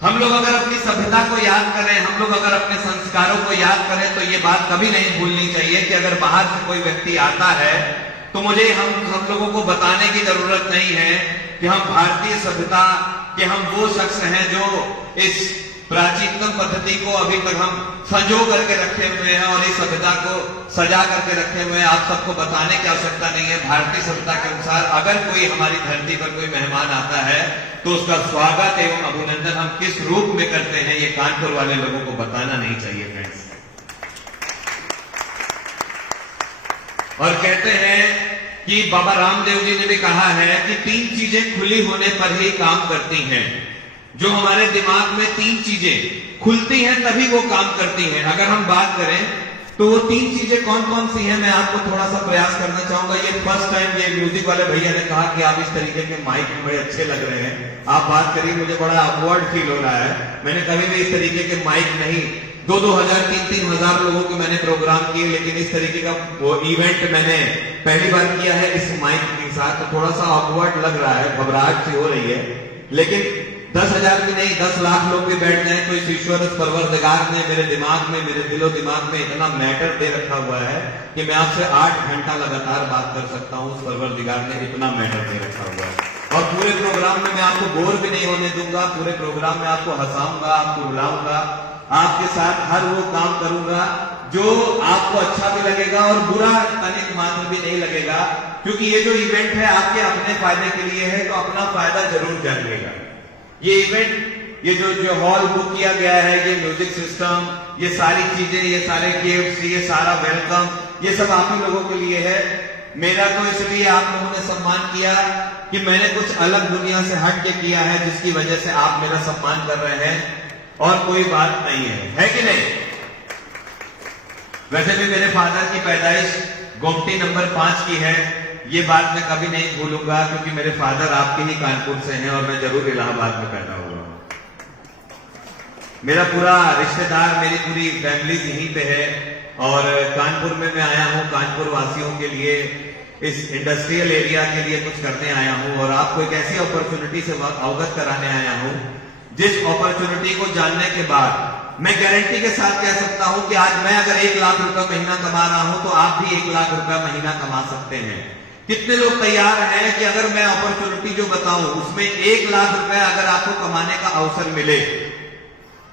हम लोग अगर अपनी सभ्यता को याद करें, हम लोग अगर अपने संस्कारों को याद करें, तो ये बात कभी नहीं भूलनी चाहिए कि अगर बाहर से कोई व्यक्ति आता है तो मुझे हम लोगों को बताने की जरूरत नहीं है कि हम भारतीय सभ्यता के हम वो शख्स हैं जो इस प्राचीनतम पद्धति को अभी तक हम संजो करके रखे हुए हैं और इस सभ्यता को सजा करके रखे हुए हैं। आप सबको बताने की आवश्यकता नहीं है। भारतीय सभ्यता के अनुसार अगर कोई हमारी धरती पर कोई मेहमान आता है तो उसका स्वागत एवं अभिनंदन हम किस रूप में करते हैं, ये कानपुर वाले लोगों को बताना नहीं चाहिए फ्रेंड्स। और कहते हैं कि बाबा रामदेव जी ने भी कहा है कि 3 चीजें खुली होने पर ही काम करती हैं। जो हमारे दिमाग में 3 चीजें खुलती हैं तभी वो काम करती हैं। अगर हम बात करें तो वो 3 चीजें कौन कौन सी हैं, मैं आपको थोड़ा सा प्रयास करना चाहूंगा। ये फर्स्ट टाइम ये म्यूजिक वाले भैया ने कहा कि आप इस तरीके के माइक में बड़े अच्छे लग रहे हैं, आप बात करिए, मुझे बड़ा अपवर्ड फील हो रहा है। मैंने कभी भी इस तरीके के माइक नहीं, 2-2 हजार 3-3 हजार लोगों के मैंने प्रोग्राम किए, लेकिन इस तरीके का वो इवेंट मैंने पहली बार किया है इस माइक के साथ। तो थोड़ा सा अपवर्ड लग रहा है, घबराहट सी हो रही है। लेकिन 10,000 भी नहीं, 10 लाख लोग भी बैठ जाएं तो इस ईश्वर परवरदिगार ने मेरे दिमाग में, मेरे दिलो दिमाग में इतना मैटर दे रखा हुआ है कि मैं आपसे 8 घंटा लगातार बात कर सकता हूं। उस परवरदिगार ने इतना मैटर दे रखा हुआ है और पूरे प्रोग्राम में मैं आपको बोर भी नहीं होने दूंगा। पूरे प्रोग्राम में आपको हंसाऊंगा, आपको रुलाऊंगा, आपके साथ हर वो काम करूंगा जो आपको अच्छा भी लगेगा और बुरा तनिक मात्र भी नहीं लगेगा, क्योंकि ये जो इवेंट है आपके अपने फायदे के लिए है, तो अपना फायदा जरूर जानिएगा। ये इवेंट, ये जो हॉल बुक किया गया है, ये म्यूजिक सिस्टम, ये सारी चीजें, ये सारे गिफ्ट, ये सारा वेलकम, ये सब आप ही लोगों के लिए है। मेरा तो इसलिए आप लोगों ने सम्मान किया कि मैंने कुछ अलग दुनिया से हट के किया है, जिसकी वजह से आप मेरा सम्मान कर रहे हैं और कोई बात नहीं है कि नहीं। वैसे भी मेरे फादर की पैदाइश गोमती नंबर 5 की है, ये बात मैं कभी नहीं भूलूंगा, क्योंकि मेरे फादर आपके ही कानपुर से हैं और मैं जरूर इलाहाबाद में पैदा हुआ। मेरा पूरा रिश्तेदार, मेरी पूरी फैमिली यहीं पे है और कानपुर में मैं आया हूं कानपुर वासियों के लिए, इस इंडस्ट्रियल एरिया के लिए कुछ करने आया हूं और आपको एक ऐसी अपॉर्चुनिटी से अवगत कराने आया हूं जिस अपॉर्चुनिटी को जानने के बाद मैं गारंटी के साथ कह सकता हूं कि आज मैं अगर 1 लाख रुपए महीना कमा रहा हूं तो आप भी 1 लाख रुपए महीना कमा सकते हैं। कितने लोग तैयार हैं कि अगर मैं अपॉर्चुनिटी जो बताऊं उसमें 1 लाख रुपए अगर आपको कमाने का अवसर मिले,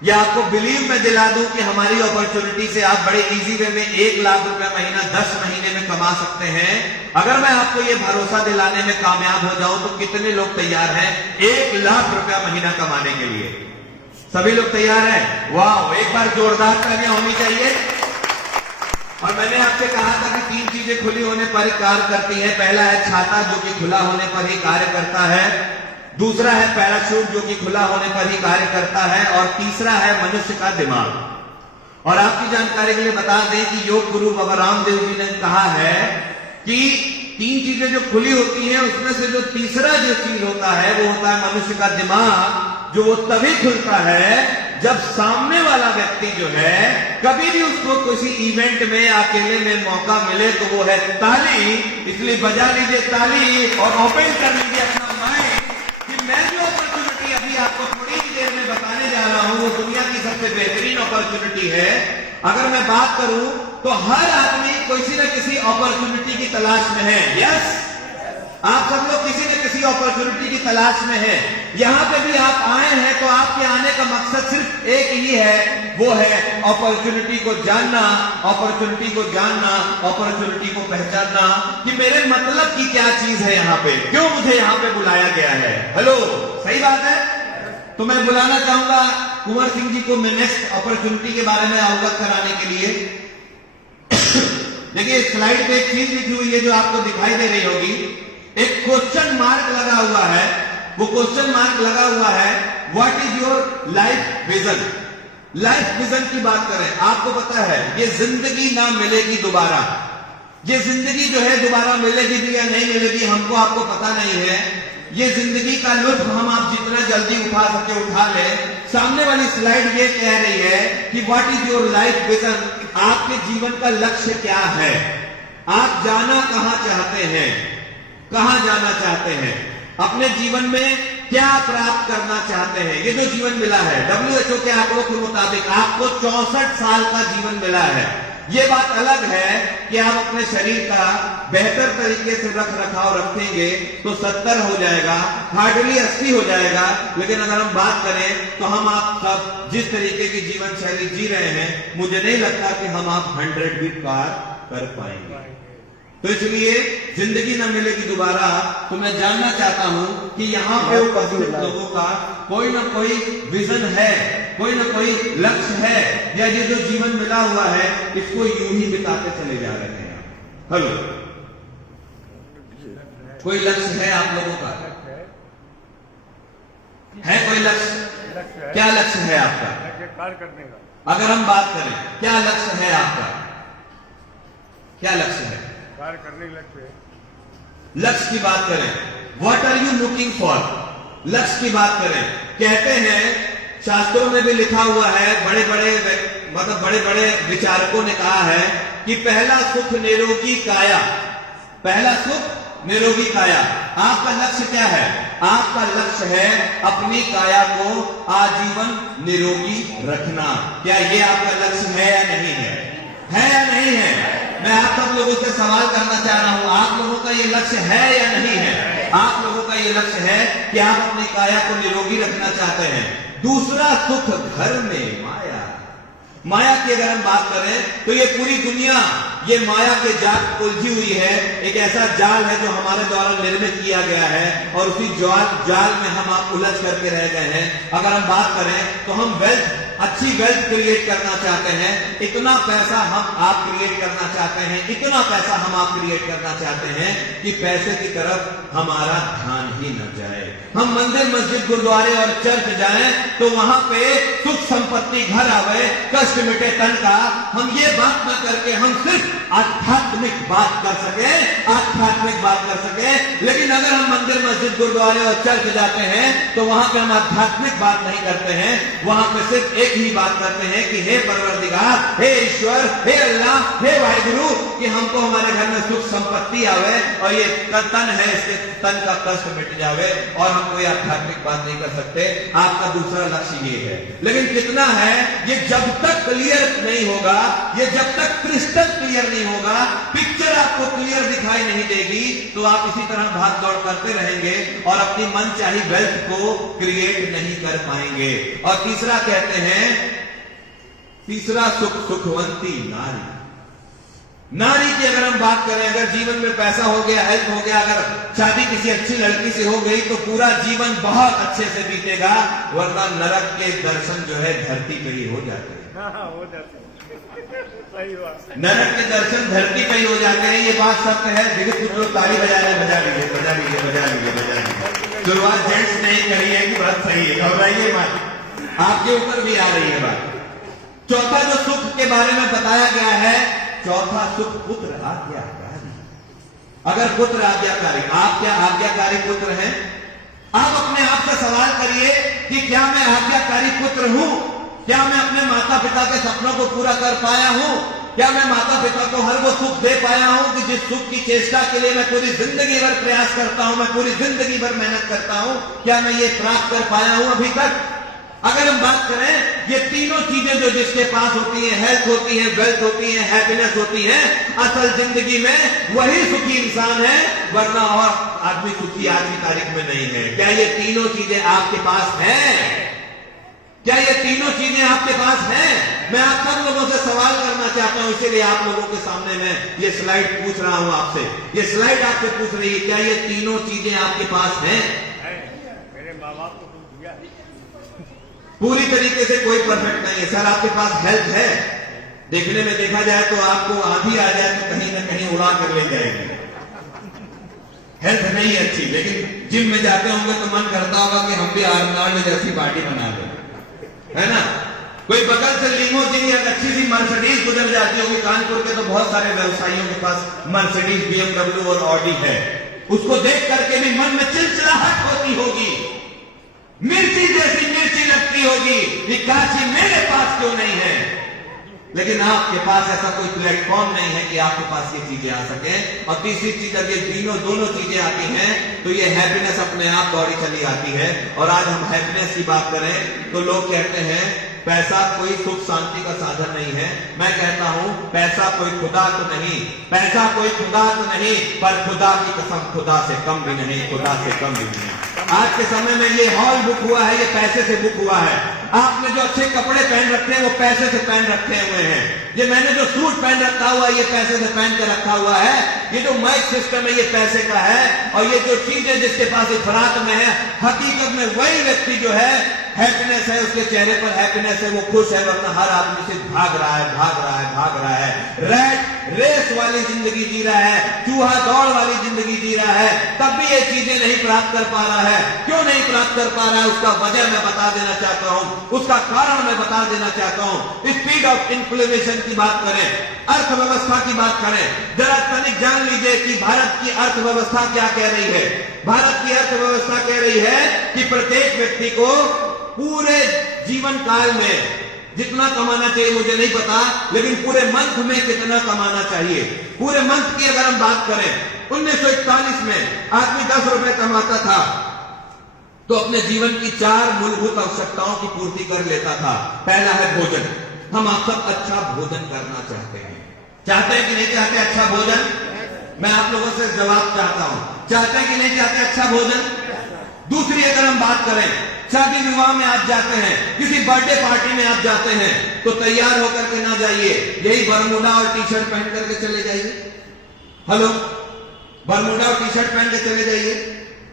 या आपको बिलीव में दिला दूं कि हमारी अपॉर्चुनिटी से आप बड़े इजी वे में 1 लाख रुपए महीना 10 महीने में कमा सकते हैं। अगर मैं आपको ये भरोसा दिलाने में कामयाब हो जाऊं तो कितने लोग तैयार हैं 1 लाख रुपया महीना कमाने के लिए? सभी लोग तैयार हैं? वाह, एक बार जोरदार तालियां होनी चाहिए। और मैंने आपसे कहा था कि 3 चीजें खुली होने पर ही कार्य करती है। पहला है छाता, जो कि खुला होने पर ही कार्य करता है। दूसरा है पैराशूट, जो कि खुला होने पर ही कार्य करता है। और तीसरा है मनुष्य का दिमाग। और आपकी जानकारी के लिए बता दें कि योग गुरु बाबा रामदेव जी ने कहा है कि 3 चीजें जो खुली होती हैं उसमें से जो तीसरा जो चीज होता है वो होता है मनुष्य का दिमाग, जो वो तभी खुलता है जब सामने वाला व्यक्ति जो है, कभी भी उसको किसी इवेंट में अकेले में मौका मिले तो वो है ताली। इसलिए बजा लीजिए ताली और ओपन कर लीजिए अपना माइंड कि मैं जो अपॉर्चुनिटी अभी आपको थोड़ी ही देर में बताने जा रहा हूं वो दुनिया की सबसे बेहतरीन अपॉर्चुनिटी है। अगर मैं बात करूं तो हर आदमी किसी न किसी अपॉर्चुनिटी की तलाश में है। यस, आप सब लोग किसी न किसी अपॉर्चुनिटी की तलाश में हैं। यहां पे भी आप आए हैं तो आपके आने का मकसद सिर्फ एक ही है, वो है अपॉर्चुनिटी को जानना, अपॉर्चुनिटी को जानना, अपॉर्चुनिटी को पहचानना कि मेरे मतलब की क्या चीज है, यहां पे क्यों मुझे यहां पे बुलाया गया है। हेलो, सही बात है। तो मैं बुलाना चाहूंगा कुंवर सिंह जी को नेक्स्ट अपॉर्चुनिटी के बारे में अवगत कराने के लिए। देखिए स्लाइड पे एक चीज लिखी हुई है जो आपको दिखाई दे रही होगी, एक क्वेश्चन मार्क लगा हुआ है। वो क्वेश्चन मार्क लगा हुआ है what is your life vision. Life vision की बात करें, आपको पता है ये जिंदगी ना मिलेगी दोबारा, ये जिंदगी जो है दोबारा मिलेगी भी या नहीं मिलेगी हमको आपको पता नहीं है। ये जिंदगी का लुत्फ हम आप जितना जल्दी उठा सके उठा ले। सामने वाली स्लाइड ये कह रही है कि what is your life vision, आपके जीवन का लक्ष्य क्या है, आप जाना कहां चाहते हैं, कहां जाना चाहते हैं अपने जीवन में। क्या प्राप्त करना चाहते हैं। ये जो जीवन मिला है, WHO के आंकड़ों के मुताबिक आपको 64 साल का जीवन मिला है। ये बात अलग है कि आप अपने शरीर का बेहतर तरीके से रख रखाव रखेंगे तो 70 हो जाएगा, हार्डली 80 हो जाएगा। लेकिन अगर हम बात करें तो हम आप सब जिस तरीके की जीवन शैली जी रहे हैं, मुझे नहीं लगता कि हम आप 100 भी पार कर पाएंगे। तो इसलिए जिंदगी न मिलेगी दोबारा, तो मैं जानना चाहता हूं कि यहां पे उपस्थित लोगों का कोई ना कोई विजन है, कोई ना कोई लक्ष्य है, या ये जो जीवन मिला हुआ है इसको यूं ही बिताते चले जा रहे हैं। हेलो, कोई लक्ष्य है आप लोगों का? है कोई लक्ष्य? क्या लक्ष्य है आपका? कार्य करने का। अगर हम बात करें, क्या लक्ष्य है आपका? क्या लक्ष्य है? कार्य करने का लक्ष्य है। लक्ष्य की बात करें, what are you looking for? लक्ष्य की बात करें, कहते हैं शास्त्रों में भी लिखा हुआ है, बड़े बड़े विचारकों ने कहा है कि पहला सुख निरोगी काया, पहला सुख निरोगी काया। आपका लक्ष्य क्या है? आपका लक्ष्य है अपनी काया को आजीवन निरोगी रखना। क्या ये आपका लक्ष्य है या नहीं है? है या नहीं है? मैं आप सब लोगों से सवाल करना चाह रहा हूं, आप लोगों का ये लक्ष्य है या नहीं है? आप लोगों का ये लक्ष्य है कि आप अपनी काया को निरोगी रखना चाहते हैं। दूसरा सुख घर में माया। माया की अगर हम बात करें तो ये पूरी दुनिया ये माया के जाल उलझी हुई है। एक ऐसा जाल है जो हमारे द्वारा निर्मित किया गया है और उसी जाल में हम आप उलझ करके रह गए हैं। अगर हम बात करें तो हम वेल्थ, अच्छी वेल्थ क्रिएट करना चाहते हैं, इतना पैसा हम आप क्रिएट करना चाहते हैं, इतना पैसा हम आप क्रिएट करना चाहते हैं कि पैसे की तरफ हमारा ध्यान ही न जाए। हम मंदिर, मस्जिद, गुरुद्वारे और चर्च जाएं तो वहां पे सुख संपत्ति घर आवे, कष्ट मिटे तन का। हम ये बात न करके हम सिर्फ आध्यात्मिक बात कर सके, आध्यात्मिक बात कर सके। लेकिन अगर हम मंदिर, मस्जिद, गुरुद्वारे और चर्च जाते हैं तो वहां पे हम आध्यात्मिक बात नहीं करते हैं, वहां पे सिर्फ एक ही बात करते हैं कि हे परवरदिगार, हे ईश्वर, हे अल्लाह, हे वाहिगुरु, कि हमको हमारे घर में सुख संपत्ति आवे और ये तन है इसके तन का कष्ट मिट जावे, और हम कोई आध्यात्मिक बात नहीं कर सकते। आपका दूसरा लक्ष्य ये है। लेकिन कितना है, ये जब तक क्लियर नहीं होगा, ये जब तक क्रिस्टल क्लियर नहीं होगा, पिक्चर आपको क्लियर दिखाई नहीं देगी, तो आप इसी तरह भाग दौड़ करते रहेंगे और अपनी मनचाही वेल्थ को क्रिएट नहीं कर पाएंगे। और तीसरा कहते हैं, तीसरा सुख सुखवंती नारी। नारी की अगर हम बात करें, अगर जीवन में पैसा हो गया, हेल्थ हो गया, अगर शादी किसी अच्छी लड़की से हो गई तो पूरा जीवन बहुत अच्छे से बीतेगा, वरना नरक के दर्शन जो है धरती पे ही हो जाते हैं। हो जाते हैं। सही बात। नरक के दर्शन धरती पे ही हो जाते हैं। ये बात सत्य है। देखिए कुछ लोग ताली बजा रहे हैं, बजा लीजिए, बजा लीजिए, बजा लीजिए, बजा लीजिए। शुरुआत जेंट्स ने ही कही है कि बात सही है, घबराइए मत, आपके ऊपर भी आ रही है बात। चौथा जो सुख के बारे में बताया गया है, चौथा सुख पुत्र आज्ञाकारी। अगर पुत्र आज्ञाकारी, आप क्या आज्ञाकारी पुत्र हैं? आप अपने आप से सवाल करिए कि क्या मैं आज्ञाकारी पुत्र हूं? क्या मैं अपने माता पिता के सपनों को पूरा कर पाया हूं? क्या मैं माता पिता को हर वो सुख दे पाया हूं कि जिस सुख की चेष्टा के लिए मैं पूरी जिंदगी भर प्रयास करता हूं, मैं पूरी जिंदगी भर मेहनत करता हूं, क्या मैं ये प्राप्त कर पाया हूं अभी तक? अगर हम बात करें, ये तीनों चीजें जो जिसके पास होती हैं, हेल्थ होती है, वेल्थ होती है, हैप्पीनेस होती है, असल जिंदगी में वही सुखी इंसान है, वरना और आदमी सुखी आज की तारीख में नहीं है। क्या ये तीनों चीजें आपके पास हैं? क्या ये तीनों चीजें आपके पास हैं? मैं आप सब लोगों से सवाल करना चाहता हूं, इसीलिए आप लोगों के सामने मैं ये स्लाइड पूछ रहा हूं आपसे। ये स्लाइड आपसे पूछ रही है, क्या ये तीनों चीजें आपके पास हैं? मेरे माँ बाप को दिया। पूरी तरीके से कोई परफेक्ट नहीं है सर। आपके पास हेल्थ है, देखने में देखा जाए तो आपको आंधी आ जाए तो कहीं ना कहीं उड़ा कर ले जाएगी। हेल्थ नहीं है अच्छी, लेकिन जिम में जाते होंगे तो मन करता होगा कि हम भी आर्नोल्ड जैसी बॉडी बना लें, है ना? कोई बगल से लिमोजिन या अच्छी सी मर्सिडीज गुजर जाती होगी। कानपुर के तो बहुत सारे व्यवसायियों के पास मर्सिडीज, BMW और ऑडी है। उसको देख करके भी मन में चिलचिलाहट होती होगी, मिर्ची जैसी मिर्ची लगती होगी कि काशी मेरे पास क्यों नहीं है। लेकिन आपके पास ऐसा कोई प्लेटफॉर्म नहीं है कि आपके पास ये चीजें आ सके। और तीसरी चीज, जब ये दोनों चीजें आती हैं तो ये हैप्पीनेस अपने आप दौड़ी चली आती है। और आज हम हैप्पीनेस की बात करें तो लोग कहते हैं पैसा कोई सुख शांति का साधन नहीं है। मैं कहता हूं पैसा कोई खुदा तो नहीं, पैसा कोई खुदा तो नहीं, पर खुदा की कसम खुदा से कम भी नहीं, खुदा से कम भी नहीं। आज के समय में ये हॉल बुक हुआ है, ये पैसे से बुक हुआ है। आपने जो अच्छे कपड़े पहन रखे हैं वो पैसे से पहन रखे हुए हैं। ये मैंने जो सूट पहन रखा हुआ है ये पैसे से पहन के रखा हुआ है। ये जो माइक सिस्टम है ये पैसे का है। और ये जो चीजें जिसके पास इफरात में है, हकीकत में वही व्यक्ति जो है हैप्पीनेस है, उसके चेहरे पर हैप्पीनेस है, वो खुश है। वरना हर आदमी से भाग रहा है, भाग रहा है, भाग रहा है। रैट रेस वाली जिंदगी जी रहा है, चूहा दौड़ वाली जिंदगी जी रहा है, तब भी ये चीजें नहीं प्राप्त कर पा रहा है। क्यों नहीं प्राप्त कर पा रहा है? उसका वजह मैं बता देना चाहता हूं, उसका कारण मैं बता देना चाहता हूं। स्पीड ऑफ इन्फ्लेमेशन की बात करें, अर्थव्यवस्था की बात करें, जरा तनिक जान लीजिए कि भारत की अर्थव्यवस्था क्या कह रही है। भारत की अर्थव्यवस्था कह रही है कि प्रत्येक व्यक्ति को पूरे जीवन काल में जितना कमाना चाहिए मुझे नहीं पता, लेकिन पूरे मंथ में कितना कमाना चाहिए। पूरे मंथ की अगर हम बात करें, 1941 में आदमी 10 रुपए कमाता था तो अपने जीवन की 4 मूलभूत आवश्यकताओं की पूर्ति कर लेता था। पहला है भोजन। हम आप सब अच्छा भोजन करना चाहते हैं, चाहते हैं कि नहीं चाहते अच्छा भोजन? मैं आप लोगों से जवाब चाहता हूं, चाहते हैं कि नहीं चाहते अच्छा भोजन? दूसरी अगर हम बात करें, शादी विवाह में आप जाते हैं, किसी बर्थडे पार्टी में आप जाते हैं तो तैयार होकर के ना जाइए, यही बरमूडा और टी शर्ट पहन करके चले जाइए। हेलो, बरमूडा और टी शर्ट पहन के चले जाइए।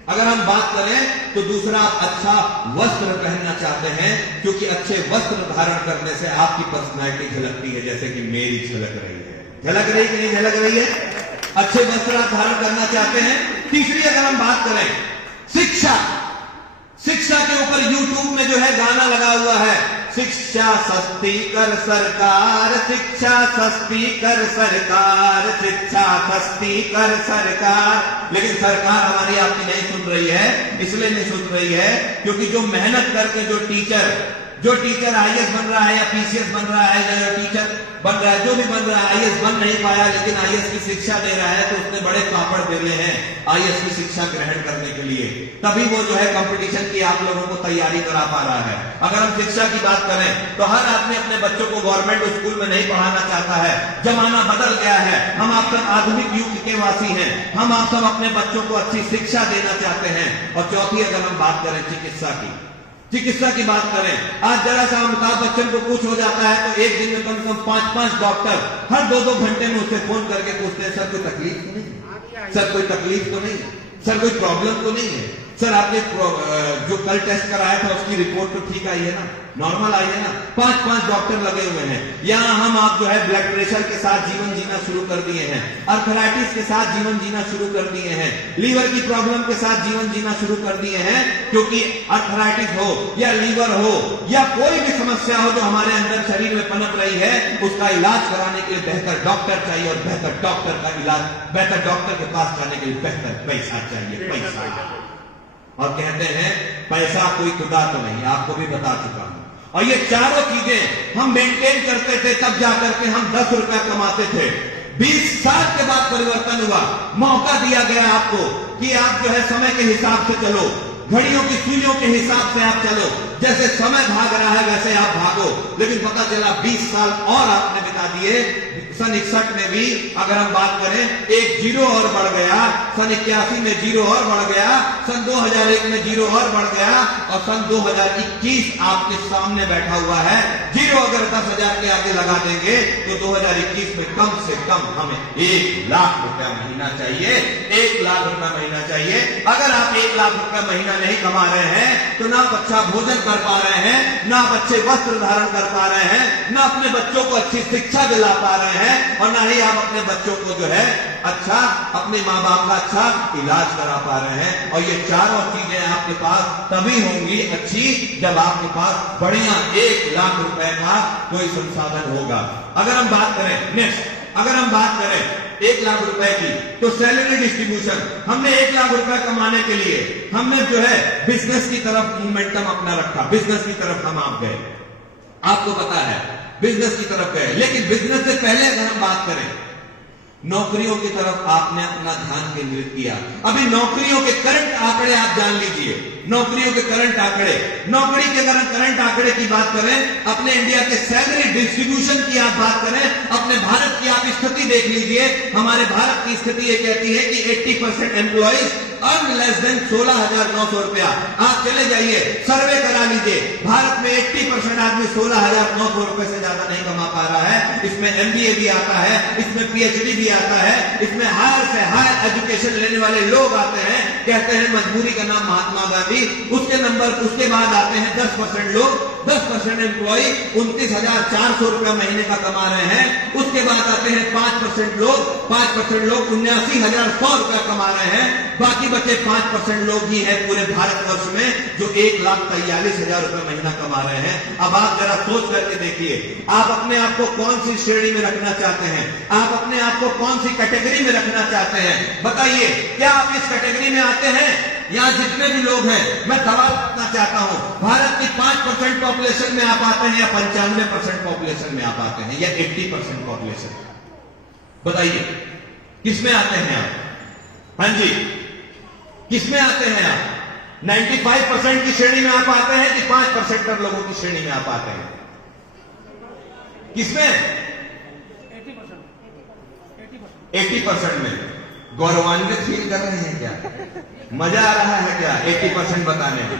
अगर हम बात करें तो दूसरा, आप अच्छा वस्त्र पहनना चाहते हैं, क्योंकि अच्छे वस्त्र धारण करने से आपकी पर्सनैलिटी झलकती है, जैसे कि मेरी झलक रही है। झलक रही कि नहीं झलक रही है? अच्छे वस्त्र आप धारण करना चाहते हैं। तीसरी अगर हम बात करें, शिक्षा, शिक्षा के ऊपर यूट्यूब में जो है गाना लगा हुआ है, शिक्षा सस्ती कर सरकार, शिक्षा सस्ती कर सरकार, शिक्षा सस्ती कर सरकार। लेकिन सरकार हमारी आपकी नहीं सुन रही है। इसलिए नहीं सुन रही है क्योंकि जो मेहनत करके जो टीचर आईएएस बन रहा है या पीसीएस बन रहा है या जो टीचर बन रहा है, जो भी बन रहा है, आईएएस बन नहीं पाया लेकिन आईएएस की शिक्षा दे रहा है, तो उसने बड़े पापड़ बेले हैं आईएएस की शिक्षा ग्रहण करने के लिए। तभी वो जो है कंपटीशन की आप लोगों को तैयारी करा पा रहा है। अगर हम शिक्षा की बात करें तो हर आदमी अपने बच्चों को गवर्नमेंट स्कूल में नहीं पढ़ाना चाहता है। जमाना बदल गया है, हम आप सब आधुनिक युग के वासी हैं, हम आप सब अपने बच्चों को अच्छी शिक्षा देना चाहते हैं। और चौथी अगर हम बात करें चिकित्सा की बात करें, आज जरा सा अमिताभ बच्चन को कुछ हो जाता है तो एक दिन में कम से कम 5-5 डॉक्टर हर 2-2 घंटे में उससे फोन करके पूछते हैं, सर कोई तकलीफ तो नहीं, सर कोई तकलीफ तो नहीं, सर कोई प्रॉब्लम तो नहीं है, सर आपने जो कल टेस्ट कराया था उसकी रिपोर्ट तो ठीक आई है ना, नॉर्मल आई है ना। 5-5 डॉक्टर लगे हुए हैं। यहाँ हम आप जो है ब्लड प्रेशर के साथ जीवन जीना शुरू कर दिए हैं, अर्थराइटिस के साथ जीवन जीना शुरू कर दिए हैं, लीवर की प्रॉब्लम के साथ जीवन जीना शुरू कर दिए हैं। क्योंकि अर्थराइटिस हो या लीवर हो या कोई भी समस्या हो जो हमारे अंदर शरीर में पनप रही है, उसका इलाज कराने के लिए बेहतर डॉक्टर चाहिए, और बेहतर डॉक्टर का इलाज, बेहतर डॉक्टर के पास जाने के लिए बेहतर पैसा चाहिए, पैसा। और कहते हैं पैसा कोई खुदा तो नहीं, आपको भी बता चुका हूं। और ये चारों चीजें हम मेंटेन करते थे, तब जाकर के हम 10 रुपए कमाते थे। 20 साल के बाद परिवर्तन हुआ, मौका दिया गया आपको कि आप जो है समय के हिसाब से चलो, घड़ियों की सुइयों के हिसाब से आप चलो, जैसे समय भाग रहा है वैसे आप भागो। लेकिन पता चला 20 साल और आपने बिता दिए। सन 61 में भी अगर हम बात करें, एक जीरो और बढ़ गया, सन 81 में जीरो और बढ़ गया, सन 2001 में जीरो और बढ़ गया, और सन 2021 आपके सामने बैठा हुआ है। जीरो अगर 10,000 के आगे लगा देंगे तो 2021 में कम से कम हमें 1 लाख रुपया महीना चाहिए, 1 लाख रुपया महीना चाहिए। अगर आप 1 लाख रुपया महीना नहीं कमा रहे हैं तो ना आप अच्छा भोजन कर पा रहे हैं, ना आप अच्छे वस्त्र धारण कर पा रहे हैं, ना अपने बच्चों को अच्छी शिक्षा दिला पा रहे हैं, और ना ही आप अपने बच्चों को जो है अच्छा, अपने माँ बाप का अच्छा इलाज करा पा रहे हैं। और ये चारों चीजें आपके पास तभी होंगी अच्छी जब आपके पास बढ़िया 1 लाख रुपए का कोई संसाधन होगा। अगर हम बात करें नेक्स्ट, अगर हम बात करें 1 लाख रुपए की, तो सैलरी डिस्ट्रीब्यूशन, हमने 1 लाख रुपए कमाने के लिए हमने जो है बिजनेस की तरफ मोमेंटम अपना रखा, बिजनेस की तरफ हम आप गए। आपको पता है बिजनेस की तरफ गए। लेकिन बिजनेस से पहले अगर हम बात करें, नौकरियों की तरफ आपने अपना ध्यान केंद्रित किया। अभी नौकरियों के करंट आंकड़े आप जान लीजिए, नौकरियों के करंट आंकड़े, नौकरी के अगर हम करंट आंकड़े की बात करें, अपने इंडिया के सैलरी डिस्ट्रीब्यूशन की आप बात करें, अपने भारत की आप स्थिति देख लीजिए। हमारे भारत की स्थिति ये कहती है कि 80% एम्प्लॉइज अर्न लेस देन 16,900 रुपया। आप चले जाइए, सर्वे करा लीजिए, भारत में 80% आदमी 16,900 रुपए से ज्यादा नहीं कमा पा रहा है। इसमें MBA भी आता है, इसमें PhD भी आता है, इसमें हायर से हायर एजुकेशन लेने वाले लोग आते हैं, कहते हैं मजबूरी का नाम महात्मा गांधी। उसके बाद आते हैं 10% लोग, 10% एम्प्लॉय 29,400 रुपया महीने का कमा रहे हैं। उसके बाद आते हैं 5% लोग 79,100 रुपया कमा रहे हैं। बाकी बचे 5% लोग ही हैं पूरे भारतवर्ष में जो 1,43,000 रुपया महीना कमा रहे हैं। अब आप जरा सोच करके देखिए, आप अपने आप को कौन सी श्रेणी में रखना चाहते हैं, आप अपने आप को कौन सी कैटेगरी में रखना चाहते हैं, बताइए। क्या आप इस कैटेगरी में आते हैं? यहां जितने भी लोग हैं, मैं सवाल करना चाहता हूं, भारत की 5% पॉपुलेशन में आप आते हैं या 95% पॉपुलेशन में आप आते हैं या 80% पॉपुलेशन? बताइए किसमें आते हैं आप? हाँ जी, किसमें आते हैं आप? 95% की श्रेणी में आप आते हैं कि 5% लोगों की श्रेणी में आप आते हैं? किसमें? 80% में। गौरवान्वित फील कर रहे हैं क्या? मजा आ रहा है क्या 80% बताने में?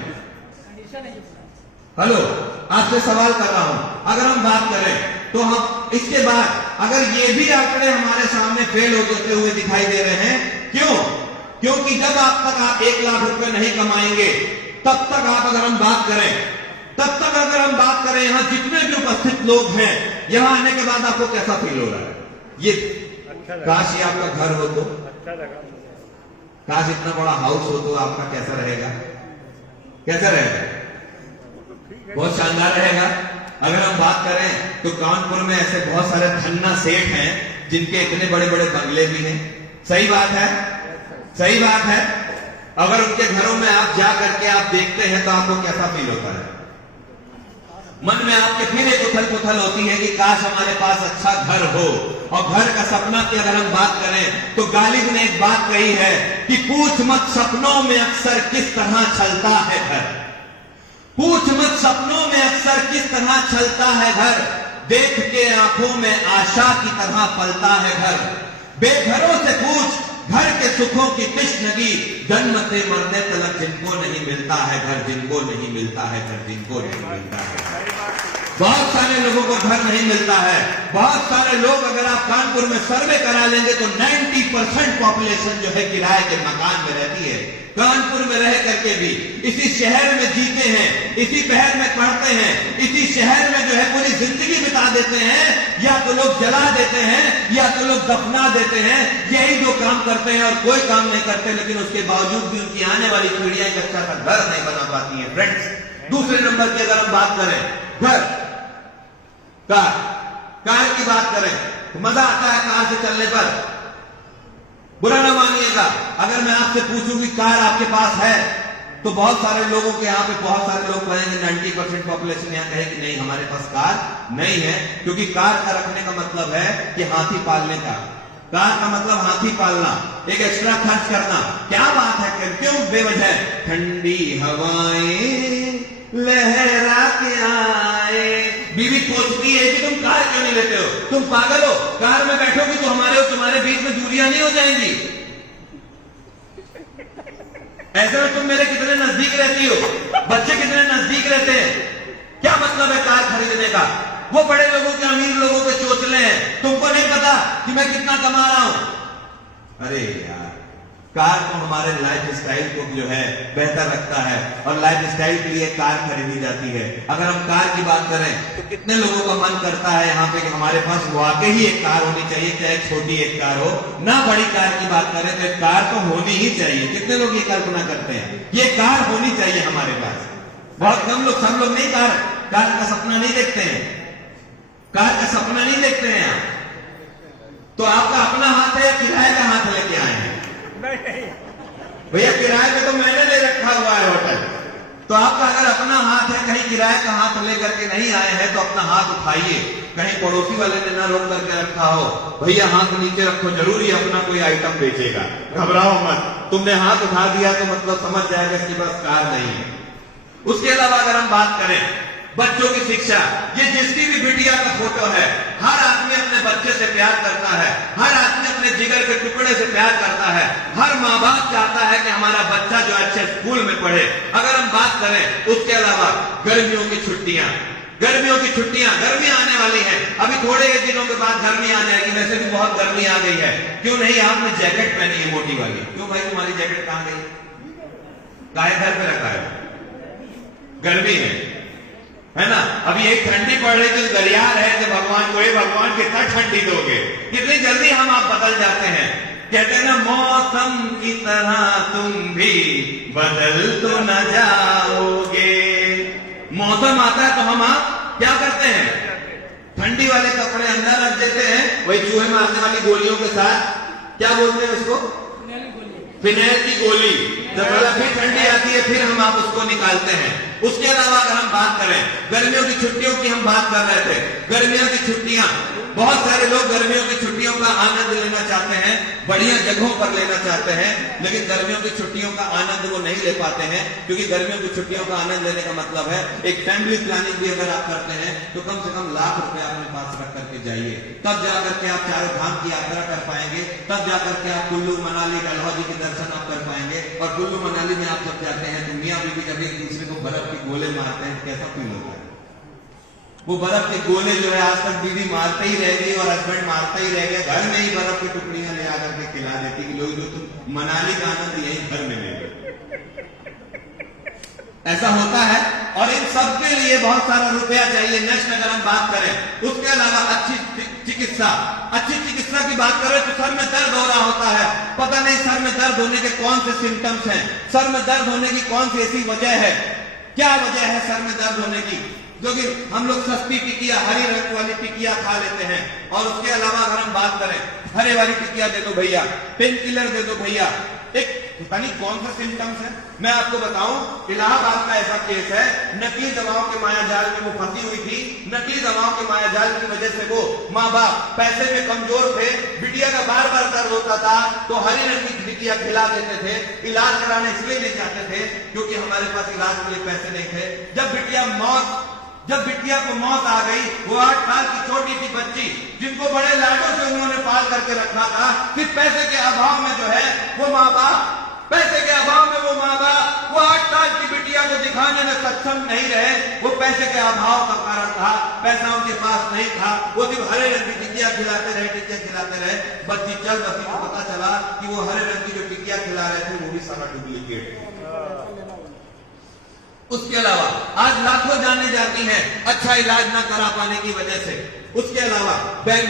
हेलो, आपसे सवाल कर रहा हूं। अगर हम बात करें तो हम इसके बाद अगर ये भी आंकड़े हमारे सामने फेल होते हुए दिखाई दे रहे हैं, क्यों? क्योंकि जब आप 1 लाख रुपए नहीं कमाएंगे तब तक आप अगर हम बात करें यहां जितने भी उपस्थित लोग हैं, यहां आने के बाद आपको कैसा फील हो रहा है? ये काश ये आपका घर हो तो, अच्छा लगा। काश इतना बड़ा हाउस हो तो आपका कैसा रहेगा? कैसा रहेगा? बहुत शानदार रहेगा। अगर हम बात करें तो कानपुर में ऐसे बहुत सारे धन्ना सेठ हैं जिनके इतने बड़े बड़े बंगले भी हैं। सही बात है, सही बात है। अगर उनके घरों में आप जा करके आप देखते हैं तो आपको कैसा फील होता है? मन में आपके फिर एक उथल पुथल होती है कि काश हमारे पास अच्छा घर हो। और घर का सपना की अगर हम बात करें तो गालिब ने एक बात कही है कि पूछ मत सपनों में अक्सर किस तरह छलता है घर, पूछ मत सपनों में अक्सर किस तरह छलता है घर, देख के आंखों में आशा की तरह पलता है घर। बेघरों से पूछ घर के सुखों की तृष्णगी, जन्मते मरने तलक जिनको नहीं मिलता है घर, जिनको नहीं मिलता है घर, जिनको नहीं मिलता है। बहुत सारे लोगों को घर नहीं मिलता है। बहुत सारे लोग, अगर आप कानपुर में सर्वे करा लेंगे तो 90% पॉपुलेशन जो है किराए के मकान में रहती है। कानपुर में रह करके भी इसी शहर में जीते हैं, इसी शहर में पढ़ते हैं, इसी शहर में जो है पूरी जिंदगी बिता देते हैं। या तो लोग जला देते हैं या तो लोग दफना देते हैं। यही जो काम करते हैं और कोई काम नहीं करते, लेकिन उसके बावजूद भी उनकी आने वाली पीढ़ियां एक अच्छा सा घर नहीं बना पाती हैं। फ्रेंड्स, दूसरे नंबर की अगर हम बात करें घर, कार की बात करें तो मजा आता है कार से चलने पर, बुरा ना मानिएगा। अगर मैं आपसे पूछूं कि कार आपके पास है तो बहुत सारे लोगों के यहाँ पे बहुत सारे लोग कहेंगे, 90% पॉपुलेशन यहाँ कहे कि नहीं हमारे पास कार नहीं है। क्योंकि कार का रखने का मतलब है कि हाथी पालने का, कार का मतलब हाथी पालना, एक एक्स्ट्रा खर्च करना। क्या बात है, क्यों बेवजह ठंडी हवाएं लहरा के आए। बीवी पूछती है कि तुम कार क्यों नहीं लेते हो, तुम पागल हो, कार में बैठोगी तो हमारे और तुम्हारे बीच में दूरियां नहीं हो जाएंगी। ऐसे में तुम मेरे कितने नजदीक रहती हो, बच्चे कितने नजदीक रहते हैं। क्या मतलब है कार खरीदने का? वो बड़े लोगों के, अमीर लोगों के चोचले हैं। तुमको नहीं पता कि मैं कितना कमा रहा हूं। अरे यार, कार तो हमारे लाइफ स्टाइल को जो है बेहतर रखता है और लाइफ स्टाइल के लिए कार खरीदी जाती है। अगर हम कार की बात करें तो कितने लोगों का मन करता है यहाँ पे कि हमारे पास वाकई ही एक कार होनी चाहिए, चाहे छोटी एक कार हो ना बड़ी कार की बात करें तो एक कार तो होनी ही चाहिए। कितने लोग ये कल्पना करते हैं ये कार होनी चाहिए हमारे पास? बहुत कम लोग, सब लोग नहीं कार का सपना नहीं देखते हैं, कार का सपना नहीं देखते हैं आप। तो आपका अपना हाथ है या किराए का हाथ लेके आए हैं? भैया किराए पे तो मैंने ले रखा हुआ है होटल। तो आपका अगर अपना हाथ है, कहीं किराए का हाथ लेकर के नहीं आए हैं तो अपना हाथ उठाइए कहीं पड़ोसी वाले ने ना रोक करके रखा हो, भैया हाथ नीचे रखो, जरूरी अपना कोई आइटम बेचेगा, घबराओ मत, तुमने हाथ उठा दिया तो मतलब समझ जाएगा इसके पास कार नहीं है। उसके अलावा अगर हम बात करें बच्चों की शिक्षा, ये जिसकी भी बिटिया का फोटो है, हर आदमी अपने बच्चे से प्यार करता है, हर आदमी अपने जिगर के टुकड़े से प्यार करता है, हर माँ बाप चाहता है कि हमारा बच्चा जो अच्छे स्कूल में पढ़े। अगर हम बात करें उसके अलावा गर्मियों की छुट्टियां, गर्मी आने वाली है, अभी थोड़े ही दिनों के बाद गर्मी आ जाएगी, वैसे भी बहुत गर्मी आ गई है, क्यों नहीं आपने जैकेट पहनी है मोटी वाली, क्यों भाई तुम्हारी जैकेट कहां गई, काहे घर पे रखा है, गर्मी है ना। अभी एक ठंडी पड़ रही तो दरियार है कि भगवान को, भगवान कितना ठंडी दोगे, कितनी जल्दी हम आप बदल जाते हैं। कहते हैं ना मौसम की तरह तुम भी बदल तो न जाओगे। मौसम आता है तो हम आप क्या करते हैं, ठंडी वाले कपड़े अंदर रख देते हैं, वही चूहे मारने वाली गोलियों के साथ, क्या बोलते हैं उसको, फिनाइल की गोली, जब फिर ठंडी आती है फिर हम आप उसको निकालते हैं। उसके अलावा अगर हम बात करें गर्मियों की छुट्टियों की, हम बात कर रहे थे गर्मियों की छुट्टियां, बहुत सारे लोग गर्मियों की छुट्टियों का आनंद लेना चाहते हैं, बढ़िया जगहों पर लेना चाहते हैं, लेकिन गर्मियों की छुट्टियों का आनंद वो नहीं ले पाते हैं, क्योंकि गर्मियों की छुट्टियों का आनंद लेने का मतलब है एक फैमिली प्लानिंग भी अगर आप करते हैं तो कम से कम लाख रुपए अपने पास रख करके जाइए, तब जाकर के आप चारों धाम की यात्रा कर पाएंगे, तब जाकर के आप कुल्लू मनाली डलहौजी के दर्शन आप कर पाएंगे। और कुल्लू मनाली में आप जब जाते हैं तो मियां बीवी जब एक दूसरे को बर्फ के गोले मारते हैं, कैसा फील होता है, वो बर्फ के गोले जो है आज तक बीवी मारते ही रह गई और हस्बैंड मारता ही रह गया, घर में ही बर्फ की टुकड़ियां ले आकर के खिला देती कि लोग जो तुम मनाली का आनंद यही घर में ले गए, ऐसा होता है। और इन सब के लिए बहुत सारा रुपया चाहिए। नेक्स्ट अगर हम बात करें उसके अलावा अच्छी चिकित्सा की बात करें तो सर में दर्द हो रहा होता है, पता नहीं सर में दर्द होने के कौन से सिम्टम्स हैं, सर में दर्द होने की कौन सी ऐसी वजह है, क्या वजह है सर में दर्द होने की, जो कि हम लोग सस्ती टिकिया, हरी रंग वाली टिकिया खा लेते हैं। और उसके अलावा अगर हम बात करें हरे वाली टिकिया दे दो भैया, पेन किलर दे दो भैया, एक पता नहीं कौन सा सिम्टम्स है। मैं आपको बताऊं, इलाहाबाद का ऐसा केस है, नकली दवाओं के मायाजाल में वो फंसी हुई थी, नकली दवाओं के मायाजाल की वजह से वो माँ बाप पैसे में कमजोर थे, बिटिया का बार बार दर्द होता था तो हरी रंग की टिकिया खिला देते थे, इलाज कराने इसलिए ले जाते थे क्योंकि हमारे पास इलाज के लिए पैसे नहीं थे। जब बिटिया को मौत आ गई, वो 8 साल की छोटी सी बच्ची जिनको बड़े लाडों से उन्होंने पाल करके रखा था, फिर पैसे के अभाव में जो है वो माँ बाप, पैसे के अभाव में वो माँ बाप वो 8 साल की बिटिया को दिखाने में सक्षम नहीं रहे। वो पैसे के अभाव का कारण था, पैसा उनके पास नहीं था, वो सिर्फ हरे रंग की टिकिया खिलाते रहे। बच्ची चल बसी को पता चला कि वो हरे रंग की जो टिकिया खिला रहे थे वो भी सारा डुप्लीकेट। उसके अलावा आज लाखों जाने जाती हैं अच्छा इलाज ना करा पाने की वजह से। उसके अलावा बैंक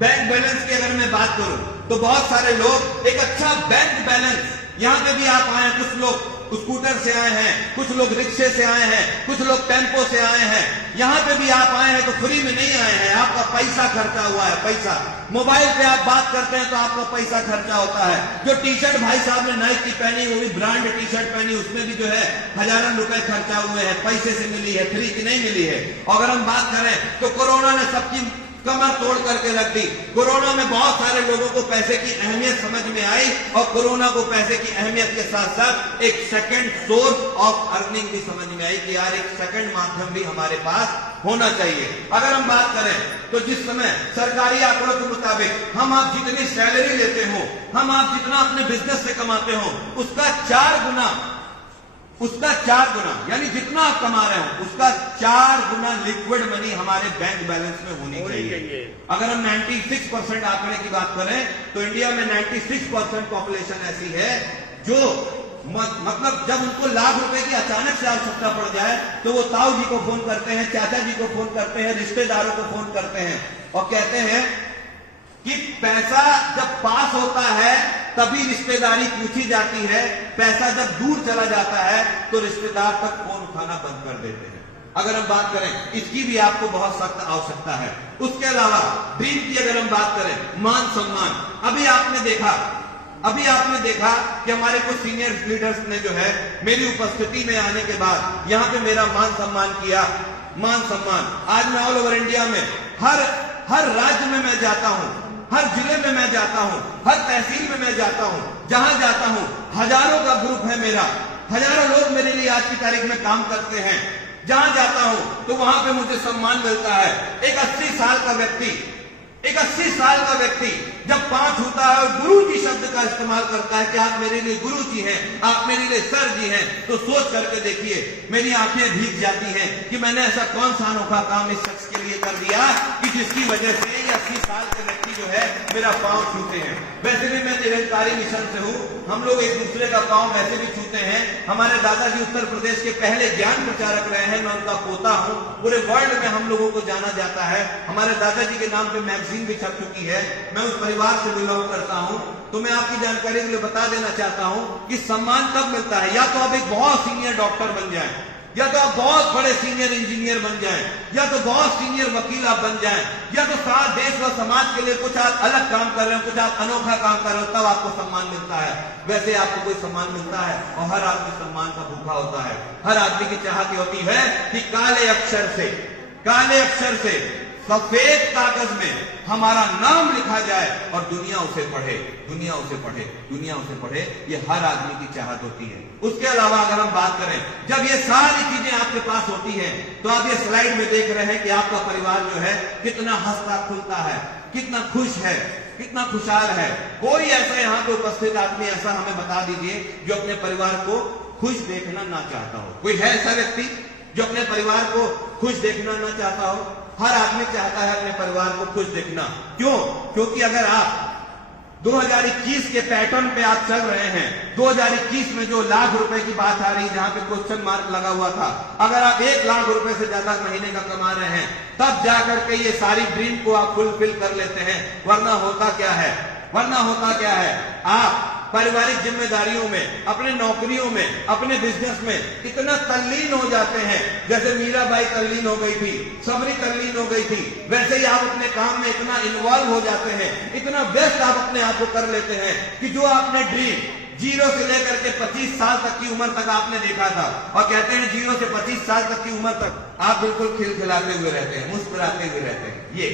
बैलेंस की अगर मैं बात करूं तो बहुत सारे लोग एक अच्छा बैंक बैलेंस, यहां पे भी आप आए, कुछ लोग स्कूटर से आए हैं, कुछ लोग रिक्शे से आए हैं, कुछ लोग टेम्पो से आए हैं, यहां पे भी आप आए हैं तो फ्री में नहीं आए हैं, आपका पैसा खर्चा हुआ है। पैसा मोबाइल पे आप बात करते हैं तो आपका पैसा खर्चा होता है। जो टी शर्ट भाई साहब ने नाइक की पहनी, वो भी ब्रांड टी शर्ट पहनी, उसमें भी जो है हजारों रुपए खर्चा हुए हैं, पैसे से मिली है, फ्री की नहीं मिली है। और अगर हम बात करें तो कोरोना ने सबकी कमर तोड़ करके रख दी। कोरोना में बहुत सारे लोगों को पैसे की अहमियत समझ में आई और कोरोना को पैसे की अहमियत के साथ साथ एक सेकंड सोर्स ऑफ अर्निंग भी समझ में आई कि यार एक सेकंड माध्यम भी हमारे पास होना चाहिए। अगर हम बात करें तो जिस समय सरकारी आंकड़ों के मुताबिक हम आप जितनी सैलरी लेते हो, हम आप जितना अपने बिजनेस से कमाते हो, उसका 4 गुना यानी जितना आप कमा रहे हो उसका 4 गुना लिक्विड मनी हमारे बैंक बैलेंस में होनी चाहिए। अगर हम 96% आंकड़े की बात करें तो इंडिया में 96% पॉपुलेशन ऐसी है जो मतलब जब उनको लाख रुपए की अचानक से आवश्यकता पड़ जाए तो वो ताऊ जी को फोन करते हैं, चाचा जी को फोन करते हैं, रिश्तेदारों को फोन करते हैं और कहते हैं कि पैसा जब पास होता है तभी रिश्तेदारी पूछी जाती है, पैसा जब दूर चला जाता है तो रिश्तेदार तक फोन उठाना बंद कर देते हैं। अगर हम बात करें इसकी भी आपको बहुत सख्त आवश्यकता है। उसके अलावा ड्रीम की अगर हम बात करें, मान सम्मान, अभी आपने देखा कि हमारे कुछ सीनियर लीडर्स ने जो है मेरी उपस्थिति में आने के बाद यहां पे मेरा मान सम्मान किया। मान सम्मान। आज मैं ऑल ओवर इंडिया में हर राज्य में मैं जाता हूं, हर जिले में मैं जाता हूं, हर तहसील में मैं जाता हूं, जहां जाता हूं हजारों का ग्रुप है मेरा, हजारों लोग मेरे लिए आज की तारीख में काम करते हैं। जहां जाता हूं तो वहां पे मुझे सम्मान मिलता है। एक 80 साल का व्यक्ति जब पांव छूता है और गुरु जी शब्द का इस्तेमाल करता है कि आप मेरे लिए गुरु जी हैं, आप मेरे लिए सर जी हैं, तो सोच करके देखिए मेरी आंखें भीग जाती हैं कि मैंने ऐसा कौन सा अनोखा काम इस शख्स के लिए कर दिया कि जिसकी वजह से ये 80 साल के व्यक्ति जो है मेरा पांव छूते हैं। वैसे भी मैं निरंकारी मिशन से हूं, हम लोग एक दूसरे का पांव वैसे भी छूते हैं। हमारे दादाजी उत्तर प्रदेश के पहले ज्ञान प्रचारक रहे हैं, मैं उनका पोता हूं। पूरे वर्ल्ड में हम लोगों को जाना जाता है। हमारे दादाजी के नाम पे मैगजीन भी छप चुकी है। मैं उस परिवार से बिलोंग करता हूं, तो मैं आपकी जानकारी के लिए बता देना चाहता हूं कि सम्मान कब मिलता है। या तो आप एक बहुत सीनियर डॉक्टर बन जाएं, या तो आप बहुत बड़े सीनियर इंजीनियर बन जाएं, या तो बहुत सीनियर वकील आप बन जाएं, या तो सारा देश व समाज के लिए कुछ आप अलग काम कर रहे हो, कुछ आप अनोखा काम कर रहे हो, तब आपको सम्मान मिलता है। वैसे आपको कोई सम्मान मिलता है और हर आदमी सम्मान का भूखा होता है। हर आदमी की चाहत होती है कि काले अक्षर से सफेद कागज में हमारा नाम लिखा जाए और दुनिया उसे पढ़े। ये हर आदमी की चाहत होती है। उसके अलावा अगर हम बात करें, जब ये सारी चीजें आपके पास होती हैं, तो आप ये स्लाइड में देख रहे हैं कि आपका परिवार जो है कितना हंसता खुलता है, कितना खुश है, कितना खुशहाल है। कोई ऐसा यहाँ पे उपस्थित आदमी ऐसा हमें बता दीजिए जो अपने परिवार को खुश देखना ना चाहता हो। कोई है ऐसा व्यक्ति जो अपने परिवार को खुश देखना ना चाहता हो? हर आदमी चाहता है अपने परिवार को खुश देखना। क्यों? क्योंकि अगर आप 2021 के पैटर्न पे आप चल रहे हैं, 2021 में जो लाख रुपए की बात आ रही है, जहां पे क्वेश्चन मार्क लगा हुआ था, अगर आप 1 लाख रुपए से ज्यादा महीने का कमा रहे हैं, तब जाकर के ये सारी ड्रीम को आप फुलफिल कर लेते हैं। वरना होता क्या है, आप पारिवारिक जिम्मेदारियों में, अपने नौकरियों में, अपने बिजनेस में इतना तल्लीन हो जाते हैं, जैसे मीराबाई तल्लीन हो गई थी, सबरी तल्लीन हो गई थी, वैसे ही आप अपने काम में इतना इन्वॉल्व हो जाते हैं, इतना व्यस्त आप अपने आप को कर लेते हैं कि जो आपने ड्रीम 0 से लेकर के 25 साल तक की उम्र तक आपने देखा था, और कहते हैं 0 से 25 साल तक की उम्र तक आप बिल्कुल खिलखिलाते हुए रहते हैं, मुस्कुराते हुए रहते हैं, ये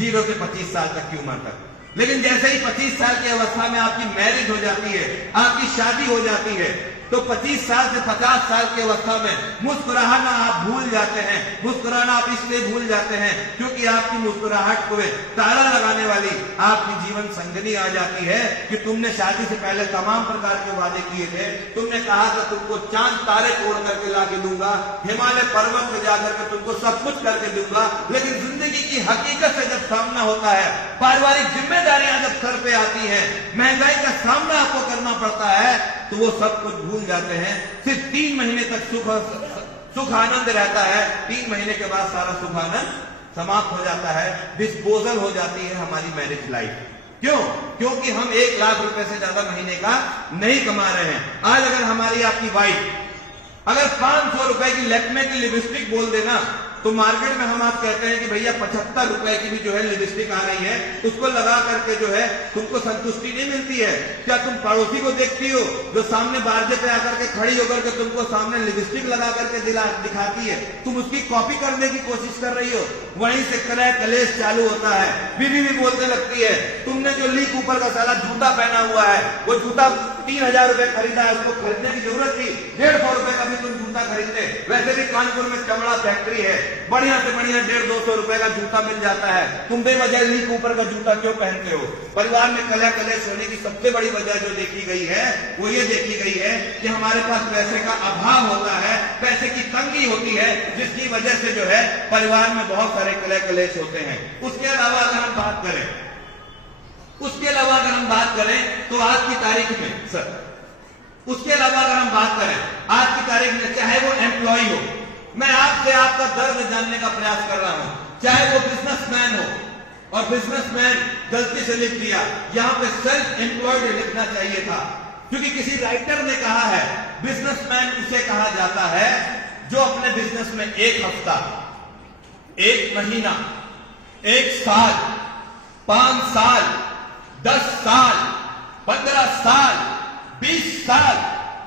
0 से 25 साल तक की उम्र तक। लेकिन जैसे ही 25 साल की अवस्था में आपकी मैरिज हो जाती है, आपकी शादी हो जाती है, तो 25 साल से 50 साल की अवस्था में मुस्कुराना आप भूल जाते हैं। मुस्कुराना आप इसलिए भूल जाते हैं क्योंकि आपकी मुस्कुराहट को ताला लगाने वाली आपकी जीवन संगनी आ जाती है कि तुमने शादी से पहले तमाम प्रकार के वादे किए थे। तुमने कहा था तुमको चांद तारे तोड़ करके लाके दूंगा, हिमालय पर्वत में जाकर के तुमको सब कुछ करके दूंगा, लेकिन जिंदगी की हकीकत से जब सामना होता है, पारिवारिक जिम्मेदारियां जब सर पे आती हैं, महंगाई का सामना आपको करना पड़ता है, तो वो सब कुछ भूल जाते हैं। सिर्फ 3 महीने तक सुख आनंद रहता है, 3 महीने के बाद सारा सुख आनंद समाप्त हो जाता है, डिस्पोजल हो जाती है हमारी मैरिज लाइफ। क्यों? क्योंकि हम 1 लाख रुपए से ज्यादा महीने का नहीं कमा रहे हैं। आज अगर हमारी आपकी वाइफ अगर 500 रुपए की लैक्मे की लिपस्टिक बोल देना, तो मार्केट में हम आप कहते हैं कि भैया 75 रुपए की भी जो है लिपस्टिक आ रही है, उसको लगा करके जो है तुमको संतुष्टि नहीं मिलती है। क्या तुम पड़ोसी को देखती हो जो सामने बारजे पे आकर के खड़ी होकर के तुमको सामने लिपस्टिक लगा करके दिखाती है, तुम उसकी कॉपी करने की कोशिश कर रही हो? वहीं से क्रय कलेश चालू होता है। बीवी भी बोलने लगती है, तुमने जो ली ऊपर का साला जूता पहना हुआ है, वो जूता 3000 रुपए खरीदा है, उसको खरीदने की जरूरत थी, 150 रुपए का भी तुम जूता खरीदते। वैसे भी कानपुर में चमड़ा फैक्ट्री है, बढ़िया से बढ़िया 150-200 रुपए का जूता मिल जाता है, तुम बेवजह ली के ऊपर का जूता क्यों पहनते हो? परिवार में कलह कलेश होने की सबसे बड़ी वजह जो देखी गई है वो ये देखी गई है कि हमारे पास पैसे का अभाव होता है, पैसे की तंगी होती है, जिसकी वजह से जो है परिवार में बहुत सारे कलह कलेश होते हैं। उसके अलावा अगर हम बात करें तो आज की तारीख में आज की तारीख में चाहे वो एम्प्लॉय हो, मैं आपसे आपका दर्द जानने का प्रयास कर रहा हूं, चाहे वो बिजनेसमैन हो, और बिजनेसमैन गलती से लिख दिया, यहां पे सेल्फ एम्प्लॉयड लिखना चाहिए था, क्योंकि किसी राइटर ने कहा है बिजनेसमैन उसे कहा जाता है जो अपने बिजनेस में 1 हफ्ता, 1 महीना, 1 साल, 5 साल, 10 साल, 15 साल, 20 साल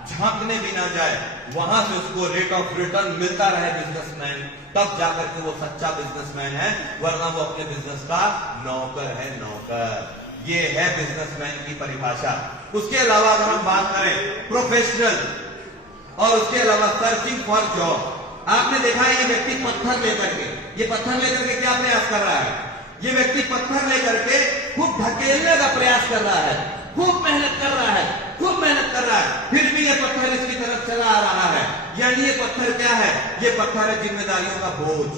झांकने भी ना जाए। वहां से उसको रेट ऑफ रिटर्न मिलता रहे बिजनेसमैन, तब जाकर के वो सच्चा बिजनेसमैन है, वरना वो अपने बिजनेस का नौकर है, नौकर। ये है बिजनेसमैन की परिभाषा। उसके अलावा अगर हम बात करें प्रोफेशनल और उसके अलावा सर्चिंग फॉर जॉब, आपने देखा ये व्यक्ति पत्थर लेकर के, ये पत्थर लेकर के क्या प्रयास कर रहा है? ये व्यक्ति पत्थर लेकर के खूब ढकेलने का प्रयास कर रहा है, खूब मेहनत कर रहा है, खूब मेहनत कर रहा है, फिर भी ये पत्थर इसकी तरफ चला आ रहा है। यानी ये पत्थर क्या है? ये पत्थर है जिम्मेदारियों का बोझ,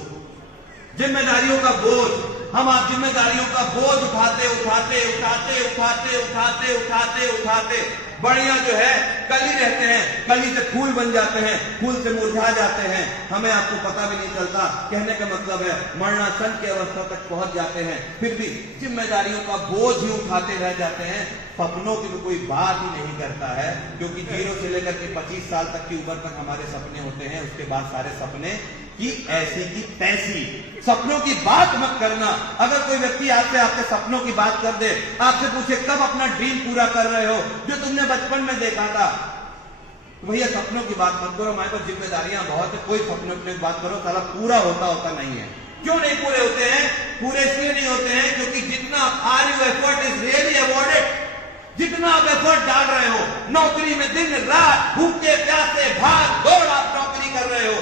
जिम्मेदारियों का बोझ। हम आप जिम्मेदारियों का बोझ उठाते उठाते उठाते उठाते उठाते उठाते उठाते बढ़िया जो है कली रहते हैं, कली से फूल बन जाते हैं, फूल से मुरझा जाते हैं, हमें आपको पता भी नहीं चलता। कहने का मतलब है मरणासन की अवस्था तक पहुंच जाते हैं, फिर भी जिम्मेदारियों का बोझ ही उठाते रह जाते हैं। सपनों की तो कोई बात ही नहीं करता है, क्योंकि 0 से लेकर के 25 साल तक की उम्र तक हमारे सपने होते हैं, उसके बाद सारे सपने की ऐसी की तैसी। सपनों की बात मत करना। अगर कोई व्यक्ति आपसे आपके सपनों की बात कर दे, आपसे पूछे कब अपना ड्रीम पूरा कर रहे हो जो तुमने बचपन में देखा था, तो भैया सपनों की बात मत करो, हमारे पास जिम्मेदारियां बहुत है, कोई सपनों की बात करो साला पूरा होता नहीं है। क्यों नहीं पूरे होते हैं? पूरे इसलिए नहीं होते हैं क्योंकि जितना your effort is really awarded, जितना आप एफर्ट डाल रहे हो नौकरी में, दिन रात भूखे प्यासे भाग दौड़ आप नौकरी कर रहे हो,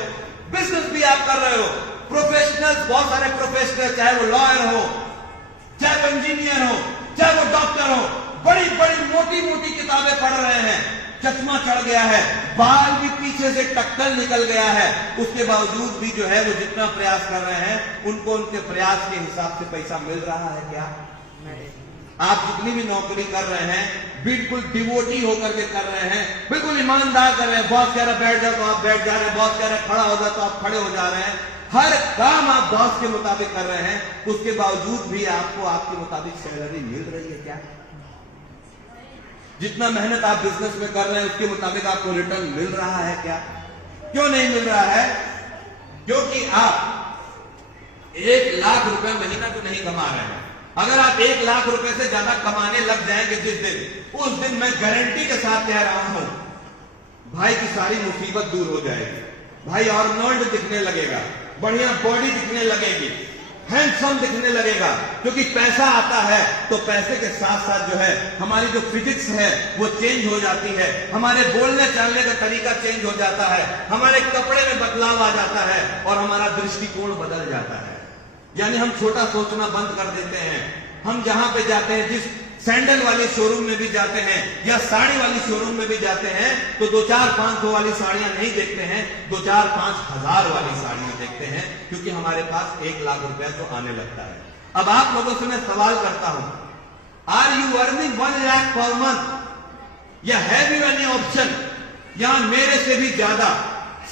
बिजनेस भी आप कर रहे हो, प्रोफेशनल्स, बहुत सारे प्रोफेशनल, चाहे वो लॉयर हो, चाहे वो इंजीनियर हो, चाहे वो डॉक्टर हो, बड़ी बड़ी मोटी मोटी किताबें पढ़ रहे हैं, चश्मा चढ़ गया है, बाल भी पीछे से टक्कर निकल गया है, उसके बावजूद भी जो है वो जितना प्रयास कर रहे हैं उनको उनके प्रयास के हिसाब से पैसा मिल रहा है क्या? आप जितनी भी नौकरी कर रहे हैं बिल्कुल डिवोटी होकर के कर रहे हैं, बिल्कुल ईमानदार कर रहे हैं। बॉस कह रहे बैठ जाओ तो आप बैठ जा रहे हैं, बॉस कह रहे खड़ा हो जाओ तो आप खड़े हो जा रहे हैं, हर काम आप बॉस के मुताबिक कर रहे हैं, उसके बावजूद भी आपको आपके मुताबिक सैलरी मिल रही है क्या? जितना मेहनत आप बिजनेस में कर रहे हैं उसके मुताबिक आपको रिटर्न मिल रहा है क्या? क्यों नहीं मिल रहा है? क्योंकि आप 1 लाख रुपए महीना तो नहीं कमा रहे हैं। अगर आप 1 लाख रुपए से ज्यादा कमाने लग जाएंगे जिस दिन, उस दिन मैं गारंटी के साथ कह रहा हूं भाई की सारी मुसीबत दूर हो जाएगी। भाई आर्नोल्ड दिखने लगेगा, बढ़िया बॉडी दिखने लगेगी, हैंडसम दिखने लगेगा, क्योंकि पैसा आता है तो पैसे के साथ साथ जो है हमारी जो फिजिक्स है वो चेंज हो जाती है, हमारे बोलने चालने का तरीका चेंज हो जाता है, हमारे कपड़े में बदलाव आ जाता है और हमारा दृष्टिकोण बदल जाता है। यानी हम छोटा सोचना बंद कर देते हैं। हम जहां पे जाते हैं, जिस सैंडल वाली शोरूम में भी जाते हैं या साड़ी वाली शोरूम में भी जाते हैं, तो 2-4-500 वाली साड़ियां नहीं देखते हैं, 2-4-5 हजार वाली साड़ियां देखते हैं, क्योंकि हमारे पास 1 लाख रुपया तो आने लगता है। अब आप लोगों से मैं सवाल करता हूं, are you earning 1 lakh per month या हैव यू एनी ऑप्शन? यहां मेरे से भी ज्यादा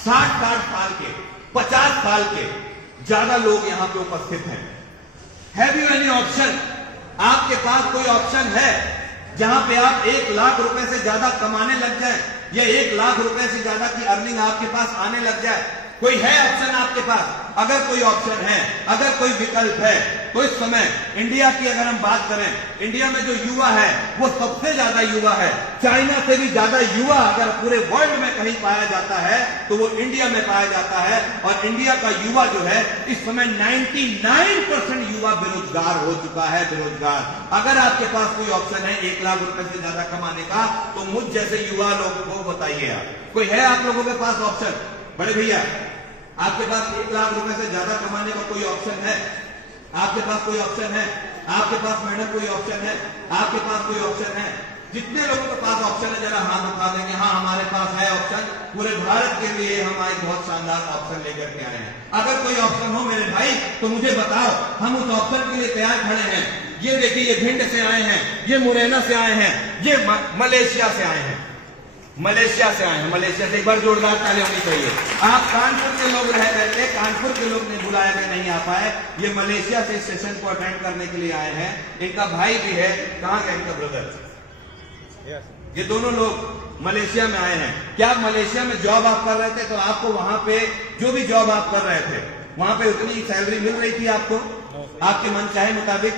60-60 साल के, 50 साल के ज्यादा लोग यहां पे उपस्थित हैं। Have you any option? आपके पास कोई ऑप्शन है जहां पे आप 1 लाख रुपए से ज्यादा कमाने लग जाए या 1 लाख रुपए से ज्यादा की अर्निंग आपके पास आने लग जाए? कोई है ऑप्शन आपके पास? अगर कोई ऑप्शन है, अगर कोई विकल्प है, तो इस समय इंडिया की अगर हम बात करें, इंडिया में जो युवा है वो सबसे ज्यादा युवा है। चाइना से भी ज्यादा युवा अगर पूरे वर्ल्ड में कहीं पाया जाता है तो वो इंडिया में पाया जाता है। और इंडिया का युवा जो है इस समय 99% युवा बेरोजगार हो चुका है, बेरोजगार। अगर आपके पास कोई ऑप्शन है 1 लाख रुपए से ज्यादा कमाने का, तो मुझ जैसे युवा लोगों को बताइए। आप कोई है आप लोगों के पास ऑप्शन? बड़े भैया, आपके पास 1 लाख रुपए से ज्यादा कमाने का कोई ऑप्शन है? आपके पास कोई ऑप्शन है? आपके पास मैडम कोई ऑप्शन है? आपके पास कोई ऑप्शन है? जितने लोगों के पास ऑप्शन है जरा हाथ उठा देंगे, हाँ हमारे पास है ऑप्शन। पूरे भारत के लिए हम एक बहुत शानदार ऑप्शन लेकर के आए हैं। अगर कोई ऑप्शन हो मेरे भाई तो मुझे बताओ, हम उस ऑप्शन के लिए तैयार खड़े हैं। ये देखिए, ये भिंड से आए हैं, ये मुरैना से आए हैं, ये मलेशिया से आए हैं, मलेशिया से आए हैं। मलेशिया से एक बार जोरदार ताली होनी चाहिए। आप कानपुर के लोग रह करके कानपुर के लोग ने बुलाया कि नहीं आ पाए, ये मलेशिया से सेशन को अटेंड करने के लिए आए हैं। इनका भाई भी है, कहाँ गया इनका ब्रदर? ये दोनों लोग मलेशिया में आए हैं। क्या आप मलेशिया में जॉब आप कर रहे थे तो आपको वहां पे जो भी जॉब आप कर रहे थे वहां पे उतनी सैलरी मिल रही थी आपको आपके मन चाहे मुताबिक?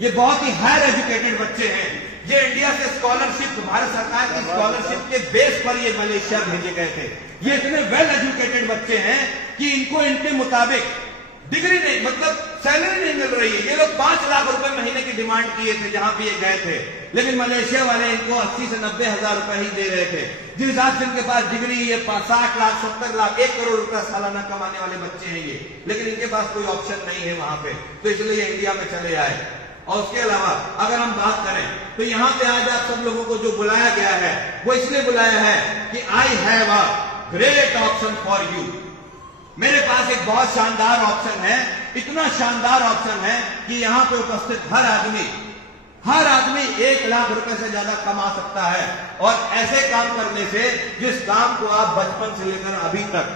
ये बहुत ही हायर एजुकेटेड बच्चे हैं। ये इंडिया से स्कॉलरशिप, भारत सरकार की स्कॉलरशिप के बेस पर ये मलेशिया भेजे गए थे। ये इतने वेल एजुकेटेड बच्चे हैं कि इनको इनके मुताबिक डिग्री नहीं, मतलब सैलरी नहीं मिल रही है। ये लोग 5 लाख रुपए महीने की डिमांड किए थे जहां पे ये गए थे, लेकिन मलेशिया वाले इनको 80 से 90 हजार रुपए ही दे रहे थे। जिस हिसाब से इनके पास डिग्री, ये 60 लाख 70 लाख 1 करोड़ रुपया सालाना कमाने वाले बच्चे हैं ये, लेकिन इनके पास कोई ऑप्शन नहीं है वहां पे, तो इसलिए इंडिया में चले आए। और उसके अलावा अगर हम बात करें तो यहाँ पे आज आप सब लोगों को जो बुलाया गया है वो इसलिए बुलाया है कि I have a great option for you. मेरे पास एक बहुत शानदार ऑप्शन है, इतना शानदार ऑप्शन है कि यहां पे उपस्थित हर आदमी 1 लाख रुपए से ज्यादा कमा सकता है, और ऐसे काम करने से जिस काम को आप बचपन से लेकर अभी तक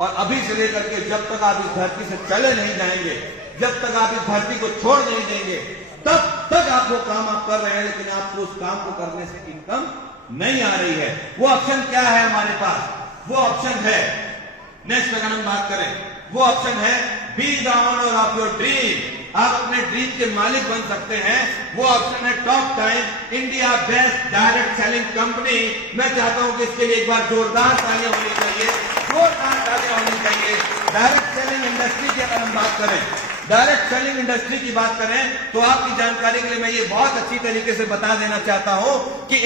और अभी से लेकर के जब तक आप इस धरती से चले नहीं जाएंगे, जब तक आप इस धरती को छोड़ नहीं देंगे, तब तक आप वो काम आप कर रहे हैं, लेकिन आपको उस काम को करने से इनकम नहीं आ रही है। वो ऑप्शन क्या है हमारे पास? वो ऑप्शन है, नेक्स्ट अगर हम बात करें, वो ऑप्शन है be the owner of your dream. आप अपने ड्रीम के मालिक बन सकते हैं। वो ऑप्शन है top time India best direct selling company. मैं चाहता हूं कि इसके लिए एक बार जोरदार तालियां होनी चाहिए, जोरदार तालियां होनी चाहिए। डायरेक्ट सेलिंग इंडस्ट्री की अगर हम बात करें, डायरेक्ट सेलिंग इंडस्ट्री की बात करें तो आपकी जानकारी के लिए मैं ये बहुत अच्छी तरीके से बता देना चाहता हूं कि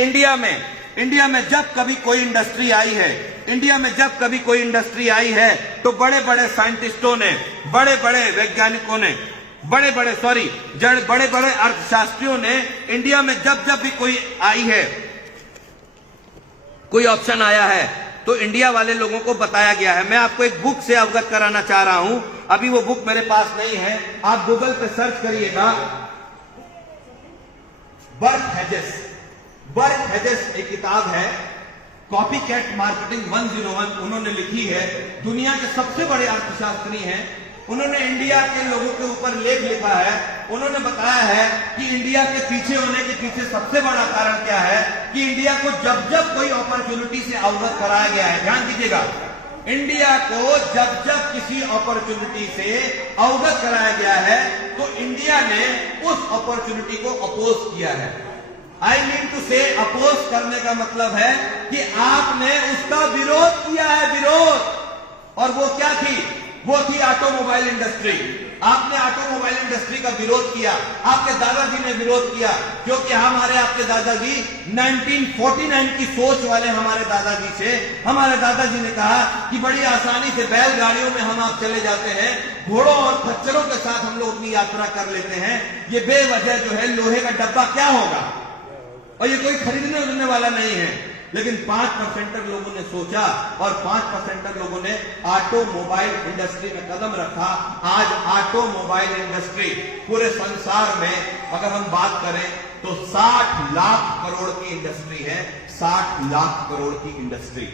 इंडिया में जब कभी कोई इंडस्ट्री आई है, इंडिया में जब कभी कोई इंडस्ट्री आई है तो बड़े बड़े साइंटिस्टों ने, बड़े बड़े वैज्ञानिकों ने, बड़े बड़े अर्थशास्त्रियों ने इंडिया में जब भी कोई आई है, कोई ऑप्शन आया है, तो इंडिया वाले लोगों को बताया गया है। मैं आपको एक बुक से अवगत कराना चाह रहा हूं, अभी वो बुक मेरे पास नहीं है, आप गूगल पे सर्च करिएगा। बर्थ हेजेस एक किताब है, कॉपी कैट मार्केटिंग 101 उन्होंने लिखी है। दुनिया के सबसे बड़े अर्थशास्त्री हैं। उन्होंने इंडिया के लोगों के ऊपर लेख लिखा है। उन्होंने बताया है कि इंडिया के पीछे होने के पीछे सबसे बड़ा कारण क्या है कि इंडिया को जब कोई अपॉर्चुनिटी से अवगत कराया गया है, ध्यान दीजिएगा, इंडिया को जब किसी अपॉर्चुनिटी से अवगत कराया गया है तो इंडिया ने उस अपॉर्चुनिटी को अपोज किया है। आई मीन टू से अपोज करने का मतलब है कि आपने उसका विरोध किया है, विरोध। और वो क्या थी? वो थी ऑटोमोबाइल इंडस्ट्री। आपने ऑटोमोबाइल इंडस्ट्री का विरोध किया, आपके दादाजी ने विरोध किया, क्योंकि हमारे आपके दादाजी 1949 की सोच वाले हमारे दादाजी से, हमारे दादाजी ने कहा कि बड़ी आसानी से बैलगाड़ियों में हम आप चले जाते हैं, घोड़ों और खच्चरों के साथ हम लोग अपनी यात्रा कर लेते हैं, ये बेवजह जो है लोहे का डब्बा क्या होगा, और ये कोई खरीदने उड़ने वाला नहीं है। लेकिन 5% लोगों ने सोचा और 5% लोगों ने ऑटोमोबाइल इंडस्ट्री में कदम रखा। आज ऑटोमोबाइल इंडस्ट्री पूरे संसार में अगर हम बात करें तो 60 लाख करोड़ की इंडस्ट्री है, 60 लाख करोड़ की इंडस्ट्री।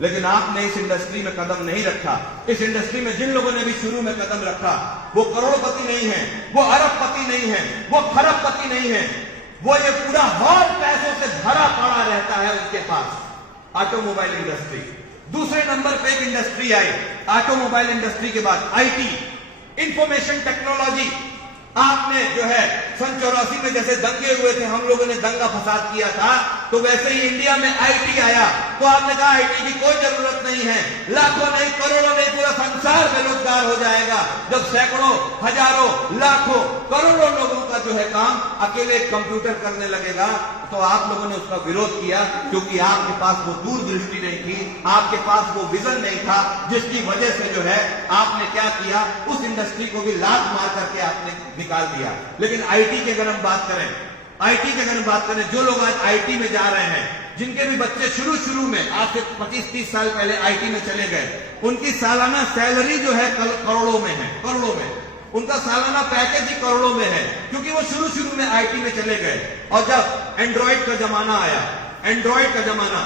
लेकिन आपने इस इंडस्ट्री में कदम नहीं रखा। इस इंडस्ट्री में जिन लोगों ने भी शुरू में कदम रखा वो करोड़पति नहीं है, वो अरबपति नहीं है, वो खरबपति नहीं है, वो ये पूरा हॉल पैसों से भरा पड़ा रहता है उनके पास। Automobile industry. दूसरे नंबर पे एक इंडस्ट्री आई ऑटोमोबाइल इंडस्ट्री के बाद, आईटी, इंफॉर्मेशन टेक्नोलॉजी। आपने जो है सन 84 में जैसे दंगे हुए थे, हम लोगों ने दंगा फसाद किया था, तो वैसे ही इंडिया में आईटी आया तो आपने कहा आईटी की कोई जरूरत नहीं है, लाखों नहीं करोड़ों नहीं पूरा संसार बेरोजगार हो जाएगा जब सैकड़ों हजारों लाखों करोड़ों लोगों का जो है काम अकेले कंप्यूटर करने लगेगा। तो आप लोगों ने उसका विरोध किया क्योंकि आपके पास वो दूरदृष्टि नहीं थी, आपके पास वो विजन नहीं था, जिसकी वजह से जो है आपने क्या किया, उस इंडस्ट्री को भी लात मार करके आपने निकाल दिया। लेकिन आईटी की अगर हम बात करें, आईटी की अगर हम बात करें, जो लोग आज आईटी में जा रहे हैं, जिनके भी बच्चे शुरू में आज से 25-30 साल पहले आईटी में चले गए, उनकी सालाना सैलरी जो है करोड़ों में है, करोड़ों में। उनका सालाना पैकेज ही करोड़ों में है क्योंकि वो शुरू में आईटी में चले गए। और जब एंड्रॉइड का जमाना आया, एंड्रॉइड का जमाना,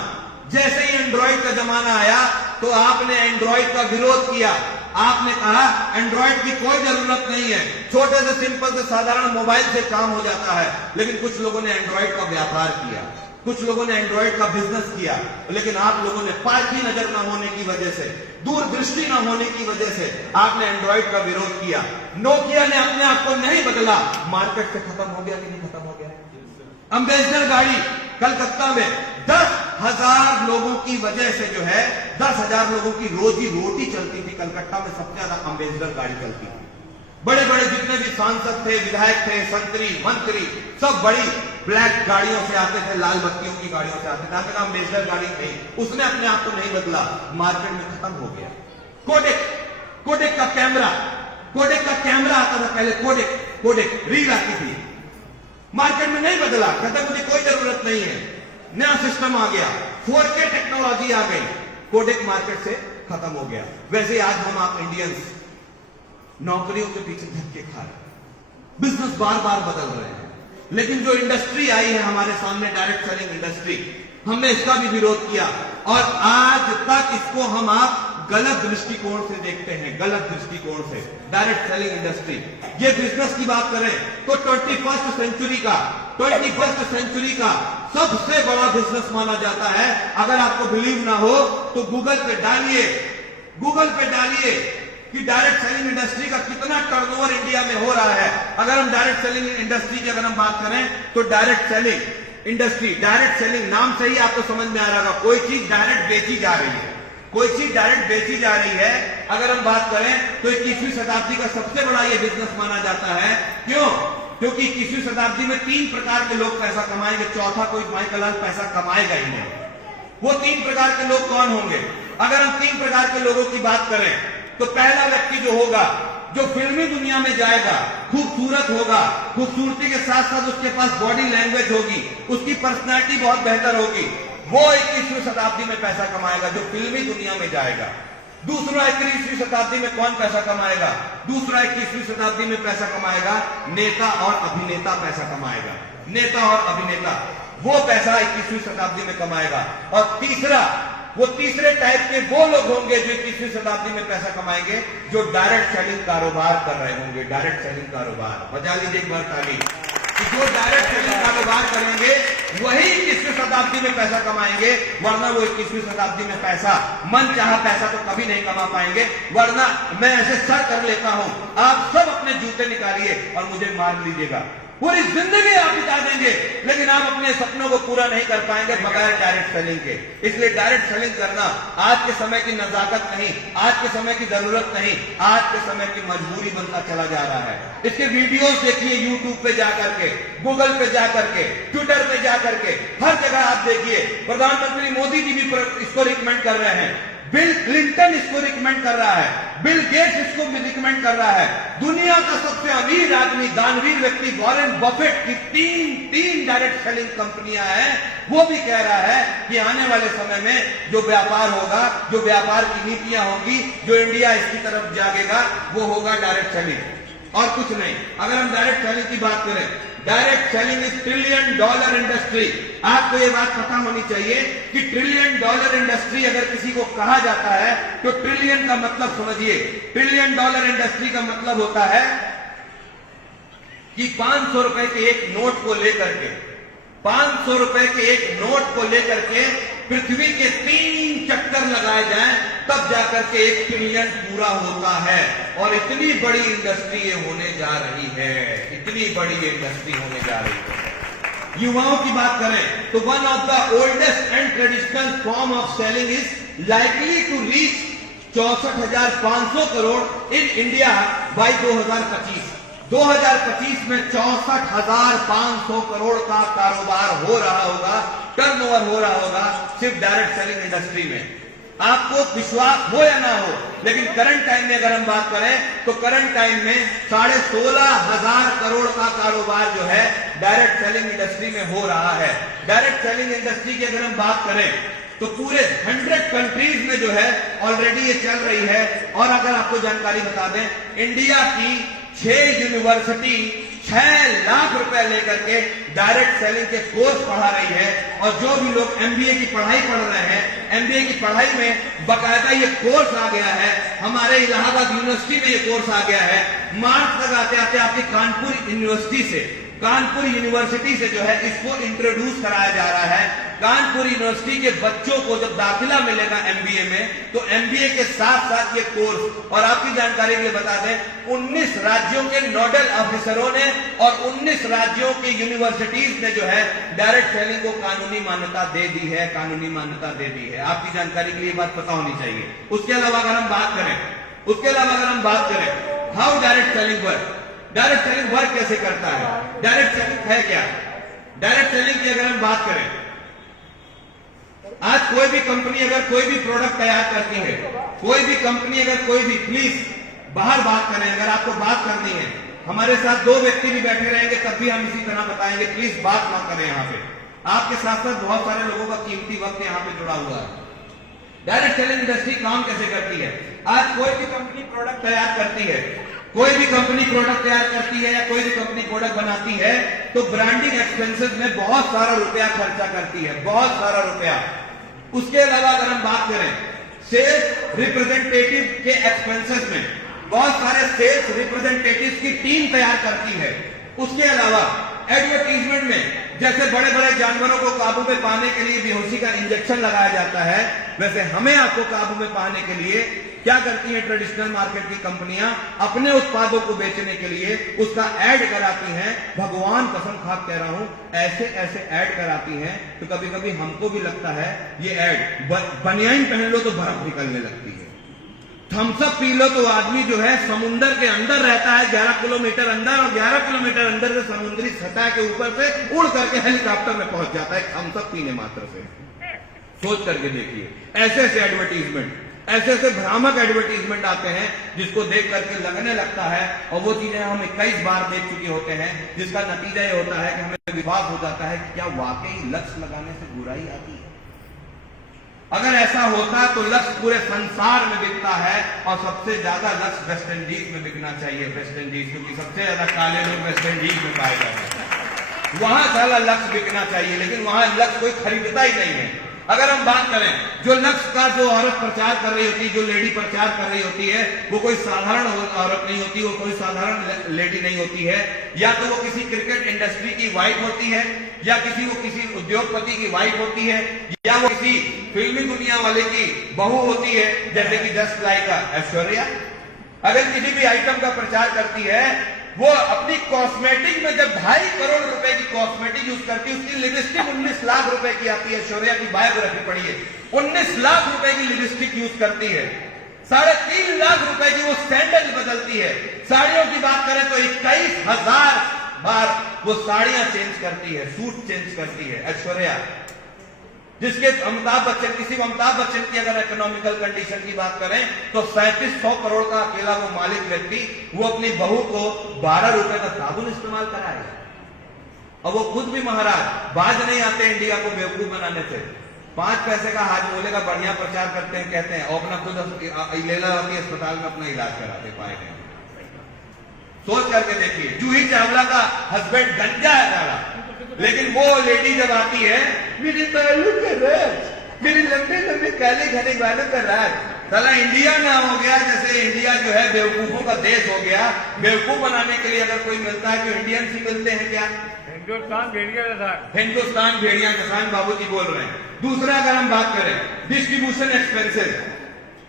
जैसे ही एंड्रॉइड का जमाना आया तो आपने एंड्रॉइड का विरोध किया। आपने कहा एंड्रॉइड की कोई जरूरत नहीं है, छोटे से सिंपल से साधारण मोबाइल से काम हो जाता है। लेकिन कुछ लोगों ने एंड्रॉइड का व्यापार किया, कुछ लोगों ने एंड्रॉइड का बिजनेस किया, लेकिन आप लोगों ने पारखी नजर ना होने की वजह से, दूरदृष्टि ना होने की वजह से आपने एंड्रॉइड का विरोध किया। नोकिया ने अपने आप को नहीं बदला, मार्केट से खत्म हो गया कि नहीं खत्म हो गया? एम्बेसडर गाड़ी कलकत्ता में 10,000 लोगों की वजह से जो है 10,000 लोगों की रोजी रोटी चलती थी। कलकत्ता में सबसे ज्यादा एम्बेसडर गाड़ी चलती थी। बड़े बड़े जितने भी सांसद थे, विधायक थे, संतरी, मंत्री, सब बड़ी ब्लैक गाड़ियों से आते थे, लाल बत्तियों की गाड़ियों से आते थे। आपका एम्बेसडर गाड़ी थी, उसने अपने आप को नहीं बदला, मार्केट में खत्म हो गया। कोडेक का कैमरा आता था पहले, कोडेक रील आती थी, मार्केट में नहीं बदला, कहता मुझे कोई जरूरत नहीं है। नया सिस्टम आ गया, 4K टेक्नोलॉजी आ गई, कोडेक मार्केट से खत्म हो गया। वैसे आज हम आप इंडियंस नौकरियों के पीछे धक्के खा रहे हैं, बिजनेस बार बार बदल रहे हैं, लेकिन जो इंडस्ट्री आई है हमारे सामने, डायरेक्ट सेलिंग इंडस्ट्री, हमने इसका भी विरोध किया और आज तक इसको हम आप गलत दृष्टिकोण से देखते हैं, गलत दृष्टिकोण से। डायरेक्ट सेलिंग इंडस्ट्री, ये बिजनेस की बात करें तो 21st सेंचुरी का सबसे बड़ा बिजनेस माना जाता है। अगर आपको बिलीव ना हो तो गूगल पे डालिए कि डायरेक्ट सेलिंग इंडस्ट्री का कितना टर्नओवर इंडिया में हो रहा है। अगर हम डायरेक्ट सेलिंग इंडस्ट्री की अगर हम बात करें तो direct selling industry, direct selling नाम से ही आपको समझ में आ रहा होगा, कोई चीज डायरेक्ट बेची जा रही है, कोई चीज डायरेक्ट बेची जा रही है। अगर हम बात करें तो 21वीं शताब्दी का सबसे बड़ा यह बिजनेस माना जाता है। क्यों? क्योंकि 21वीं शताब्दी में 3 प्रकार के लोग पैसा कमाएंगे, चौथा कोई माइकलाल पैसा कमाएगा ही नहीं। वो 3 प्रकार के लोग कौन होंगे? अगर हम 3 प्रकार के लोगों की बात करें तो पहला व्यक्ति जो होगा, जो फिल्मी दुनिया में जाएगा, खूबसूरत होगा, खूबसूरती के साथ साथ उसके पास बॉडी लैंग्वेज होगी, उसकी पर्सनैलिटी बहुत बेहतर होगी, वो 21वीं शताब्दी में पैसा कमाएगा, जो फिल्मी दुनिया में जाएगा। दूसरा 21वीं शताब्दी में कौन पैसा कमाएगा? दूसरा 21वीं शताब्दी में पैसा कमाएगा नेता और अभिनेता पैसा कमाएगा, नेता और अभिनेता, वो पैसा 21वीं शताब्दी में कमाएगा। और तीसरे टाइप के वो लोग होंगे जो 21वीं शताब्दी में पैसा कमाएंगे, जो डायरेक्ट सेलिंग कारोबार कर रहे होंगे। डायरेक्ट सेलिंग कारोबार, बजा लीजिए एक बार ताली, कि जो डायरेक्ट सेलिंग कारोबार करेंगे वही 21वीं शताब्दी में पैसा कमाएंगे, वरना वो 21वीं शताब्दी में पैसा, मन चाहा पैसा तो कभी नहीं कमा पाएंगे। वरना मैं ऐसे सर कर लेता हूं, आप सब अपने जूते निकालिए और मुझे मान लीजिएगा, पूरी जिंदगी आप बिता देंगे, लेकिन आप अपने सपनों को पूरा नहीं कर पाएंगे बगैर डायरेक्ट सेलिंग के। इसलिए डायरेक्ट सेलिंग करना आज के समय की नजाकत नहीं, आज के समय की जरूरत नहीं, आज के समय की मजबूरी बनता चला जा रहा है। इसके वीडियोस देखिए, यूट्यूब पे जाकर के, गूगल पे जाकर के, ट्विटर पे जाकर के, हर जगह आप देखिए। प्रधानमंत्री मोदी जी भी इसको रिकमेंड कर रहे हैं, बिल क्लिंटन इसको रिकमेंड कर रहा है, बिल गेट्स इसको रिकमेंड कर रहा है। दुनिया का सबसे अमीर आदमी, दानवीर व्यक्ति वॉरेन बफेट की तीन डायरेक्ट सेलिंग कंपनियां हैं, वो भी कह रहा है कि आने वाले समय में जो व्यापार होगा, जो व्यापार की नीतियां होंगी, जो इंडिया इसकी तरफ जागेगा, वो होगा डायरेक्ट सेलिंग और कुछ नहीं। अगर हम डायरेक्ट सेलिंग की बात करें, direct selling is $1 trillion industry. आपको ये बात पता होनी चाहिए कि $1 ट्रिलियन इंडस्ट्री अगर किसी को कहा जाता है तो ट्रिलियन का मतलब समझिए। $1 ट्रिलियन इंडस्ट्री का मतलब होता है कि 500 रुपए के एक नोट को लेकर के, 500 रुपए के एक नोट को लेकर के पृथ्वी के 3 चक्कर लगाए जाएं, तब जाकर के 1 ट्रिलियन पूरा होता है। और इतनी बड़ी इंडस्ट्री ये होने जा रही है, इतनी बड़ी इंडस्ट्री होने जा रही है। युवाओं की बात करें तो one of the oldest and traditional form of selling is likely to reach 64,500 crore in India by 2025। 2025 में 64,500 करोड़ का कारोबार हो रहा होगा, टर्नओवर हो रहा होगा सिर्फ डायरेक्ट सेलिंग इंडस्ट्री में। आपको विश्वास हो या ना हो, लेकिन करंट टाइम में अगर हम बात करें तो करंट टाइम में 16,500 करोड़ का कारोबार जो है डायरेक्ट सेलिंग इंडस्ट्री में हो रहा है। डायरेक्ट सेलिंग इंडस्ट्री की अगर हम बात करें तो पूरे 100 कंट्रीज में जो है ऑलरेडी ये चल रही है। और अगर आपको जानकारी बता दें, इंडिया की 6 यूनिवर्सिटी 6 लाख रुपए लेकर के डायरेक्ट सेलिंग के कोर्स पढ़ा रही है। और जो भी लोग एमबीए की पढ़ाई पढ़ रहे हैं, एमबीए की पढ़ाई में बकायदा ये कोर्स आ गया है, हमारे इलाहाबाद यूनिवर्सिटी में ये कोर्स आ गया है। मार्च तक आते आते आपकी कानपुर यूनिवर्सिटी से कानपुर यूनिवर्सिटी से जो है इसको इंट्रोड्यूस कराया जा रहा है। कानपुर यूनिवर्सिटी के बच्चों को जब दाखिला मिलेगा एमबीए में, तो एमबीए के साथ साथ ये कोर्स, और आपकी जानकारी के लिए बता दें, 19 राज्यों के नोडल ऑफिसरों ने और 19 राज्यों की यूनिवर्सिटीज ने जो है डायरेक्ट सेलिंग को कानूनी मान्यता दे दी है, कानूनी मान्यता दे दी है। आपकी जानकारी के लिए बात पता होनी चाहिए। उसके अलावा अगर हम बात करें how direct selling work, direct selling work कैसे करता है, डायरेक्ट सेलिंग है क्या? डायरेक्ट सेलिंग की अगर हम बात करें, आज कोई भी कंपनी अगर कोई भी प्रोडक्ट तैयार करती है, कोई भी कंपनी अगर कोई भी, प्लीज बाहर बात करें, अगर आपको बात करनी है, हमारे साथ 2 व्यक्ति भी बैठे रहेंगे तब भी हम इसी तरह बताएंगे, प्लीज बात ना करें। यहां पे आपके साथ साथ बहुत सारे लोगों का कीमती वक्त यहां पे जुड़ा हुआ है। डायरेक्ट सेलिंग इंडस्ट्री काम कैसे करती है? आज कोई भी कंपनी प्रोडक्ट तैयार करती है, कोई भी कंपनी प्रोडक्ट तैयार करती है या कोई भी कंपनी प्रोडक्ट बनाती है, तो ब्रांडिंग एक्सपेंसेस में बहुत सारा रुपया खर्चा करती है, बहुत सारा रुपया। उसके अलावा अगर हम बात करें सेल्स रिप्रेजेंटेटिव के एक्सपेंसेस में, बहुत सारे सेल्स रिप्रेजेंटेटिव की टीम तैयार करती है। उसके अलावा एडवर्टीजमेंट में जैसे बड़े बड़े जानवरों को काबू में पाने के लिए बेहोशी का इंजेक्शन लगाया जाता है, वैसे हमें आपको काबू में पाने के लिए क्या करती है ट्रेडिशनल मार्केट की कंपनियां? अपने उत्पादों को बेचने के लिए उसका ऐड कराती हैं। भगवान कसम खा कह रहा हूं, ऐसे ऐसे ऐड कराती हैं तो कभी कभी हमको भी लगता है ये ऐड, बनियान पहन लो तो बर्फ निकलने लगती है, थम्सअप पी लो तो आदमी जो है समुंदर के अंदर रहता है 11 किलोमीटर अंदर, और 11 किलोमीटर अंदर से समुद्री सतह के ऊपर से उड़ करके हेलीकॉप्टर में पहुंच जाता है थम्सअप पीने मात्र से। सोच करके देखिए, ऐसे ऐसे एडवर्टीजमेंट, ऐसे ऐसे भ्रामक एडवर्टीजमेंट आते हैं जिसको देख करके लगने लगता है, और वो चीजें हम 21 बार देख चुके होते हैं, जिसका नतीजा ये होता है कि हमें विश्वास हो जाता है कि क्या वाकई लक्ष्य लगाने से बुराई आती है। अगर ऐसा होता तो लक्ष्य पूरे संसार में बिकता है, और सबसे ज्यादा लक्ष्य वेस्ट इंडीज में बिकना चाहिए। वेस्ट इंडीज, क्योंकि सबसे ज्यादा काले लोग वेस्ट इंडीज में पाए जाते हैं, वहां सारा लक्ष्य बिकना चाहिए, लेकिन वहां लक्ष्य कोई खरीदता ही नहीं है। अगर हम बात करें जो लक्ष्य का जो औरत प्रचार कर रही होती है, जो लेडी प्रचार कर रही होती है, वो कोई साधारण औरत नहीं होती, वो कोई साधारण लेडी नहीं होती है। या तो वो किसी क्रिकेट इंडस्ट्री की वाइफ होती है, या किसी उद्योगपति की वाइफ होती है, या वो किसी फिल्मी दुनिया वाले की बहू होती है, जैसे कि जस्ट लाइक ऐश्वर्या। अगर किसी भी आइटम का प्रचार करती है, वो अपनी कॉस्मेटिक में जब 2.5 करोड़ रुपए की कॉस्मेटिक यूज करती है, उसकी लिपस्टिक 19 लाख रुपए की आती है। ऐश्वर्या की बायोग्राफी पढ़िए, 19 लाख रुपए की लिपस्टिक यूज करती है, 3.5 लाख रुपए की वो सैंडल बदलती है। साड़ियों की बात करें तो 21,000 बार वो साड़ियां चेंज करती है, सूट चेंज करती है ऐश्वर्या। जिसके अमिताभ बच्चन, किसी अमिताभ बच्चन की अगर इकोनॉमिकल कंडीशन की बात करें तो 3700 करोड़ का अकेला वो मालिक व्यक्ति, वो अपनी बहू को 12 रुपए का साबुन इस्तेमाल कराएगा, और वो खुद भी महाराज बाज नहीं आते इंडिया को बेवकूफ बनाने से। 5 पैसे का हाजमोले का बढ़िया प्रचार करते हैं, कहते हैं, और अपना खुद लीलावती अस्पताल में अपना इलाज कराते पाए गए। सोच करके देखिए, जूही चावला का हस्बैंड गंजा है सारा, लेकिन वो लेडी जब आती है, मेरी बालों का राज, मेरी लंबे लंबे काले घने बालों का राज। साला इंडिया नाम हो गया, जैसे इंडिया जो है बेवकूफों का देश हो गया। बेवकूफ बनाने के लिए अगर कोई मिलता है तो इंडियंस ही मिलते हैं क्या? हिंदुस्तान भेड़िया किसान, हिंदुस्तान भेड़िया किसान बाबूजी बोल रहे हैं। दूसरा अगर हम बात करें डिस्ट्रीब्यूशन एक्सपेंसेस,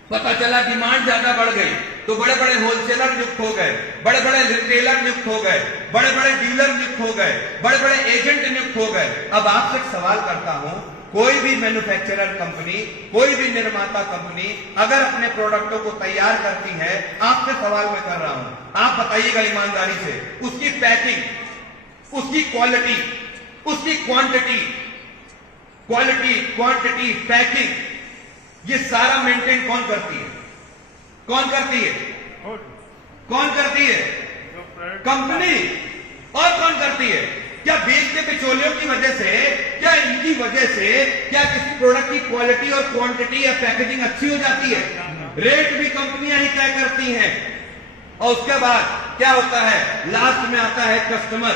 पता चला डिमांड ज्यादा बढ़ गई तो बड़े बड़े होलसेलर नियुक्त हो गए, बड़े बड़े रिटेलर नियुक्त हो गए, बड़े बड़े डीलर नियुक्त हो गए, बड़े बड़े एजेंट नियुक्त हो गए। अब आपसे एक सवाल करता हूं, कोई भी मैन्युफैक्चरर कंपनी, कोई भी निर्माता कंपनी अगर अपने प्रोडक्टों को तैयार करती है, आपसे सवाल मैं कर रहा हूं, आप बताइएगा ईमानदारी से, उसकी पैकिंग, उसकी क्वालिटी, उसकी क्वांटिटी, पैकिंग, ये सारा मेंटेन कौन करती है? कौन करती है? कौन करती है? कंपनी। और कौन करती है? क्या बीच के बिचौलियों की वजह से, क्या इनकी वजह से क्या किसी प्रोडक्ट की क्वालिटी और क्वांटिटी या पैकेजिंग अच्छी हो जाती है? रेट भी कंपनियां ही तय करती हैं। और उसके बाद क्या होता है? लास्ट में आता है कस्टमर।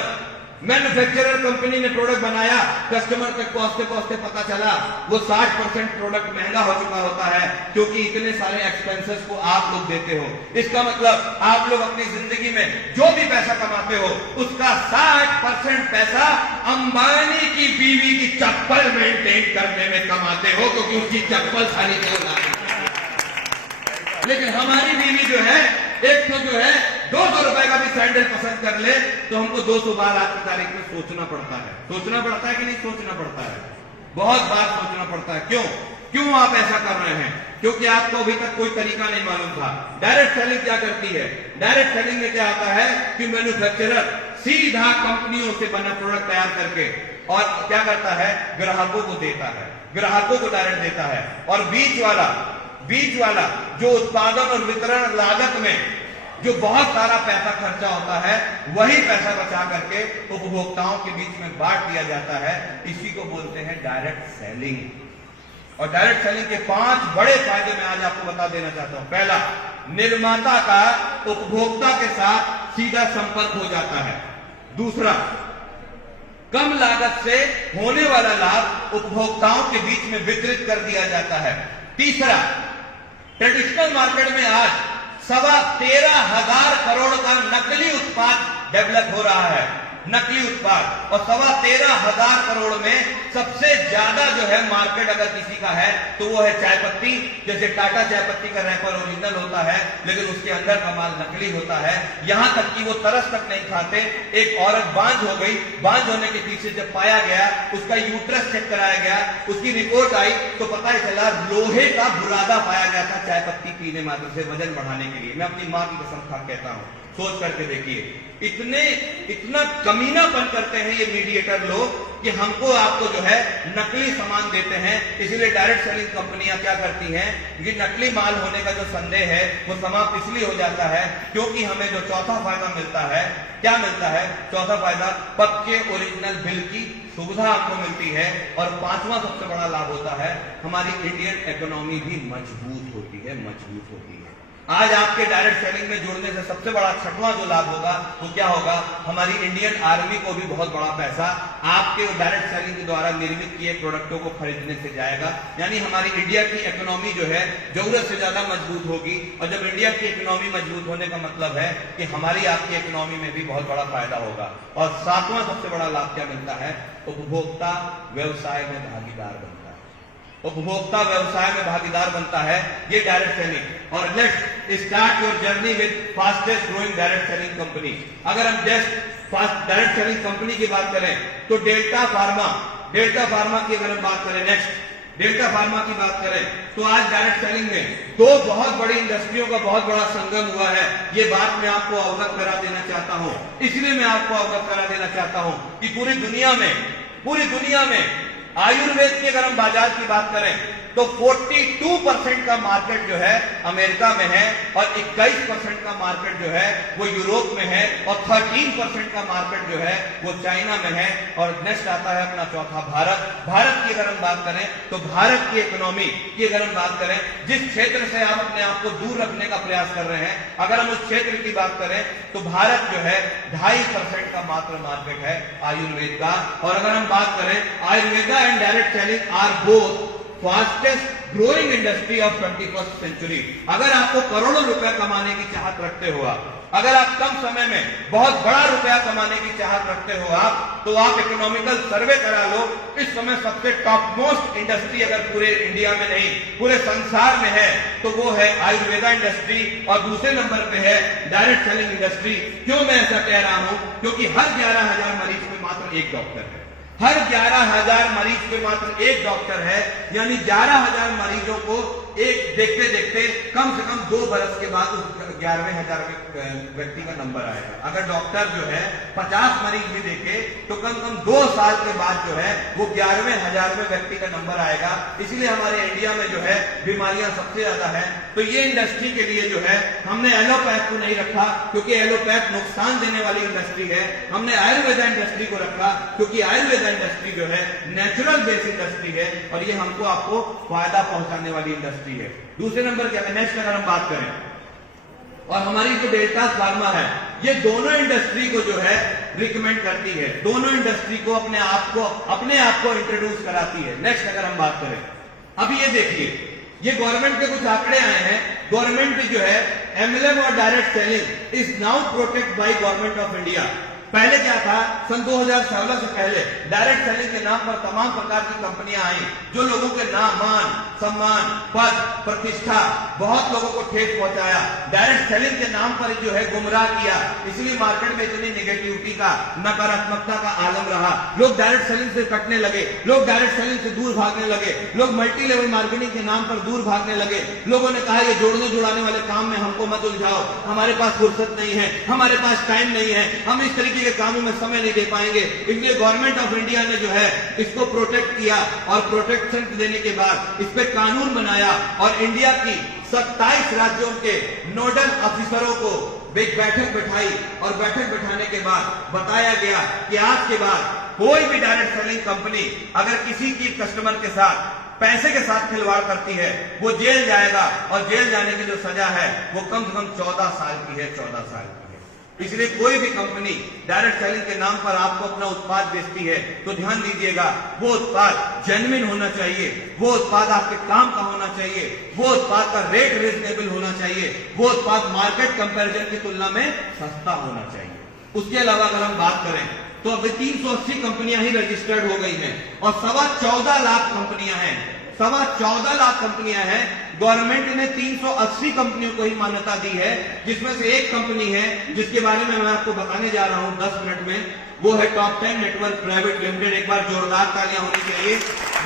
मैन्युफैक्चरर कंपनी ने प्रोडक्ट बनाया, कस्टमर तक पहुंचते पहुंचते पता चला वो 60% प्रोडक्ट महंगा हो चुका होता है, क्योंकि इतने सारे एक्सपेंसेस को आप लोग देते हो। इसका मतलब आप लोग अपनी जिंदगी में जो भी पैसा कमाते हो उसका 60% पैसा अंबानी की बीवी की चप्पल मेंटेन करने में कमाते हो, क्योंकि उसकी चप्पल सारी क्यों लानी। लेकिन हमारी बीवी जो है, एक तो जो है 200 रुपए का भी सैंडल पसंद कर ले तो हमको 200 बार आज की तारीख में सोचना पड़ता है। सोचना पड़ता है कि नहीं सोचना पड़ता है? बहुत बार सोचना पड़ता है। क्यों आप ऐसा कर रहे हैं? क्योंकि आपको अभी तक कोई तरीका नहीं मालूम था। डायरेक्ट सेलिंग क्या करती है? डायरेक्ट सेलिंग में क्या आता है कि मैन्युफैक्चरर सीधा कंपनियों से बना प्रोडक्ट तैयार करके और क्या करता है, ग्राहकों को देता है, ग्राहकों को डायरेक्ट देता है, और बीच वाला जो उत्पादन और वितरण लागत में जो बहुत सारा पैसा खर्चा होता है, वही पैसा बचा करके उपभोक्ताओं के बीच में बांट दिया जाता है। इसी को बोलते हैं डायरेक्ट सेलिंग। और डायरेक्ट सेलिंग के 5 बड़े फायदे मैं आज आपको बता देना चाहता हूं। पहला, निर्माता का उपभोक्ता के साथ सीधा संपर्क हो जाता है। दूसरा, कम लागत से होने वाला लाभ उपभोक्ताओं के बीच में वितरित कर दिया जाता है। तीसरा, ट्रेडिशनल मार्केट में आज 13,500 करोड़ का नकली उत्पाद डेवलप हो रहा है, नकली उत्पाद, और 13,500 करोड़ में सबसे ज्यादा जो है मार्केट अगर किसी का है तो वो है चाय पत्ती। जैसे टाटा चाय पत्ती का रैपर ओरिजिनल होता है, लेकिन उसके अंदर का माल नकली होता है। यहां तक कि वो तरस तक नहीं खाते। एक औरत बांझ हो गई, बांझ होने के पीछे जब पाया गया, उसका यूट्रस चेक कराया गया, उसकी रिपोर्ट आई तो पता चला लोहे का बुरादा पाया गया था चाय पत्ती पीने मात्र से वजन बढ़ाने के लिए। मैं अपनी मां की कसम खा कहता हूं, सोच करके देखिए, इतना कमीनापन करते हैं ये मीडिएटर लोग कि हमको आपको जो है नकली सामान देते हैं। इसलिए डायरेक्ट सेलिंग कंपनियां क्या करती हैं कि नकली माल होने का जो संदेह है वो समाप्त इसलिए हो जाता है क्योंकि हमें जो चौथा फायदा मिलता है, क्या मिलता है? चौथा फायदा, पक्के ओरिजिनल बिल की सुविधा आपको मिलती है। और 5वां सबसे बड़ा लाभ होता है, हमारी इंडियन इकोनॉमी भी मजबूत होती है। आज आपके डायरेक्ट सेलिंग में जुड़ने से सबसे बड़ा 6वां जो लाभ होगा वो क्या होगा? हमारी इंडियन आर्मी को भी बहुत बड़ा पैसा आपके डायरेक्ट सेलिंग के द्वारा निर्मित किए प्रोडक्टों को खरीदने से जाएगा। यानी हमारी इंडिया की इकोनॉमी जो है जरूरत से ज्यादा मजबूत होगी। और जब इंडिया की इकोनॉमी मजबूत होने का मतलब है कि हमारी आपकी इकोनॉमी में भी बहुत बड़ा फायदा होगा। और 7वां सबसे बड़ा लाभ क्या मिलता है? उपभोक्ता व्यवसाय में भागीदार बनता है। उपभोक्ता व्यवसाय में भागीदार बनता है ये डायरेक्ट सेलिंग। और let's start your journey with fastest growing direct selling company. अगर हम जस्ट डायरेक्ट सेलिंग कंपनी की बात करें तो डेल्टा फार्मा की अगर हम बात करें, नेक्स्ट डेल्टा फार्मा की बात करें तो आज डायरेक्ट सेलिंग में 2 बहुत बड़ी इंडस्ट्रियों का बहुत बड़ा संगम हुआ है। ये बात मैं आपको अवगत करा देना चाहता हूं। इसलिए मैं आपको अवगत करा देना चाहता हूं कि पूरी दुनिया में आयुर्वेद की अगर हम बाजार की बात करें तो 42% का मार्केट जो है अमेरिका में है, और 21% का मार्केट जो है वो यूरोप में है, और 13% का मार्केट जो है वो चाइना में है। और नेक्स्ट आता है अपना चौथा भारत की अगर हम बात करें तो भारत की इकोनॉमी की अगर हम बात करें, जिस क्षेत्र से आप अपने आप को दूर रखने का प्रयास कर रहे हैं, अगर हम उस क्षेत्र की बात करें तो भारत जो है 2.5% का मात्र मार्केट है आयुर्वेद का। और अगर हम बात करें Ayurveda and direct selling are both fastest growing industry of 21st century. अगर आपको करोड़ों रुपए कमाने की चाहत रखते हो आप, अगर आप कम समय में बहुत बड़ा रुपया कमाने की चाहत रखते हो आप, तो आप इकोनॉमिकल सर्वे करा लो। इस समय सबसे टॉप मोस्ट इंडस्ट्री अगर पूरे इंडिया में नहीं पूरे संसार में है तो वो है आयुर्वेदा इंडस्ट्री, और दूसरे नंबर पे है डायरेक्ट सेलिंग इंडस्ट्री। क्यों मैं ऐसा कह रहा हूं? क्योंकि हर 11,000 मरीज में मात्र एक डॉक्टर है। हर 11,000 मरीज पे मात्र एक डॉक्टर है। यानी 11,000 मरीजों को एक देखते देखते कम से कम 2 बरस के बाद उस 11,000 व्यक्ति का नंबर आएगा। अगर डॉक्टर जो है 50 मरीज भी देखे तो कम से कम 2 साल के बाद जो है वो 11,000 व्यक्ति का नंबर आएगा। इसलिए हमारे इंडिया में जो है बीमारियां सबसे ज्यादा है। तो ये इंडस्ट्री के लिए जो है हमने एलोपैथ को नहीं रखा क्योंकि एलोपैथ नुकसान देने वाली इंडस्ट्री है। हमने आयुर्वेदा इंडस्ट्री को रखा क्योंकि आयुर्वेदा इंडस्ट्री जो है नेचुरल बेस्ड इंडस्ट्री है, और ये हमको आपको फायदा पहुंचाने वाली इंडस्ट्री है। दूसरे नंबर क्या है? नेक्स्ट अगर हम बात करें, और हमारी जो डेल्टा फार्मा है ये दोनों इंडस्ट्री को जो है रिकमेंड करती है, दोनों इंडस्ट्री को अपने आप को इंट्रोड्यूस कराती है। नेक्स्ट अगर हम बात करें, अभी ये देखिए, ये गवर्नमेंट के कुछ आंकड़े आए हैं। गवर्नमेंट जो है एमएलएम और direct selling is now protect by government of India. पहले क्या था, सन 2016 से पहले डायरेक्ट सेलिंग के नाम पर तमाम प्रकार की कंपनियां आई जो लोगों के नाम, मान, सम्मान, पद, प्रतिष्ठा, बहुत लोगों को ठेस पहुंचाया। डायरेक्ट सेलिंग के नाम पर जो है गुमराह किया, इसलिए मार्केट में इतनी नेगेटिविटी का, नकारात्मकता का आलम रहा। लोग डायरेक्ट सेलिंग से कटने लगे, लोग डायरेक्ट सेलिंग से दूर भागने लगे, लोग मल्टी लेवल मार्केटिंग के नाम पर दूर भागने लगे। लोगों ने कहा ये जोड़ने जुड़ाने वाले काम में हमको मत उलझाओ, हमारे पास फुर्सत नहीं है, हमारे पास टाइम नहीं है, हम इस तरीके के कामों में समय नहीं दे पाएंगे। इसलिए गवर्नमेंट ऑफ इंडिया ने जो है इसको प्रोटेक्ट किया और प्रोटेक्शन देने के बाद इस पे कानून बनाया और इंडिया की 27 राज्यों के नोडल अफसरों को एक बैठक बैठाई और बैठक बैठाने के बाद बताया गया कि आज के बाद कोई भी डायरेक्ट सेलिंग कंपनी अगर किसी की कस्टमर के साथ पैसे के साथ खिलवाड़ करती है वो जेल जाएगा और जेल जाने की जो सजा है वो कम से कम 14 साल की है, 14 साल की है। इसलिए कोई भी कंपनी डायरेक्ट सेलिंग के नाम पर आपको अपना उत्पाद बेचती है तो ध्यान दीजिएगा, वो उत्पाद जेन्युइन होना चाहिए, वो उत्पाद आपके काम का होना चाहिए, वो उत्पाद का रेट रीजनेबल होना चाहिए, वो उत्पाद मार्केट कंपैरिजन की तुलना में सस्ता होना चाहिए। उसके अलावा अगर हम बात करें तो अब 380 कंपनियां ही रजिस्टर्ड हो गई हैं और 14.25 लाख कंपनियां हैं, 14.25 लाख कंपनियां हैं। गवर्नमेंट ने 380 कंपनियों को ही मान्यता दी है, जिसमें से एक कंपनी है जिसके बारे में मैं आपको बताने जा रहा हूं 10 मिनट में, वो है टॉप 10 नेटवर्क प्राइवेट लिमिटेड। एक बार जोरदार तालियां होनी चाहिए।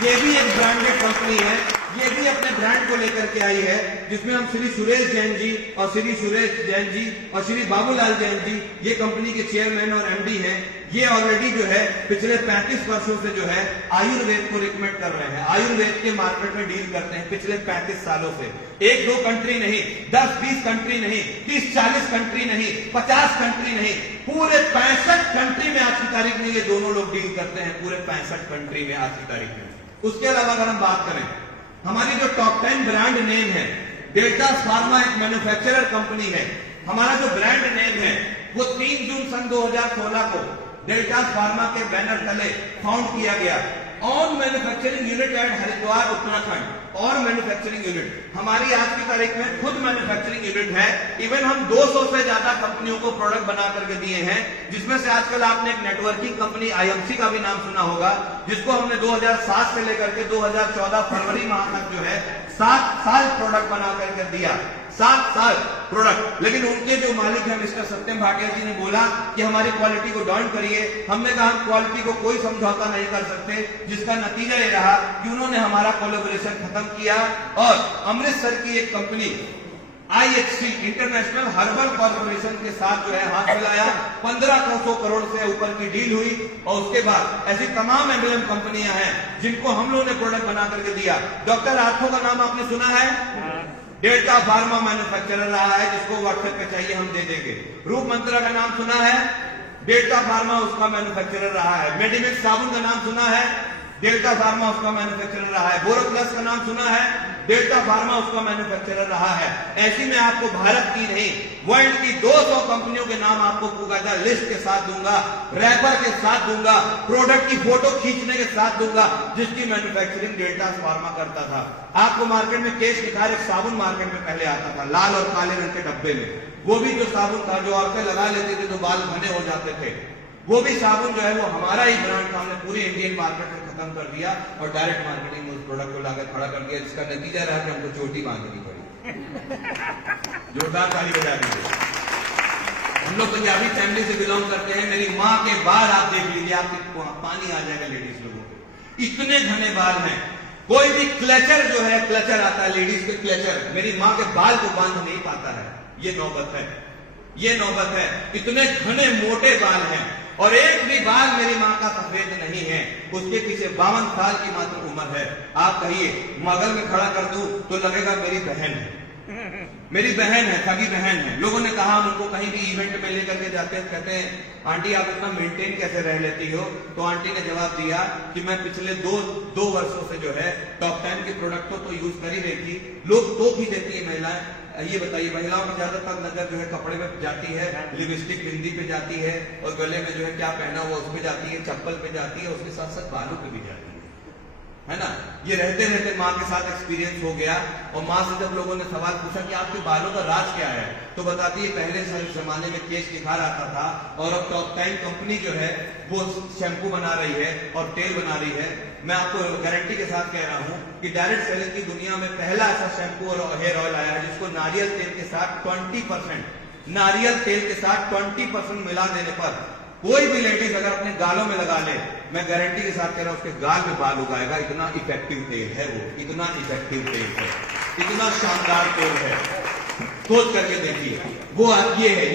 ये भी एक ब्रांडेड कंपनी है, ये भी अपने ब्रांड को लेकर के आई है, जिसमें हम श्री सुरेश जैन जी और श्री सुरेश जैन जी और श्री बाबूलाल जैन जी ये कंपनी के चेयरमैन और एमडी हैं। ये ऑलरेडी जो है पिछले 35 वर्षों से जो है आयुर्वेद को रिकमेंड कर रहे हैं, आयुर्वेद के मार्केट में डील करते हैं पिछले 35 सालों से। 1-2 कंट्री नहीं, 10-20 कंट्री नहीं, 30-40 कंट्री नहीं, 50 कंट्री नहीं, पूरे 65 कंट्री में आज की तारीख में ये दोनों लोग डील करते हैं, पूरे 65 कंट्री में आज की तारीख में। उसके अलावा अगर हम बात करें, हमारी जो टॉप 10 ब्रांड नेम है, डेल्टास फार्मा एक मैन्युफैक्चरर कंपनी है। हमारा जो ब्रांड नेम है वो 3 जून सन 2016 को डेल्टास फार्मा के बैनर तले फाउंड किया गया। On manufacturing unit at Haridwar Uttarakhand, और मैन्युफैक्चरिंग यूनिट हमारी आज की तारीख में खुद मैन्युफैक्चरिंग यूनिट है। इवन हम 200 से ज्यादा कंपनियों को प्रोडक्ट बना करके दिए हैं, जिसमें से आजकल आपने एक नेटवर्किंग कंपनी आईएमसी का भी नाम सुना होगा, जिसको हमने 2007 से लेकर के 2014 फरवरी माह तक जो है 7 साल प्रोडक्ट बना करके दिया, 7 साल प्रोडक्ट। लेकिन उनके जो मालिक है मिस्टर सत्यम भाटिया जी ने बोला कि हमारी क्वालिटी को डाउन करिए। हमने कहा हम क्वालिटी को कोई समझौता नहीं कर सकते, जिसका नतीजा ये रहा कि उन्होंने हमारा कोलैबोरेशन खत्म किया और अमृतसर की एक company IHC international herbal corporation के साथ जो है हाथ मिलाया। 1500 करोड़ से ऊपर की डील हुई और उसके बाद ऐसी तमाम एमएलएम कंपनियां हैं जिनको हम लोगों ने प्रोडक्ट बना करके दिया। डॉक्टर आर्थो का नाम आपने सुना है, डेल्टा फार्मा मैन्युफैक्चरर रहा है, जिसको व्हाट्सएप पे चाहिए हम दे देंगे। रूप मंत्रा का नाम सुना है, डेल्टा फार्मा उसका मैन्युफैक्चरर रहा है। मेडिमिक्स साबुन का नाम सुना है, डेल्टा फार्मा उसका मैन्युफैक्चरर रहा है। बोरोप्लस का नाम सुना है, डेल्टा फार्मा उसका मैन्युफैक्चरर रहा है। ऐसी में आपको भारत की नहीं वर्ल्ड की 200 कंपनियों के नाम आपको पूरा लिस्ट के साथ दूंगा, रैपर के साथ दूंगा, प्रोडक्ट की फोटो खींचने के साथ दूंगा, जिसकी मैन्युफैक्चरिंग डेल्टा फार्मा करता था। आपको मार्केट में केश निखार एक साबुन मार्केट में पहले आता था, लाल और काले रंग के डब्बे में। वो भी जो साबुन था जो औरतें लगा लेती थी तो बाल घने हो जाते थे, वो भी साबुन जो है वो हमारा ही ब्रांड था। हमने पूरी इंडियन मार्केट में खत्म कर दिया और डायरेक्ट मार्केटिंग में उस प्रोडक्ट को लाकर खड़ा कर दिया, जिसका नतीजा रहा कि हमको चोटी बांधनी पड़ी। जोरदार ताली बजा दीजिए। हम लोग पंजाबी फैमिली से बिलोंग करते हैं। मेरी माँ के बाल आप देख लीजिए, आपके पानी आ जाएगा लेडीज लोगों को, इतने घने बाल हैं। कोई भी क्लचर जो है, क्लचर आता है लेडीज के क्लचर, मेरी माँ के बाल को बांध नहीं पाता है। ये नौबत है, ये नौबत है। इतने घने मोटे बाल हैं और एक भी बाल मेरी माँ का सफेद नहीं है। उसके पीछे 52 साल की मात्र उम्र है। आप कहिए मगल में खड़ा कर दूं तो लगेगा मेरी बहन है, मेरी बहन है, सगी बहन है। लोगों ने कहा हम उनको कहीं भी इवेंट में लेकर के जाते हैं, कहते हैं आंटी आप इतना मेंटेन कैसे रह लेती हो? तो आंटी ने जवाब दिया कि मैं पिछले दो वर्षों से जो है टॉप 10 के प्रोडक्टों तो यूज कर ही रही थी। लोग तो भी देती है महिलाएं, ये बताइए, महिलाओं की ज्यादातर नजर जो है कपड़े में जाती है, लिपस्टिक बिंदी पे जाती है, और गले में जो है क्या पहना हुआ उस पे जाती है, चप्पल पे जाती है, उसके साथ साथ बालों पे भी जाती है ना। ये रहते रहते माँ के साथ एक्सपीरियंस हो गया, और माँ से जब लोगों ने सवाल पूछा कि आपके बालों का राज क्या है, तो बताती है पहले जमाने में केश निखार आता था, और अब टॉप 10 कंपनी जो है वो शैम्पू बना रही है और तेल बना रही है। मैं आपको गारंटी के साथ कह रहा हूं कि डायरेक्ट सेलिंग की दुनिया में पहला ऐसा शैम्पू और हेयर ऑयल आया है जिसको नारियल तेल के साथ 20%, नारियल तेल के साथ 20% मिला देने पर कोई भी लेडीज अगर अपने गालों में लगा ले, मैं गारंटी के साथ कह रहा हूं उसके गाल में बाल उगाएगा। इतना इफेक्टिव तेल है वो, इतना इफेक्टिव तेल है, इतना शानदार तेल है, सोच करके देखिए। वो ये है,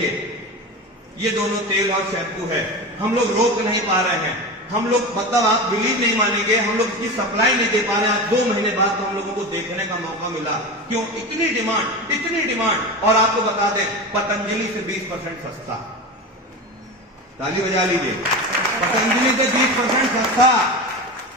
ये दोनों तेल और शैम्पू है, हम लोग रोक नहीं पा रहे हैं। हम लोग, मतलब आप बिलीव नहीं मानेंगे, हम लोग इसकी सप्लाई नहीं दे पा रहे हैं। आज 2 महीने बाद तो हम लोगों को देखने का मौका मिला। क्यों? इतनी डिमांड, इतनी डिमांड। और आपको बता दें, पतंजलि से 20% सस्ता, ताली बजा लीजिए, पतंजलि से 20% सस्ता।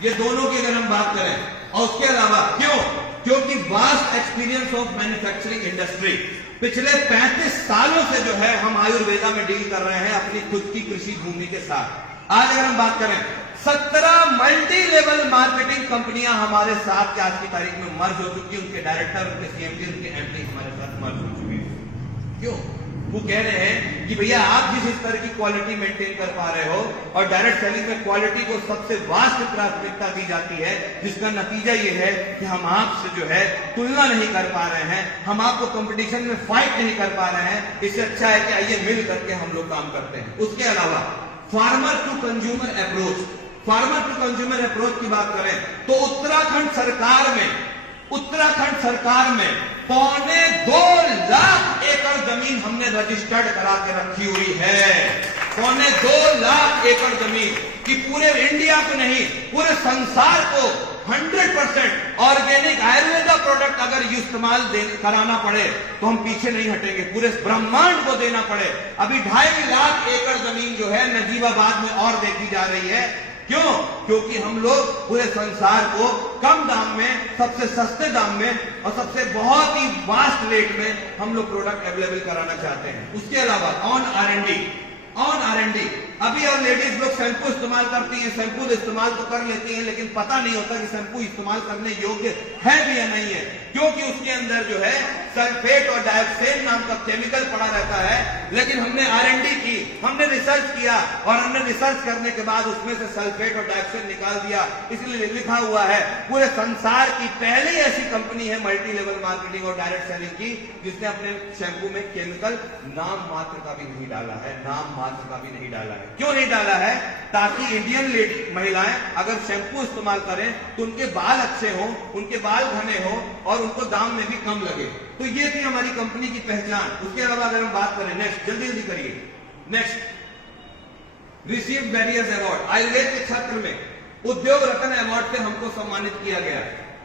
ये दोनों की अगर हम बात करें, और उसके अलावा क्यों? क्योंकि vast experience of manufacturing industry, पिछले 35 सालों से जो है हम आयुर्वेदा में डील कर रहे हैं अपनी खुद की कृषि भूमि के साथ। आज अगर हम बात करें, 17 मल्टी लेवल मार्केटिंग कंपनियां हमारे साथ आज की तारीख में मर्ज हो चुकी, उनके डायरेक्टर, उनके सीएमडी, उनके एमडी हमारे साथ मर्ज हो चुके हैं। क्यों? वो कह रहे हैं कि भैया आप जिस स्तर की क्वालिटी मेंटेन कर पा रहे हो, और डायरेक्ट सेलिंग में क्वालिटी को सबसे वास्ट प्राथमिकता दी जाती है, जिसका नतीजा ये है कि हम आपसे जो है तुलना नहीं कर पा रहे हैं, हम आपको कंपटीशन में फाइट नहीं कर पा रहे हैं। इससे अच्छा है कि आइए मिल करके हम लोग काम करते हैं। उसके अलावा farmer to consumer approach, farmer to consumer approach की बात करें तो उत्तराखंड सरकार में 2.25 लाख एकड़ जमीन हमने रजिस्टर्ड करा के रखी हुई है। 2.25 लाख एकड़ जमीन कि पूरे इंडिया को नहीं, पूरे संसार को 100% ऑर्गेनिक आयुर्वेदा प्रोडक्ट अगर इस्तेमाल कराना पड़े तो हम पीछे नहीं हटेंगे, पूरे ब्रह्मांड को देना पड़े। अभी 2.5 लाख एकड़ जमीन जो है नजीबाबाद में और देखी जा रही है। क्यों? क्योंकि हम लोग पूरे संसार को कम दाम में, सबसे सस्ते दाम में, और सबसे बहुत ही वास्ट रेट में हम लोग प्रोडक्ट अवेलेबल कराना चाहते हैं। उसके अलावा ऑन R&D, अभी और लेडीज लोग शैम्पू इस्तेमाल करती हैं, शैम्पू इस्तेमाल तो कर लेती हैं, लेकिन पता नहीं होता कि शैम्पू इस्तेमाल करने योग्य है भी या नहीं है, क्योंकि उसके अंदर जो है सल्फेट और डाइऑक्सेन नाम का केमिकल पड़ा रहता है। लेकिन हमने R&D की, हमने रिसर्च किया, और हमने रिसर्च करने के बाद उसमें से सल्फेट और डाइऑक्सेन निकाल दिया। इसलिए लिखा हुआ है पूरे संसार की पहली ऐसी कंपनी है मल्टी लेवल मार्केटिंग और डायरेक्ट सेलिंग की जिसने अपने शैम्पू में केमिकल नाम मात्र का भी नहीं डाला है, नाम मात्र का भी नहीं डाला है। क्यों नहीं डाला है? ताकि इंडियन महिलाएं अगर शैम्पू इस्तेमाल करें तो उनके बाल अच्छे हों, उनके बाल घने हों, और उनको दाम में भी कम लगे। तो ये थी हमारी कंपनी की पहचान। उसके अलावा अगर हम बात करें, नेक्स्ट जल्दी जल्दी करिए, next receive various award. Ayurveda के क्षेत्र में उद्योग रत्न अवार्ड से हमको सम्मानित किया गया,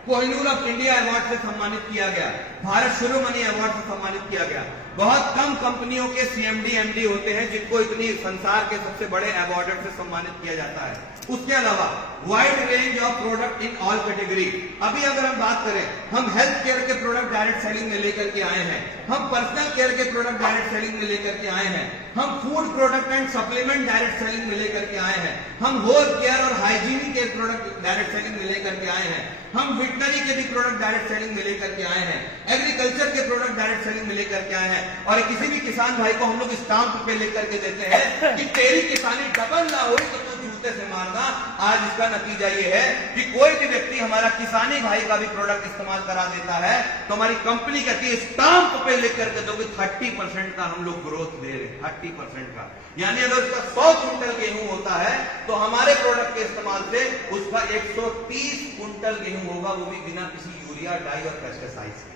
कोहिनूर ऑफ इंडिया अवार्ड से सम्मानित किया गया, भारत शिरोमणि अवार्ड से सम्मानित किया गया। बहुत कम कंपनियों के सीएमडी एमडी होते हैं जिनको इतनी संसार के सबसे बड़े अवार्ड से सम्मानित किया जाता है। उसके अलावा wide range of product in all category. अभी अगर हम बात करें, हम हेल्थ केयर के प्रोडक्ट डायरेक्ट सेलिंग में लेकर के आए हैं, हम पर्सनल केयर के प्रोडक्ट डायरेक्ट सेलिंग में लेकर के आए हैं, हम food product and supplement direct selling में लेकर के आए हैं, हम हेयर केयर और हाइजीनिक के प्रोडक्ट डायरेक्ट सेलिंग में लेकर के आए हैं, हम वेटनरी के भी प्रोडक्ट डायरेक्ट सेलिंग में लेकर के आए हैं, एग्रीकल्चर के प्रोडक्ट डायरेक्ट सेलिंग में लेकर के आए हैं। और किसी भी किसान भाई को हम लोग स्टाम्प पे लेकर के देते हैं कि तेरी किसानी डबल ना हो तो तू जूते से मारना। आज इसका नतीजा ये है कि कोई भी व्यक्ति हमारा किसानी भाई का भी प्रोडक्ट इस्तेमाल करा देता है तो हमारी कंपनी कहती है स्टाम्प पे लिख करके दोगे 30% का हम लोग ग्रोथ दे रहे हैं, 30% का। यानी अगर उसका 100 क्विंटल गेहूं होता है तो हमारे प्रोडक्ट के इस्तेमाल से उसका 130 क्विंटल गेहूं होगा, वो भी बिना किसी यूरिया, डाई और पेस्टिसाइड से।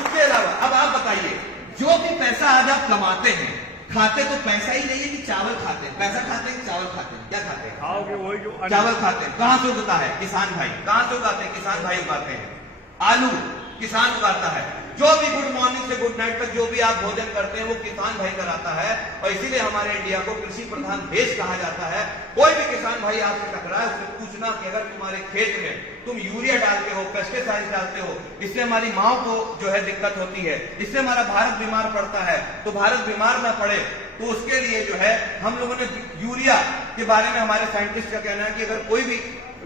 उसके अलावा अब आप बताइए, जो भी पैसा आज आप कमाते हैं, खाते तो पैसा ही नहीं है कि चावल खाते हैं? पैसा खाते हैं कि चावल खाते हैं? क्या खाते हैं? खाओगे वही जो चावल खाते हैं। कहां से उगता है? किसान भाई। कहां से उगाते हैं? किसान भाई उगाते हैं। आलू किसान उगाता है। जो भी गुड मॉर्निंग से गुड नाइट तक जो भी आप भोजन करते हैं वो किसान भाई कराता है, और इसीलिए हमारे इंडिया को कृषि प्रधान देश कहा जाता है। कोई भी किसान भाई आपसे टकराए, उससे पूछना कि अगर तुम्हारे खेत में तुम यूरिया डालते हो, पेस्टिसाइड डालते हो, इससे हमारी माओ को जो है दिक्कत होती है, इससे हमारा भारत बीमार पड़ता है, तो भारत बीमार ना पड़े तो उसके लिए जो है हम लोगों ने यूरिया के बारे में, हमारे साइंटिस्ट का कहना है कि अगर कोई भी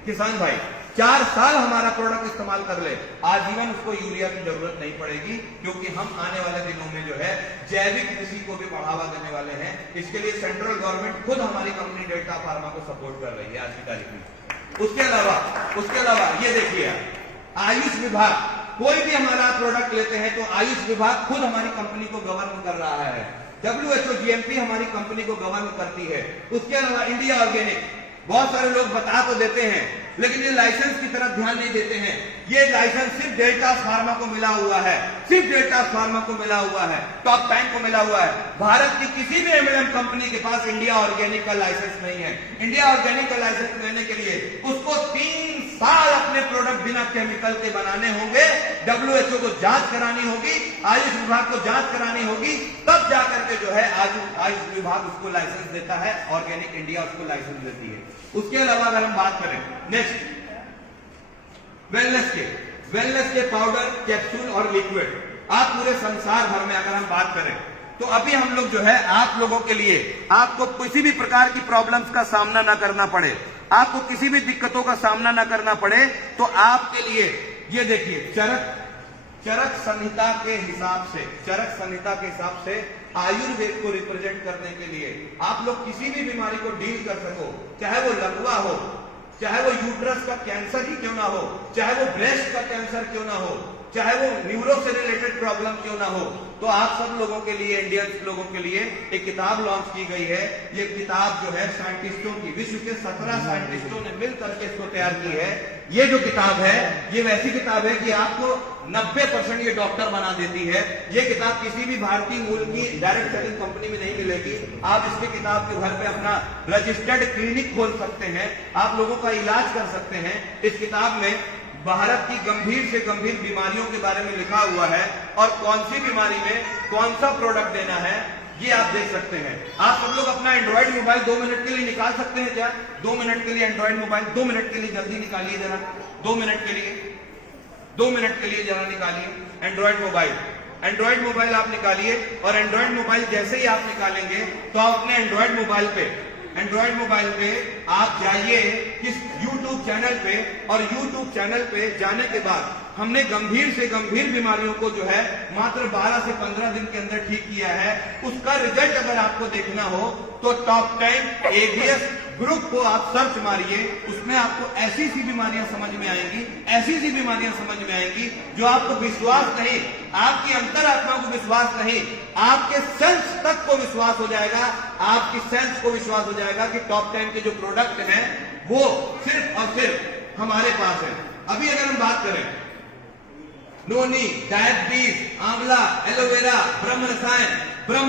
किसान भाई 4 साल हमारा प्रोडक्ट इस्तेमाल कर ले, आजीवन उसको यूरिया की जरूरत नहीं पड़ेगी, क्योंकि हम आने वाले दिनों में जो है जैविक कृषि को भी बढ़ावा देने वाले हैं। इसके लिए सेंट्रल गवर्नमेंट खुद हमारी कंपनी डेल्टा फार्मा को सपोर्ट कर रही है आज की तारीख में। उसके अलावा ये देखिए, आयुष विभाग, कोई भी हमारा प्रोडक्ट लेते हैं तो आयुष विभाग खुद हमारी कंपनी को गवर्न कर रहा है। WHO GMP हमारी कंपनी को गवर्न करती है। उसके अलावा इंडिया ऑर्गेनिक, बहुत सारे लोग बता तो देते हैं लेकिन ये लाइसेंस की तरफ ध्यान नहीं देते हैं। ये लाइसेंस सिर्फ डेल्टा फार्मा को मिला हुआ है, सिर्फ डेल्टा फार्मा को मिला हुआ है, टॉप 10 को मिला हुआ है। भारत की किसी भी एमएलएम कंपनी के पास इंडिया ऑर्गेनिक का लाइसेंस नहीं है। इंडिया ऑर्गेनिक का लाइसेंस लेने के लिए उसको 3 साल अपने प्रोडक्ट बिना केमिकल के बनाने होंगे, WHO को जांच करानी होगी, आयुष विभाग को जांच करानी होगी, तब जाकर के जो है आयुष विभाग उसको लाइसेंस देता है, ऑर्गेनिक इंडिया उसको लाइसेंस देती है। उसके अलावा अगर हम बात करें नेक्स्ट वेलनेस के पाउडर, कैप्सूल और लिक्विड, आप पूरे संसार भर में अगर हम बात करें तो अभी हम लोग जो है आप लोगों के लिए, आपको किसी भी प्रकार की प्रॉब्लम्स का सामना ना करना पड़े, आपको किसी भी दिक्कतों का सामना ना करना पड़े, तो आपके लिए ये देखिए चरक संहिता के हिसाब से आयुर्वेद को रिप्रेजेंट करने के लिए आप लोग किसी भी बीमारी को डील कर सको, चाहे वो लकवा हो, चाहे वो यूट्रस का कैंसर ही क्यों ना हो, चाहे वो ब्रेस्ट का कैंसर क्यों ना हो, चाहे वो न्यूरो से रिलेटेड प्रॉब्लम क्यों ना हो, तो आप सब लोगों के लिए, इंडियंस लोगों के लिए एक किताब लॉन्च की गई है। ये किताब जो है साइंटिस्टों की, विश्व के 17 साइंटिस्टों ने मिलकर के इसको तैयार की है। ये जो किताब है ये वैसी किताब है कि आपको 90% ये डॉक्टर बना देती है। ये किताब किसी भी भारतीय मूल की डायरेक्ट सेलिंग कंपनी में नहीं मिलेगी। आप इसकी किताब के घर पे अपना रजिस्टर्ड क्लिनिक खोल सकते हैं, आप लोगों का इलाज कर सकते हैं। इस किताब में भारत की गंभीर से गंभीर बीमारियों के बारे में लिखा हुआ है और कौन सी बीमारी में कौन सा प्रोडक्ट देना है ये आप देख सकते हैं। आप सब लोग अपना एंड्रॉइड मोबाइल 2 मिनट के लिए निकाल सकते हैं क्या? 2 मिनट के लिए एंड्रॉइड मोबाइल 2 मिनट के लिए जल्दी निकालिए जरा, 2 मिनट के लिए जरा निकालिए एंड्रॉइड मोबाइल आप निकालिए। और एंड्रॉइड मोबाइल जैसे ही आप निकालेंगे तो आप अपने एंड्रॉइड मोबाइल पे आप जाइए किस YouTube चैनल पे, और YouTube चैनल पे जाने के बाद हमने गंभीर से गंभीर बीमारियों को जो है मात्र 12 से 15 दिन के अंदर ठीक किया है। उसका रिजल्ट अगर आपको देखना हो तो टॉप 10 ABS ग्रुप को आप सर्च मारिए, उसमें आपको ऐसी सी बीमारियां समझ में आएंगी जो आपको विश्वास नहीं, आपकी अंतरात्मा को विश्वास नहीं, आपके सेंस तक को विश्वास हो जाएगा, कि टॉप 10 के जो प्रोडक्ट हैं वो सिर्फ और सिर्फ हमारे पास है। अभी अगर हम बात करें नोनी, डायबिटीज, आंवला, एलोवेरा, ब्रह्म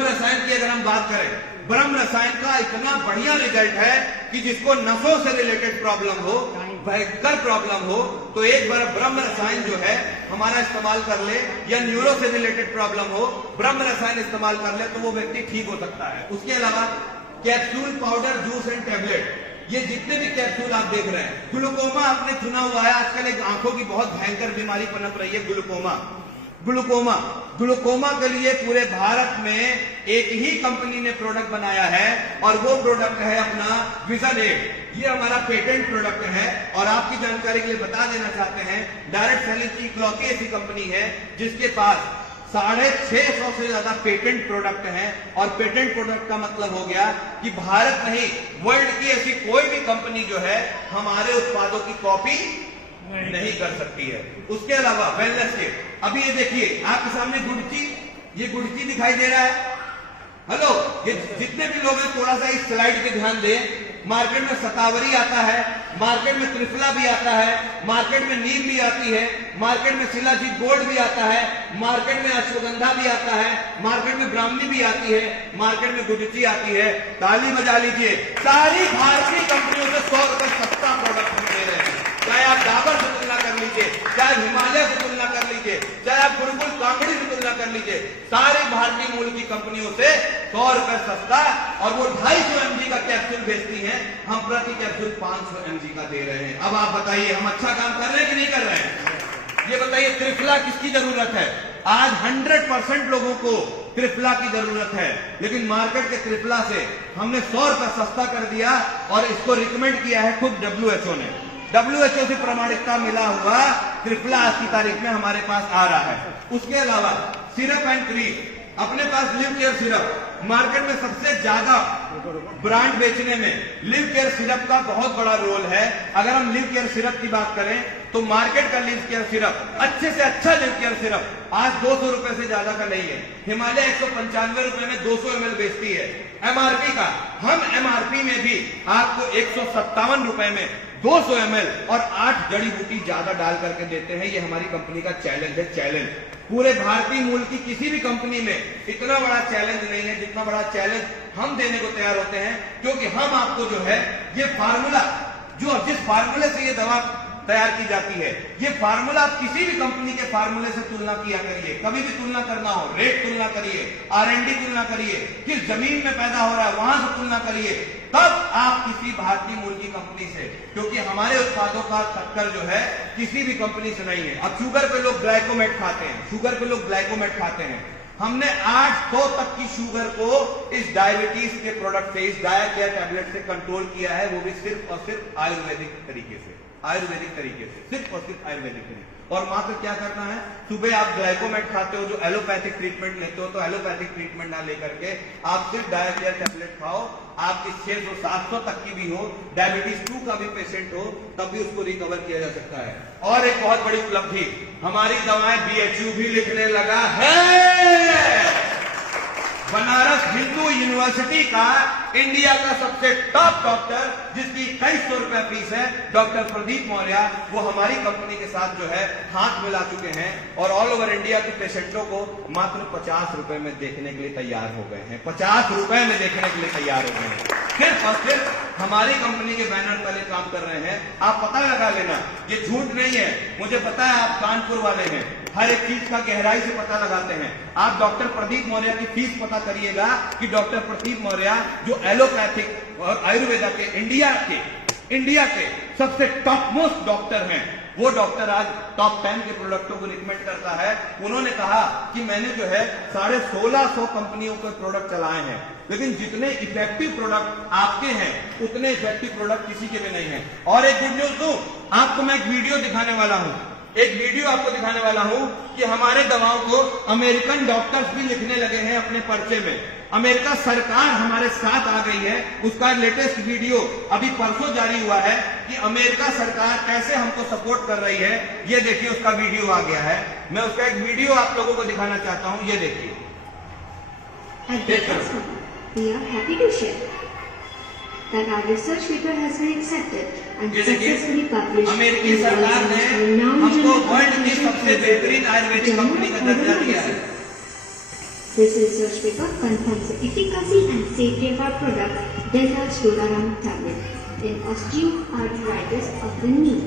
रसायन की अगर हम बात करें, ब्रह्म रसायन का इतना बढ़िया रिजल्ट है कि जिसको नसों से रिलेटेड प्रॉब्लम हो, भयंकर प्रॉब्लम हो, तो एक बार ब्रह्म रसायन जो है हमारा इस्तेमाल कर ले, या न्यूरो से रिलेटेड प्रॉब्लम हो, ब्रह्म रसायन इस्तेमाल कर ले तो वो व्यक्ति ठीक हो सकता है। उसके अलावा capsule, powder, juice and tablet, ये जितने भी कैप्सूल आप देख रहे हैं, ग्लूकोमा आपने सुना हुआ है, आजकल एक आंखों की बहुत भयंकर बीमारी पनप रही है, ग्लूकोमा के लिए पूरे भारत में एक ही कंपनी ने प्रोडक्ट बनाया है और वो प्रोडक्ट है अपना विजन 8। ये हमारा पेटेंट प्रोडक्ट है और आपकी जानकारी के लिए बता देना चाहते हैं, डायरेक्ट सेलिंग की इकलौती ऐसी कंपनी है जिसके पास 650 से ज्यादा पेटेंट प्रोडक्ट हैं। और पेटेंट प्रोडक्ट का मतलब हो गया कि भारत नहीं, वर्ल्ड की ऐसी कोई भी कंपनी जो है हमारे उत्पादों की कॉपी नहीं कर सकती है। उसके अलावा वेलनेस के, अभी ये देखिए आपके सामने गुड़ची दिखाई दे रहा है। हेलो, ये जितने भी लोग हैं थोड़ा सा इस स्लाइड पे ध्यान दें। मार्केट में सतावरी आता है, मार्केट में त्रिफला भी आता है, मार्केट में नीम भी आती है, मार्केट में शिलाजीत गोल्ड भी आता है, मार्केट में अश्वगंधा भी आता है, मार्केट में ब्राह्मणी भी आती है, मार्केट में गुडची आती है। ताली बजा लीजिए, सारी भारतीय कंपनियों से 100 रुपए सस्ता प्रोडक्ट हम दे रहे हैं। चाहे आप डाबर से तुलना कर लीजिए, चाहे हिमालय से तुलना कर लीजिए, चाहे आप गुरुकुल काकड़ी की तुलना कर लीजिए, सारी भारतीय मूल की कंपनियों से 100 रुपए सस्ता, और वो 250 mg का कैप्सूल बेचती हैं, हम प्रति कैप्सूल 500 mg का दे रहे हैं। अब आप बताइए हम अच्छा काम कर रहे हैं कि नहीं कर रहे हैं? ये बताइए त्रिफला किसकी जरूरत है? आज 100% लोगों को त्रिफला की जरूरत है, लेकिन मार्केट के त्रिफला से हमने 100 रुपए सस्ता कर दिया, और इसको रिकमेंड किया है खुद WHO ने। WHO से प्रमाणिकता मिला हुआ त्रिफला आज की तारीख में हमारे पास आ रहा है। उसके अलावा सिरप एंड क्रीम, अपने पास लिव केयर सिरप, मार्केट में सबसे ज्यादा ब्रांड बेचने में लिव केयर सिरप का बहुत बड़ा रोल है। अगर हम लिव केयर सिरप की बात करें तो मार्केट का लिव केयर सिरप, अच्छे से अच्छा लिव केयर सिरप आज 200 रुपए से ज्यादा का नहीं है। हिमालय 195 रुपए में 200 ml बेचती है MRP का। हम MRP में भी आपको 157 रुपए में 200 ml और 8 जड़ी बूटी ज्यादा डाल करके देते हैं। ये हमारी कंपनी का चैलेंज है, चैलेंज। पूरे भारतीय मूल की किसी भी कंपनी में इतना बड़ा चैलेंज नहीं है जितना बड़ा चैलेंज हम देने को तैयार होते हैं, क्योंकि हम आपको जो है ये फार्मूला, जो जिस फार्मूले से ये दवा तैयार की जाती है, ये फार्मूला आप किसी भी कंपनी के फार्मूले से तुलना किया करिए। कभी भी तुलना करना हो, रेट तुलना करिए, R&D तुलना करिए, किस जमीन में पैदा हो रहा है वहां से तुलना करिए, तब आप किसी भारतीय मूल की कंपनी से, क्योंकि हमारे उत्पादों का टक्कर जो है किसी भी कंपनी से नहीं है। अब शुगर पे लोग ग्लाइकोमेट खाते हैं, शुगर पे लोग ग्लाइकोमेट खाते हैं। हमने 800 तक की शुगर को इस डायबिटीज के प्रोडक्ट से, इस डाया केयर टैबलेट से कंट्रोल किया है, वो भी सिर्फ और सिर्फ आयुर्वेदिक तरीके से, आयुर्वेदिक तरीके से, सिर्फ और सिर्फ आयुर्वेदिक तरीके। और मात्र क्या करना है, सुबह आप ग्लाइकोमेट खाते हो, जो एलोपैथिक ट्रीटमेंट लेते हो, तो एलोपैथिक ट्रीटमेंट ना लेकर के आप सिर्फ डाया केयर टैबलेट खाओ। आपकी 600-700 तक की भी हो, डायबिटीज 2 का भी पेशेंट हो, तब भी उसको रिकवर किया जा सकता है। और एक बहुत बड़ी उपलब्धि, हमारी दवाएं BHU भी लिखने लगा है। बनारस हिंदू यूनिवर्सिटी का इंडिया का सबसे टॉप डॉक्टर, जिसकी 250 रुपए फीस है, डॉक्टर प्रदीप मौर्य, वो हमारी कंपनी के साथ जो है हाथ मिला चुके हैं, और ऑल ओवर इंडिया के पेशेंटों को मात्र 50 रुपए में देखने के लिए तैयार हो गए हैं। 50 रुपए में देखने के लिए तैयार हो गए हैं। सिर्फ और सिर्फ हमारी कंपनी के बैनर तले काम कर रहे हैं। आप पता लगा लेना, ये झूठ नहीं है, मुझे पता है आप कानपुर वाले हैं, हर एक चीज का गहराई से पता लगाते हैं। आप डॉक्टर प्रदीप मौर्य की फीस पता करिएगा कि डॉक्टर प्रदीप मौर्य जो एलोपैथिक और आयुर्वेदा के इंडिया के सबसे टॉप मोस्ट डॉक्टर हैं, वो डॉक्टर आज टॉप 10 के प्रोडक्टों को रिकमेंड करता है। उन्होंने कहा कि मैंने जो है 1650 कंपनियों के प्रोडक्ट चलाए हैं, लेकिन जितने इफेक्टिव प्रोडक्ट आपके हैं उतने इफेक्टिव प्रोडक्ट किसी के भी नहीं है। और एक गुड न्यूज दूं आपको, मैं एक वीडियो दिखाने वाला हूं, एक वीडियो आपको दिखाने वाला हूं कि हमारे दवाओं को अमेरिकन डॉक्टर्स भी लिखने लगे हैं अपने पर्चे में। अमेरिका सरकार हमारे साथ आ गई है, उसका लेटेस्ट वीडियो अभी परसों जारी हुआ है कि अमेरिका सरकार कैसे हमको सपोर्ट कर रही है। ये देखिए, उसका वीडियो आ गया है, मैं उसका एक वीडियो आप लोगों को दिखाना चाहता हूं। ये देखिए, we are happy to share that our research paper has been accepted and successfully published अमेरिकी in सरकार ने renowned हमको journal वर्ल्ड की सबसे बेहतरीन आयुर्वेदिक कंपनी का दर्जा दिया है। This research paper confirms the efficacy and safety of our product Delta-Storaram tablet in osteoarthritis of the knee.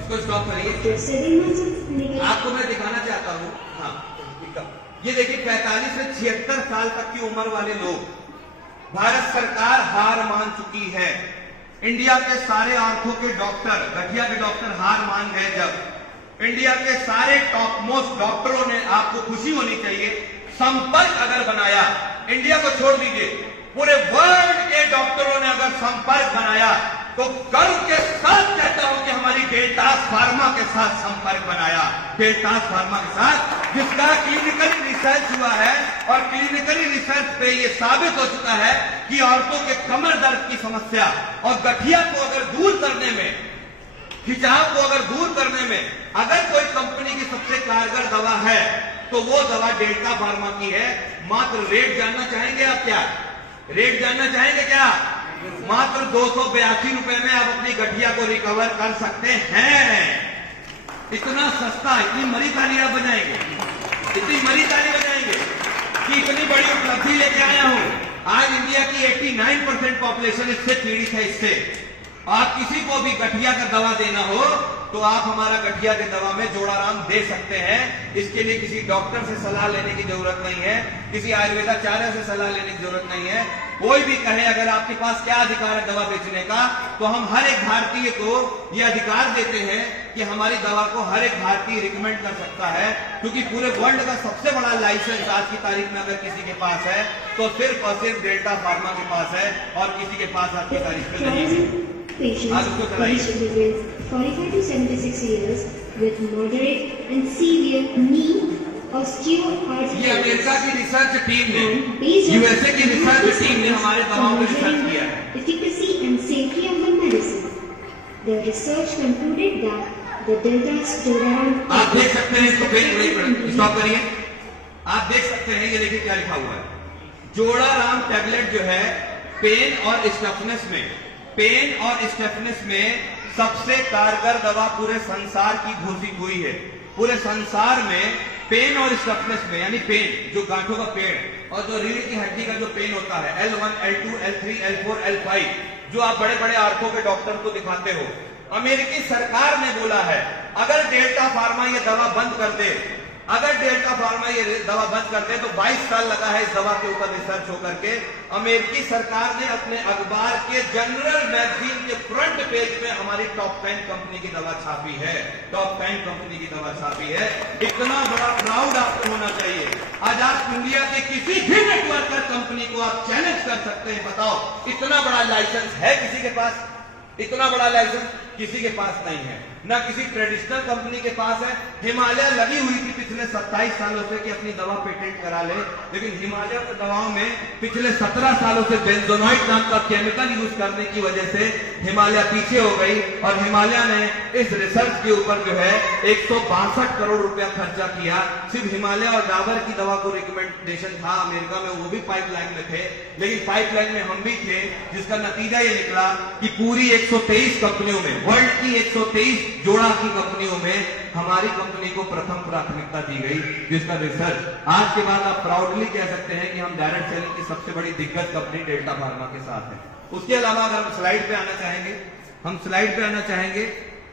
इसको स्टॉप करिए। After 7 months of clinical आपको मैं दिखाना चाहता हूँ, हाँ, ये देखिए 45 से 76 साल तक की उम्र वाले लोग, भारत सरकार हार मान चुकी है। इंडिया के सारे आंखों के डॉक्टर, गठिया के डॉक्टर हार मान गए। जब इंडिया के सारे टॉप मोस्ट डॉक्टरों ने, आपको खुशी होनी चाहिए, संपर्क अगर बनाया, इंडिया को छोड़ दीजिए, पूरे वर्ल्ड के डॉक्टरों ने अगर संपर्क बनाया, तो गर्व के साथ कहता हूं कि हमारी डेल्टास फार्मा के साथ संपर्क बनाया। डेल्टास फार्मा के साथ, जिसका क्लिनिकली रिसर्च हुआ है, और क्लिनिकली रिसर्च पे ये साबित हो चुका है कि औरतों के कमर दर्द की समस्या और गठिया को अगर दूर करने में, खिंचाव को अगर दूर करने में अगर कोई कंपनी की सबसे कारगर दवा है तो वो दवा डेल्टा फार्मा की है। मात्र रेट जानना चाहेंगे आप? क्या रेट जानना चाहेंगे? क्या मात्र 282 रुपए में आप अपनी गठिया को रिकवर कर सकते हैं। इतना सस्ता, इतनी मरी ताली आप बजाएंगे, इतनी मरी ताली बजाएंगे कि इतनी बड़ी उपलब्धि लेके आया हूं। आज इंडिया की 89% पॉपुलेशन इससे पीड़ित है। इससे आप किसी को भी गठिया का दवा देना हो तो आप हमारा गठिया की दवा में जोड़ाराम दे सकते हैं। इसके लिए किसी डॉक्टर से सलाह लेने की जरूरत नहीं है, किसी आयुर्वेदाचार्य से सलाह लेने की जरूरत नहीं है। कोई भी कहे अगर आपके पास क्या अधिकार है दवा बेचने का, तो हम हर एक भारतीय को यह अधिकार देते हैं कि हमारी दवा को हर एक भारतीय रिकमेंड कर सकता है, क्योंकि पूरे वर्ल्ड का सबसे बड़ा लाइसेंस आज की तारीख में अगर किसी के पास है तो सिर्फ और सिर्फ डेल्टा फार्मा के पास है और किसी के पास आज की तारीख में नहीं है। Patients aged between 45 to 76 years with moderate and severe knee osteoarthritis. ये अमेरिका की रिसर्च टीम ने, And based on यूएसए की रिसर्च टीम ने हमारे दवाओं पर रिसर्च measuring किया है। the efficacy and safety of the medicine, the research concluded that the delta-storaram आप देख सकते हैं इसको, स्टॉप करिए। आप देख सकते हैं, ये देखिए क्या लिखा हुआ है। जोड़ाराम टैबलेट जो है पेन और स्टफनेस में सबसे कारगर दवा पूरे संसार की घोषित हुई है। पूरे संसार में पेन और स्टफनेस में, यानी पेन जो गांठों का पेन और जो रीढ़ की हड्डी का जो पेन होता है, L1, L2, L3, L4, L5, जो आप बड़े बड़े आंखों के डॉक्टर को दिखाते हो, अमेरिकी सरकार ने बोला है अगर डेल्टा फार्मा ये दवा बंद कर दे, तो 22 साल लगा है इस दवा के ऊपर रिसर्च होकर के, अमेरिकी सरकार ने अपने अखबार के जनरल मैगजीन के फ्रंट पेज में हमारी टॉप 10 कंपनी की दवा छापी है। टॉप 10 कंपनी की दवा छापी है। इतना बड़ा प्राउड आपको होना चाहिए। आज आप इंडिया के किसी भी नेटवर्कर कंपनी को आप चैलेंज कर सकते हैं, बताओ इतना बड़ा लाइसेंस है किसी के पास? इतना बड़ा लाइसेंस किसी के पास नहीं है, ना किसी ट्रेडिशनल कंपनी के पास है। हिमालय लगी हुई थी पिछले 27 सालों से कि अपनी दवा पेटेंट करा ले, लेकिन हिमालय की दवाओं में पिछले 17 सालों से बेंजोनाइट नाम का केमिकल यूज करने की वजह से हिमालय पीछे हो गई और हिमालय ने इस रिसर्च के ऊपर जो है 162 करोड़ रुपया खर्चा किया। सिर्फ हिमालय और डाबर की दवा को रिकमेंडेशन था अमेरिका में, वो भी पाइपलाइन में थे, लेकिन पाइपलाइन में हम भी थे, जिसका नतीजा ये निकला कि पूरी 123 कंपनियों में, वर्ल्ड की 123 जोड़ा की कंपनियों में हमारी कंपनी को प्रथम प्राथमिकता दी गई, जिसका रिसर्च आज के बाद आप प्राउडली कह सकते हैं कि हम डायरेक्ट सेलिंग की सबसे बड़ी दिग्गज कंपनी डेल्टा फार्मा के साथ है। उसके अलावा अगर हम स्लाइड पे आना चाहेंगे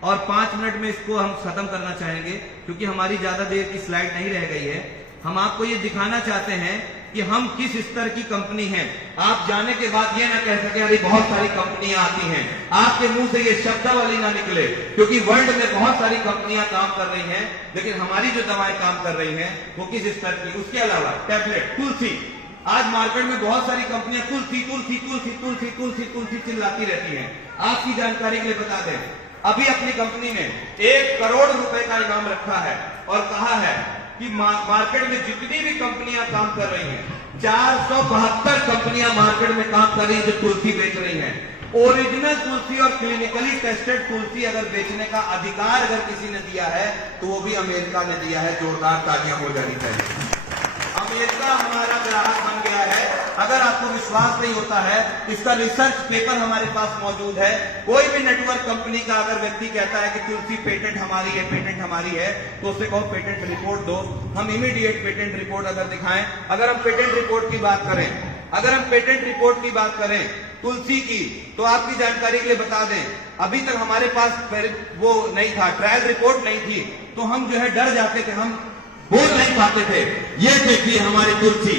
और 5 मिनट में इसको हम खत्म करना चाहेंगे, क्योंकि हमारी ज्यादा देर की स्लाइड नहीं रह गई है। हम आपको ये दिखाना चाहते हैं कि हम किस स्तर की कंपनी हैं। आप जाने के बाद ये ना कह सके अरे बहुत सारी कंपनियां आती हैं, आपके मुंह से ये शब्दावली ना निकले, क्योंकि वर्ल्ड में बहुत सारी कंपनियां काम कर रही हैं, लेकिन हमारी जो दवाएं काम कर रही हैं वो किस स्तर की। उसके अलावा टैबलेट तुलसी, आज मार्केट में बहुत सारी कंपनियां तुलसी तुलसी तुलसी तुलसी तुलसी तुलसी चिल्लाती रहती हैं। आपकी जानकारी के लिए बता दें, अभी अपनी कंपनी ने 1 करोड़ रुपए का इनाम रखा है और कहा है कि मार्केट में जितनी भी कंपनियां काम कर रही हैं, 472 कंपनियां मार्केट में काम कर रही हैं जो तुलसी बेच रही हैं। ओरिजिनल तुलसी और क्लिनिकली टेस्टेड तुलसी अगर बेचने का अधिकार अगर किसी ने दिया है तो वो भी अमेरिका ने दिया है। जोरदार तालियां हो जानी चाहिए। अमेरिका हमारा ग्राहक बन गया है। अगर आपको विश्वास नहीं होता है, इसका रिसर्च पेपर हमारे पास मौजूद है। कोई भी नेटवर्क कंपनी का अगर व्यक्ति कहता है कि तुलसी पेटेंट हमारी है, तो उससे कहो पेटेंट रिपोर्ट दो, हम इमीडिएट पेटेंट रिपोर्ट अगर दिखाएं। अगर हम पेटेंट रिपोर्ट की बात करें, तुलसी की, तो आपकी जानकारी के लिए बता दें, अभी तक हमारे पास वो नहीं था, ट्रायल रिपोर्ट नहीं थी, तो हम जो है डर जाते थे, हम बोल नहीं पाते थे। ये देखिए हमारी तुलसी,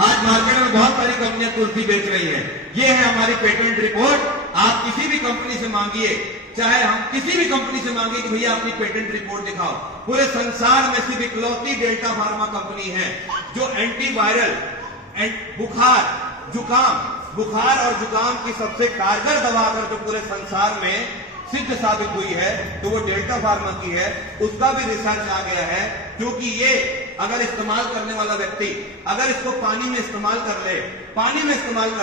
आज मार्केट में बहुत सारी कंपनियां तुलसी बेच रही हैं। ये है हमारी पेटेंट रिपोर्ट। आप किसी भी कंपनी से मांगिए, चाहे हम किसी भी कंपनी से मांगिए कि भैया अपनी पेटेंट रिपोर्ट दिखाओ। पूरे संसार में सिर्फ इकलौती डेल्टा फार्मा कंपनी है जो एंटीवायरल, बुखार और जुकाम की सबसे कारगर दवा अगर जो पूरे संसार में सिद्ध साबित हुई है तो वो डेल्टा फार्मा की है। उसका भी रिसर्च आ गया है, क्योंकि ये अगर इस्तेमाल करने वाला व्यक्ति अगर इसको पानी में इस्तेमाल कर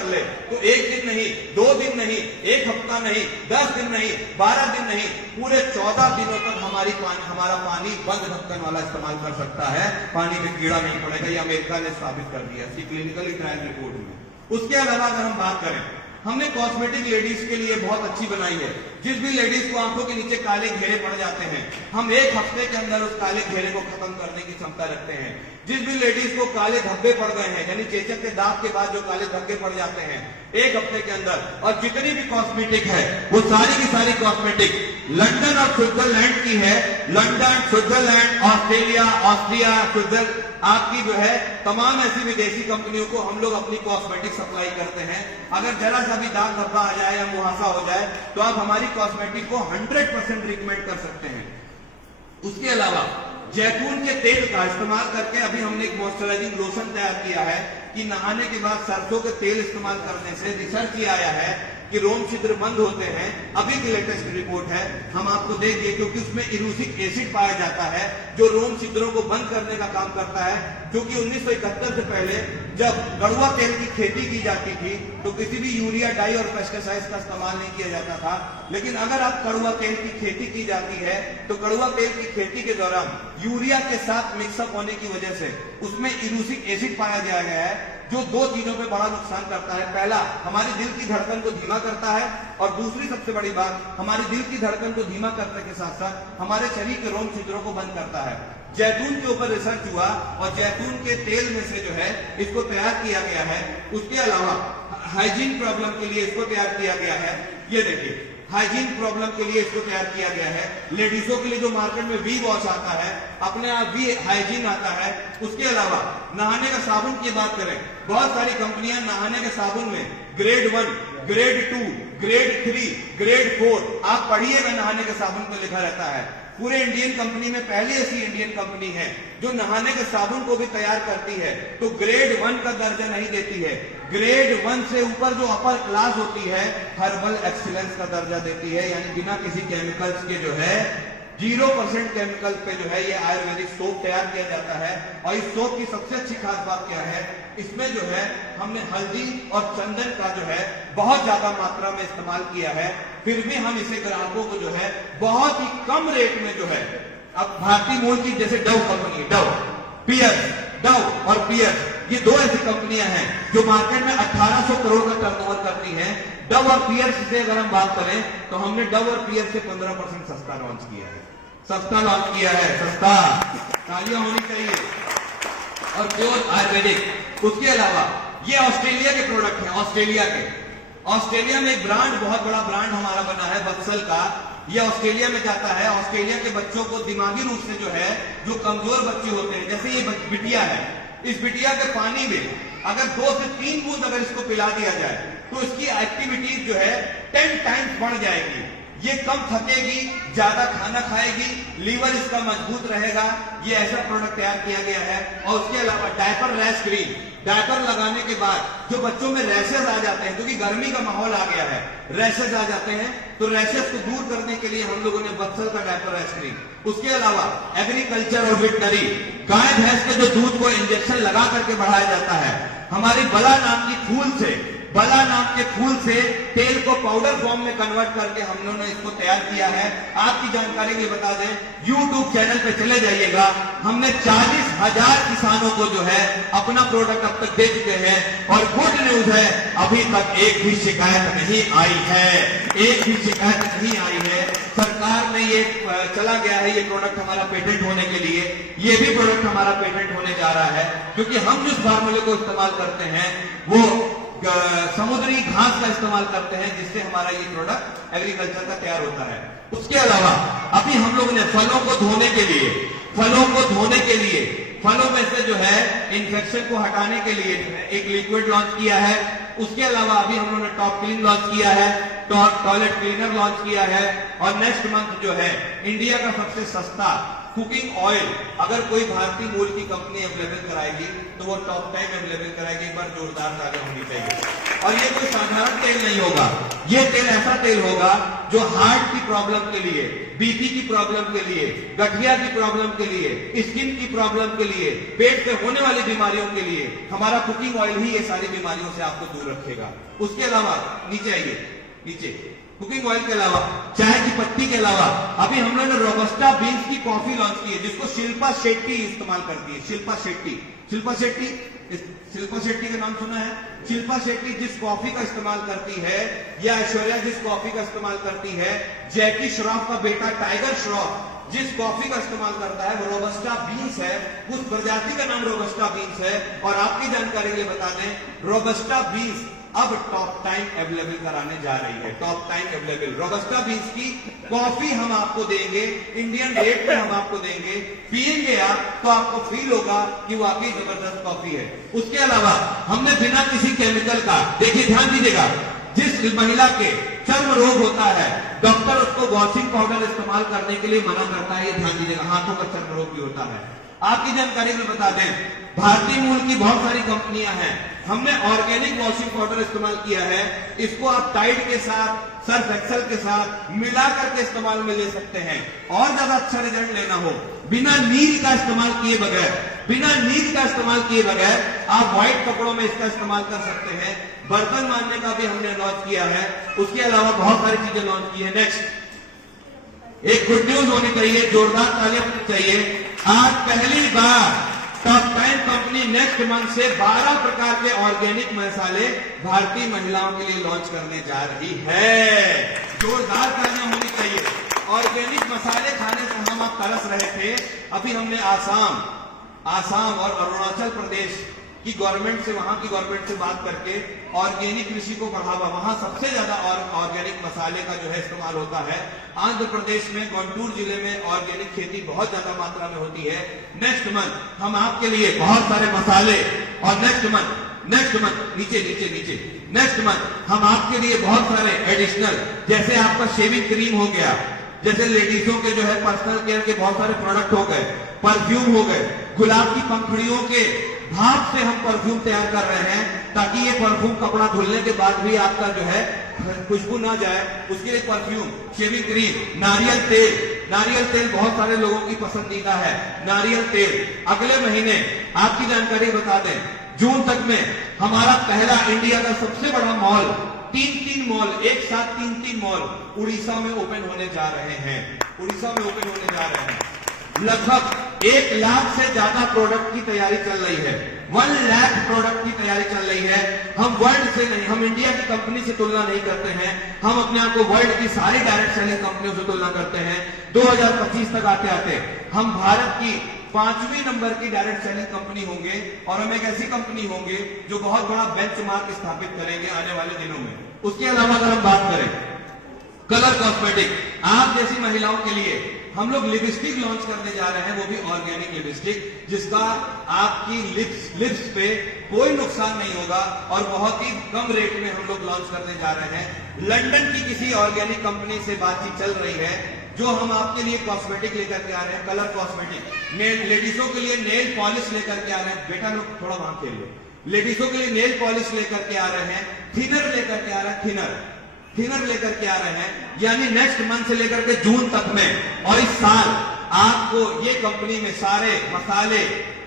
ले तो 1 दिन नहीं, 2 दिन नहीं, 1 हफ्ता नहीं, 10 दिन नहीं, 12 दिन नहीं, पूरे 14 दिनों तक हमारा पानी बंद ढक्कन वाला इस्तेमाल कर सकता है। पानी में कीड़ा नहीं पड़ेगा। ये अमेरिका ने साबित कर दिया क्लिनिकल ट्रायल रिपोर्ट में। उसके अलावा अगर हम बात करें, हमने कॉस्मेटिक लेडीज के लिए बहुत अच्छी बनाई है। जिस भी लेडीज को आंखों के नीचे काले घेरे पड़ जाते हैं, हम 1 हफ्ते के अंदर उस काले घेरे को खत्म करने की क्षमता रखते हैं। जिस भी लेडीज को काले धब्बे पड़ गए हैं, यानी चेचक के दाग के बाद जो काले धब्बे पड़ जाते हैं, 1 हफ्ते के अंदर, और जितनी भी कॉस्मेटिक है वो सारी की सारी कॉस्मेटिक लंदन और स्विट्जरलैंड की है। London, Switzerland, Australia, Austria, Switzerland, आपकी जो है तमाम ऐसी विदेशी कंपनियों को हम लोग अपनी कॉस्मेटिक सप्लाई करते हैं। अगर जरा सा भी दाग धब्बा आ जाए या मुहासा हो जाए तो आप हमारी कॉस्मेटिक को 100% रिकमेंड कर सकते हैं। उसके अलावा जैतून के तेल का इस्तेमाल करके अभी हमने एक मॉइस्चराइजिंग लोशन तैयार किया है कि नहाने के बाद सरसों के तेल इस्तेमाल करने से रिसर्च ये आया है कि रोम छिद्र बंद होते हैं। अभी की लेटेस्ट रिपोर्ट है, हम आपको देंगे, क्योंकि उसमें इरूसिक एसिड पाया जाता है जो रोम छिद्रों को बंद करने का काम करता है। जो कि 1971 से पहले जब कड़ुआ तेल की खेती की जाती थी तो किसी भी यूरिया, डाई और पेस्टिसाइड्स का इस्तेमाल नहीं किया जाता था। लेकिन अगर आप कड़ुआ तेल की खेती की जाती है तो कड़ुआ तेल की खेती के दौरान यूरिया के साथ मिक्सअप होने की वजह से उसमें इरूसिक एसिड पाया गया है, जो 2 चीजों पे बड़ा नुकसान करता है। पहला, हमारी दिल की धड़कन को धीमा करता है, और दूसरी सबसे बड़ी बात, हमारी दिल की धड़कन को धीमा करने के साथ साथ हमारे शरीर के रोम छिद्रों को बंद करता है। जैतून के ऊपर रिसर्च हुआ और जैतून के तेल में से जो है इसको तैयार किया गया है। उसके अलावा हाइजीन प्रॉब्लम के लिए इसको तैयार किया गया है। ये देखिए, हाइजीन प्रॉब्लम के लिए इसको तैयार किया गया है। लेडीजों के लिए जो मार्केट में वी वॉश आता है, अपने आप वी हाइजीन आता है। उसके अलावा नहाने का साबुन की बात करें, बहुत सारी कंपनियां नहाने के साबुन में ग्रेड 1, ग्रेड 2, ग्रेड 3, ग्रेड 4 आप पढ़िएगा, नहाने के साबुन पर लिखा रहता है। पूरे इंडियन कंपनी में पहली ऐसी इंडियन कंपनी है जो नहाने के साबुन को भी तैयार करती है तो ग्रेड 1 का दर्जा नहीं देती है। ग्रेड 1 से ऊपर जो अपर क्लास होती है हर्बल एक्सीलेंस का दर्जा देती है, यानी बिना किसी केमिकल्स के जो है 0% केमिकल पे जो है ये आयुर्वेदिक सोप तैयार किया जाता है। और इस सोप की सबसे अच्छी खास बात क्या है, इसमें जो है हमने हल्दी और चंदन का जो है बहुत ज्यादा मात्रा में इस्तेमाल किया है। फिर भी हम इसे ग्राहकों को जो है बहुत ही कम रेट में जो है, अब भारतीय मूल की जैसे डव कंपनी, डव और पियर्स, ये 2 ऐसी कंपनियां हैं जो मार्केट में 1800 करोड़ का टर्नओवर करती हैं। डव और पियर्स से अगर हम बात करें तो हमने डव और पियर्स से 15% सस्ता लॉन्च किया है। सस्ता, तालियां होनी चाहिए। और प्योर आयुर्वेदिक। उसके अलावा ये ऑस्ट्रेलिया के प्रोडक्ट हैं, ऑस्ट्रेलिया में एक ब्रांड, बहुत बड़ा ब्रांड हमारा बना है बक्सल का। ये ऑस्ट्रेलिया में जाता है। ऑस्ट्रेलिया के बच्चों को दिमागी रूप से जो है, जो कमजोर बच्चे होते हैं, जैसे ये बिटिया है, इस बिटिया के पानी में अगर 2 से 3 बूंद अगर इसको पिला दिया जाए तो इसकी एक्टिविटीज जो है 10 टाइम्स बढ़ जाएगी। ये कम थकेगी, ज्यादा खाना खाएगी, लीवर इसका मजबूत रहेगा। ये ऐसा प्रोडक्ट तैयार किया गया है। और उसके अलावा डायपर रैश क्रीम, डायपर लगाने के बाद जो बच्चों में रैशेज आ जाते हैं, क्योंकि गर्मी का माहौल आ गया है, रैशेज आ जाते हैं, तो रैशेज को दूर करने के लिए हम लोगों ने बक्सल का डायपर रैश क्रीम। उसके अलावा एग्रीकल्चर और वेटनरी, गाय भैंस के जो दूध को इंजेक्शन लगा करके बढ़ाया जाता है, हमारी बला नाम के फूल से तेल को पाउडर फॉर्म में कन्वर्ट करके हम लोगों ने इसको तैयार किया है। आपकी जानकारी के बता दें, YouTube चैनल पे चले जाइएगा, हमने 40,000 किसानों को जो है अपना प्रोडक्ट अब तक दे चुके हैं। और गुड न्यूज है, अभी तक एक भी शिकायत नहीं आई है। सरकार ने ये चला गया है, ये प्रोडक्ट हमारा पेटेंट होने के लिए, ये भी प्रोडक्ट हमारा पेटेंट होने जा रहा है, क्योंकि हम जिस फार्मूले को इस्तेमाल करते हैं वो समुद्री घास का इस्तेमाल करते हैं, जिससे हमारा ये प्रोडक्ट एग्रीकल्चर का तैयार होता है। उसके अलावा अभी हम लोगों ने फलों को धोने के लिए फलों में से जो है इन्फेक्शन को हटाने के लिए एक लिक्विड लॉन्च किया है। उसके अलावा अभी हम लोगों ने टॉप क्लीन लॉन्च किया है, टॉयलेट क्लीनर लॉन्च किया है। और नेक्स्ट मंथ जो है इंडिया का सबसे सस्ता कुकिंग ऑयल अगर कोई भारतीय मूल की कंपनी अवेलेबल कराएगी तो वो टॉप 10 अवेलेबल कराएगी। एक बार जोरदार तालियां होनी चाहिए। और ये कोई साधारण तेल नहीं होगा, ये तेल ऐसा तेल होगा जो हार्ट की प्रॉब्लम के लिए, बीपी की प्रॉब्लम के लिए, गठिया की प्रॉब्लम के लिए, स्किन की प्रॉब्लम के लिए, पेट पे होने वाली बीमारियों के लिए हमारा कुकिंग ऑयल ही ये सारी बीमारियों से आपको दूर रखेगा। उसके अलावा नीचे आइए, नीचे कुकिंग ऑयल के अलावा, चाय की पत्ती के अलावा अभी हम लोगों ने रोबस्टा बीन्स की कॉफी लॉन्च की है, जिसको शिल्पा शेट्टी इस्तेमाल करती है। शिल्पा शेट्टी का नाम सुना है? शिल्पा शेट्टी जिस कॉफी का इस्तेमाल करती है, या ऐश्वर्या जिस कॉफी का इस्तेमाल करती है, जैकी श्रॉफ का बेटा टाइगर श्रॉफ जिस कॉफी का इस्तेमाल करता है, वो रोबस्टा बीन्स है। उस प्रजाति का नाम रोबस्टा बीन्स है। और आपकी जानकारी के लिए बता दें, रोबस्टा बीन्स अब टॉप टाइम अवेलेबल कराने जा रही है। Top time available robusta beans की कॉफी हम आपको देंगे, इंडियन रेट में हम आपको देंगे। पिएंगे आप तो आपको फील होगा कि वाकई जबरदस्त कॉफी है। उसके अलावा हमने बिना किसी केमिकल का, देखिए ध्यान दीजिएगा, जिस महिला के चर्म रोग होता है, डॉक्टर उसको वॉशिंग पाउडर इस्तेमाल करने के लिए मना करता है। ये ध्यान दीजिएगा, हाथों का चर्म रोग भी होता है। आपकी जानकारी में बता दें, भारतीय मूल की बहुत सारी कंपनियां हैं। हमने ऑर्गेनिक वॉशिंग पाउडर इस्तेमाल किया है। इसको आप टाइड के साथ, सर्फ एक्सेल के साथ मिला करके इस्तेमाल में ले सकते हैं। और ज्यादा अच्छा रिजल्ट लेना हो, बिना नील का इस्तेमाल किए बगैर आप व्हाइट कपड़ों में इसका इस्तेमाल कर सकते हैं। बर्तन मांजने का भी हमने लॉन्च किया है। उसके अलावा बहुत सारी चीजें लॉन्च की है। नेक्स्ट एक गुड न्यूज होनी चाहिए, जोरदार तालियां होनी चाहिए। आज पहली बार टॉप 10 कंपनी नेक्स्ट मंथ से 12 प्रकार के ऑर्गेनिक मसाले भारतीय महिलाओं के लिए लॉन्च करने जा रही है। जोरदार तालियां होनी चाहिए। ऑर्गेनिक मसाले खाने से हम आप तरस रहे थे। अभी हमने आसाम और अरुणाचल प्रदेश की गवर्नमेंट से, वहां की गवर्नमेंट से बात करके ऑर्गेनिक कृषि को बढ़ावा, वहां सबसे ज्यादा ऑर्गेनिक मसाले का जो है इस्तेमाल होता है। आंध्र प्रदेश में गुंटूर जिले में ऑर्गेनिक खेती बहुत ज्यादा मात्रा में होती है। नेक्स्ट मंथ हम आपके लिए बहुत सारे मसाले, और नेक्स्ट मंथ नेक्स्ट मंथ हम आपके लिए बहुत सारे एडिशनल, जैसे आपका शेविंग क्रीम हो गया, जैसे लेडीजों के जो है पर्सनल केयर के बहुत सारे प्रोडक्ट हो गए, परफ्यूम हो गए, गुलाब की पंखुड़ियों के भाप से हम परफ्यूम तैयार कर रहे हैं, ताकि ये परफ्यूम कपड़ा धुलने के बाद भी आपका जो है खुशबू ना जाए। उसके लिए परफ्यूम, शेविंग क्रीम, नारियल तेल बहुत सारे लोगों की पसंदीदा है। नारियल तेल अगले महीने, आपकी जानकारी बता दें, जून तक में हमारा पहला इंडिया का सबसे बड़ा मॉल, तीन मॉल, एक साथ तीन मॉल उड़ीसा में ओपन होने जा रहे हैं। लगभग 1 लाख से ज्यादा प्रोडक्ट की तैयारी चल रही है। 1 लाख प्रोडक्ट की तैयारी चल रही है। हम वर्ल्ड से नहीं, हम इंडिया की कंपनी से तुलना नहीं करते हैं। हम अपने आप को वर्ल्ड की सारी डायरेक्ट सेलिंग कंपनियों से तुलना करते हैं। 2025 तक आते आते हम भारत की 5वीं नंबर की डायरेक्ट सेलिंग कंपनी होंगे, और हम एक ऐसी कंपनी होंगे जो बहुत बड़ा बेंचमार्क स्थापित करेंगे आने वाले दिनों में। उसके अलावा अगर हम बात करें कलर कॉस्मेटिक, आप जैसी महिलाओं के लिए हम लोग लिपस्टिक लॉन्च करने जा रहे हैं, वो भी ऑर्गेनिक लिपस्टिक, जिसका आपकी लिप्स पे कोई नुकसान नहीं होगा, और बहुत ही कम रेट में हम लोग लॉन्च करने जा रहे हैं। लंदन की किसी ऑर्गेनिक कंपनी से बातचीत चल रही है, जो हम आपके लिए कॉस्मेटिक लेकर के आ रहे हैं, कलर कॉस्मेटिक। लेडीजों के लिए नेल पॉलिश लेकर के आ रहे हैं। बेटा लोग थोड़ा वहां खेल लो। लेडीजों के लिए नेल पॉलिश लेकर के आ रहे हैं, थिनर लेकर के आ रहे हैं, थिनर लेकर के आ रहे हैं, यानी नेक्स्ट मंथ से लेकर के जून तक में। और इस साल आपको ये कंपनी में सारे मसाले,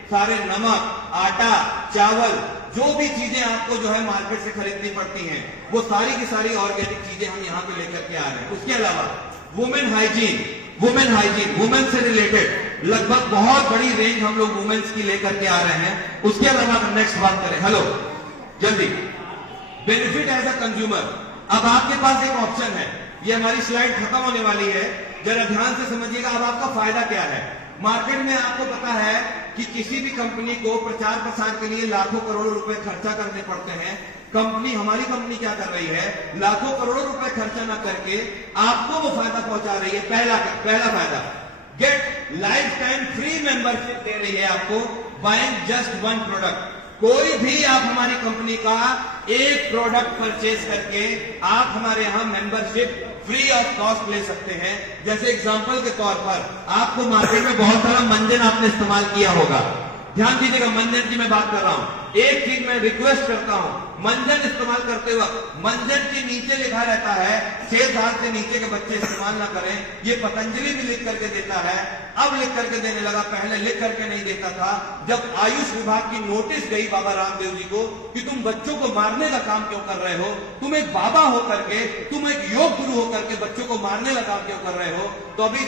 सारे नमक, आटा, चावल, जो भी चीजें आपको जो है मार्केट से खरीदनी पड़ती हैं, वो सारी की सारी ऑर्गेनिक चीजें हम यहाँ पे लेकर के आ रहे हैं। उसके अलावा वुमेन हाइजीन, वुमेन से रिलेटेड लगभग बहुत बड़ी रेंज हम लोग वुमेन्स की लेकर के आ रहे हैं। उसके अलावा नेक्स्ट बात करें, हेलो जल्दी, बेनिफिट एज अ कंज्यूमर। अब आपके पास एक ऑप्शन है, ये हमारी स्लाइड खत्म होने वाली है, जरा ध्यान से समझिएगा। अब आपका फायदा क्या है? मार्केट में आपको पता है कि किसी भी कंपनी को प्रचार प्रसार के लिए लाखों करोड़ों रुपए खर्चा करने पड़ते हैं। हमारी कंपनी क्या कर रही है? लाखों करोड़ों रुपए खर्चा ना करके आपको वो फायदा पहुंचा रही है। पहला फायदा, get lifetime free membership दे रही है आपको, बाइंग जस्ट 1 प्रोडक्ट। कोई भी आप हमारी कंपनी का एक प्रोडक्ट परचेज करके आप हमारे यहां मेंबरशिप फ्री ऑफ कॉस्ट ले सकते हैं। जैसे एग्जांपल के तौर पर, आपको मार्केट में बहुत सारा मंजन आपने इस्तेमाल किया होगा, ध्यान दीजिएगा, मंजन की मैं बात कर रहा हूं। एक चीज मैं रिक्वेस्ट करता हूं, मंजन इस्तेमाल करते वक्त मंजन के नीचे लिखा रहता है 6 साल से नीचे के बच्चे इस्तेमाल ना करें। ये पतंजलि भी लिख करके देता है, अब लिख करके देने लगा, पहले लिख करके नहीं देता था। जब आयुष विभाग की नोटिस गई बाबा रामदेव जी को कि तुम बच्चों को मारने का काम क्यों कर रहे हो, तुम एक बाबा होकर के, तुम एक योग गुरु होकर के बच्चों को मारने का काम क्यों कर रहे हो, तो अभी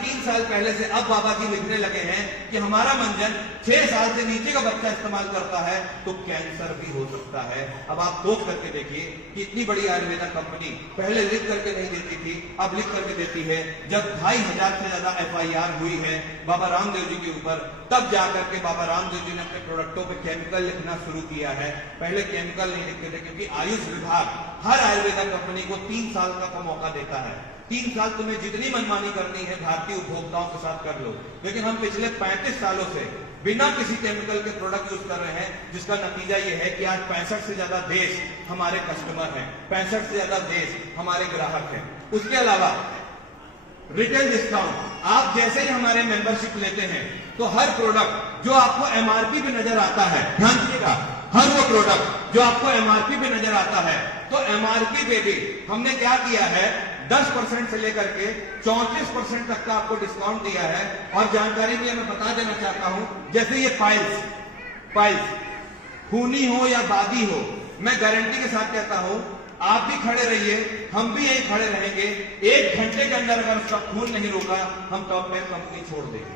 3 साल पहले से अब बाबा जी लिखने लगे हैं कि हमारा मंजन 6 साल से नीचे का बच्चा इस्तेमाल करता है तो कैंसर भी हो सकता है। अब आप सोच करके देखिए कि इतनी बड़ी आयुर्वेदा कंपनी पहले लिख करके नहीं देती थी, अब लिख करके देती है। जब 2500 से ज्यादा FIR हुई है बाबा रामदेव जी के ऊपर, तब जाकर के बाबा रामदेव जी ने अपने प्रोडक्टों पे केमिकल लिखना शुरू किया है। पहले केमिकल नहीं लिखते थे, क्योंकि आयुष विभाग हर आयुर्वेदा कंपनी को 3 साल का मौका देता है। 3 साल तुम्हें जितनी मनमानी करनी है भारतीय उपभोक्ताओं के साथ कर लो, लेकिन हम पिछले 35 सालों से बिना किसी केमिकल के प्रोडक्ट यूज कर रहे हैं, जिसका नतीजा यह है कि आज 65 से ज्यादा देश हमारे कस्टमर हैं, 65 से ज्यादा देश हमारे ग्राहक हैं। उसके अलावा रिटेल डिस्काउंट, आप जैसे ही हमारे मेंबरशिप लेते हैं तो हर प्रोडक्ट जो आपको MRP पे नजर आता है, ध्यान दीजिएगा, हर वो प्रोडक्ट जो आपको MRP पे नजर आता है, तो MRP पे भी हमने क्या किया है, 10% से लेकर के 34% तक का आपको डिस्काउंट दिया है। और जानकारी भी मैं बता देना चाहता हूं, जैसे ये पाइल्स खूनी हो या बादी हो, मैं गारंटी के साथ कहता हूं, आप भी खड़े रहिए, हम भी यहीं खड़े रहेंगे, 1 घंटे के अंदर अगर उसका खून नहीं रोका, हम टॉप 10 कंपनी छोड़ देंगे।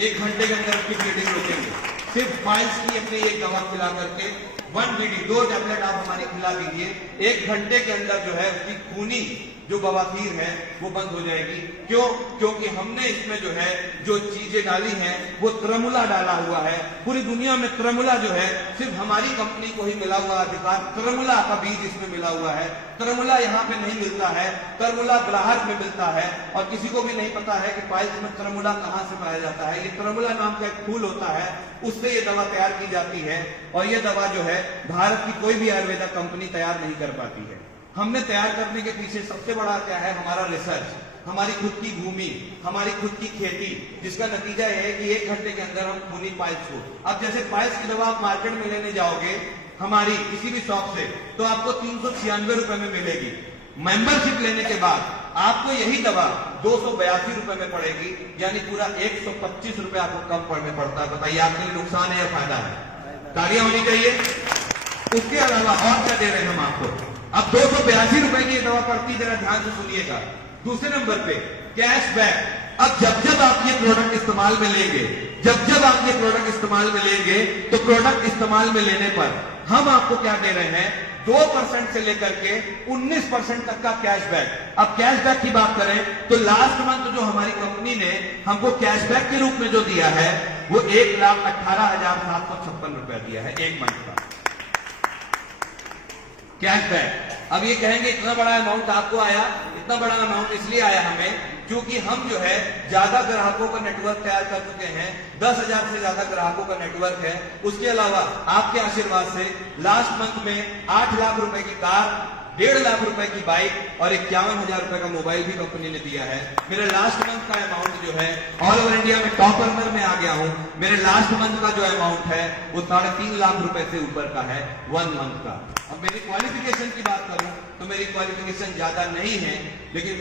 1 घंटे के अंदर उसकी ब्लीडिंग रोकेंगे। सिर्फ पाइल्स की अपनी एक दवा खिला करके 1 BD 2 टैबलेट आप हमारी खिला दीजिए, 1 घंटे के अंदर जो है उसकी खूनी जो बवासीर है वो बंद हो जाएगी। क्यों? क्योंकि हमने इसमें जो है जो चीजें डाली हैं वो त्रमुला डाला हुआ है। पूरी दुनिया में त्रमुला जो है सिर्फ हमारी कंपनी को ही मिला हुआ अधिकार, त्रमुला का बीज इसमें मिला हुआ है। त्रमुला यहाँ पे नहीं मिलता है, त्रमुला ग्राहक में मिलता है, और किसी को भी नहीं पता है कि पाइल्स में त्रमुला कहाँ से पाया जाता है। ये त्रमुला नाम का एक फूल होता है, उससे ये दवा तैयार की जाती है, और ये दवा जो है भारत की कोई भी आयुर्वेदा कंपनी तैयार नहीं कर पाती है। हमने तैयार करने के पीछे सबसे बड़ा क्या है, हमारा रिसर्च, हमारी खुद की भूमि, हमारी खुद की खेती, जिसका नतीजा यह है कि 1 घंटे के अंदर हम खूनी पाइल्स को, अब जैसे पाइल्स की दवा आप मार्केट में लेने जाओगे हमारी किसी भी शॉप से, तो आपको 396 रुपए में मिलेगी। मेंबरशिप लेने के बाद आपको यही दवा 282 रुपए में पड़ेगी, यानी पूरा 125 रुपए आपको कम पड़ने पड़ता है। बताइए आपके लिए नुकसान है या फायदा है? तालियां होनी चाहिए। उसके अलावा और क्या दे रहे हैं हम आपको? अब 282 रुपए की दवा पड़ती, जरा ध्यान से सुनिएगा। दूसरे नंबर पे कैशबैक। अब जब आप ये प्रोडक्ट इस्तेमाल में लेंगे, जब आप ये प्रोडक्ट इस्तेमाल में लेंगे, तो प्रोडक्ट इस्तेमाल में लेने पर हम आपको क्या दे रहे हैं, 2% से लेकर के 19% तक का कैशबैक। अब कैशबैक की बात करें तो लास्ट मंथ जो हमारी कंपनी ने हमको कैशबैक के रूप में जो दिया है वो 1,18,756 रुपया दिया है 1 मंथ का कैशबैक। अब ये कहेंगे इतना बड़ा अमाउंट आपको आया, इतना बड़ा अमाउंट इसलिए आया हमें क्योंकि हम जो है ज्यादा ग्राहकों का नेटवर्क तैयार कर चुके हैं, 10,000 से ज्यादा ग्राहकों का नेटवर्क है। उसके अलावा आपके आशीर्वाद से लास्ट मंथ में 8 लाख रुपए की कार, 1.5 लाख रुपए की बाइक और 51,000 रुपए का मोबाइल भी कंपनी ने दिया है। मेरे लास्ट मंथ का अमाउंट जो है ऑल ओवर इंडिया में टॉप रनर में आ गया हूं। मेरे लास्ट मंथ का जो अमाउंट है वो 3.5 लाख रुपए से ऊपर का है 1 मंथ का। अब मेरी क्वालिफिकेशन की बात करूं तो मेरी क्वालिफिकेशन ज्यादा नहीं है, लेकिन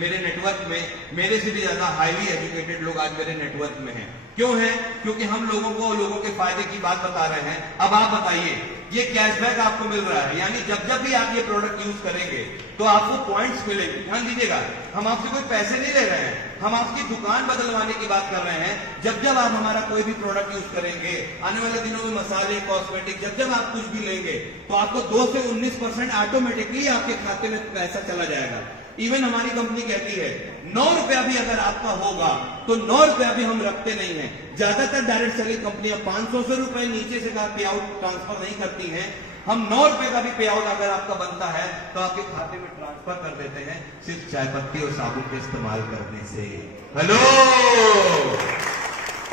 मेरे नेटवर्क में मेरे से भी ज्यादा हाईली एजुकेटेड लोग आज मेरे नेटवर्क में हैं। क्यों है? क्योंकि हम लोगों के फायदे की बात बता रहे हैं। अब आप बताइए, ये कैशबैक आपको मिल रहा है, यानी जब भी आप ये प्रोडक्ट यूज करेंगे तो आपको पॉइंट्स मिलेंगे। ध्यान दीजिएगा, हम आपसे कोई पैसे नहीं ले रहे हैं, हम आपकी दुकान बदलवाने की बात कर रहे हैं। जब आप हमारा कोई भी प्रोडक्ट यूज करेंगे, आने वाले दिनों में मसाले, कॉस्मेटिक, जब आप कुछ भी लेंगे तो आपको 2 से 19% ऑटोमेटिकली आपके खाते में पैसा चला जाएगा। इवन हमारी कंपनी कहती है 9 रुपया भी अगर आपका होगा तो 9 रुपया भी हम रखते नहीं है। ज्यादातर डायरेक्ट सेलिंग कंपनियां 500 रुपए नीचे से का पे आउट ट्रांसफर नहीं करती हैं। हम 9 रुपए का भी पे आउट अगर आपका बनता है तो आपके खाते में ट्रांसफर कर देते हैं, सिर्फ चाय पत्ती और साबुन के इस्तेमाल करने से। हेलो,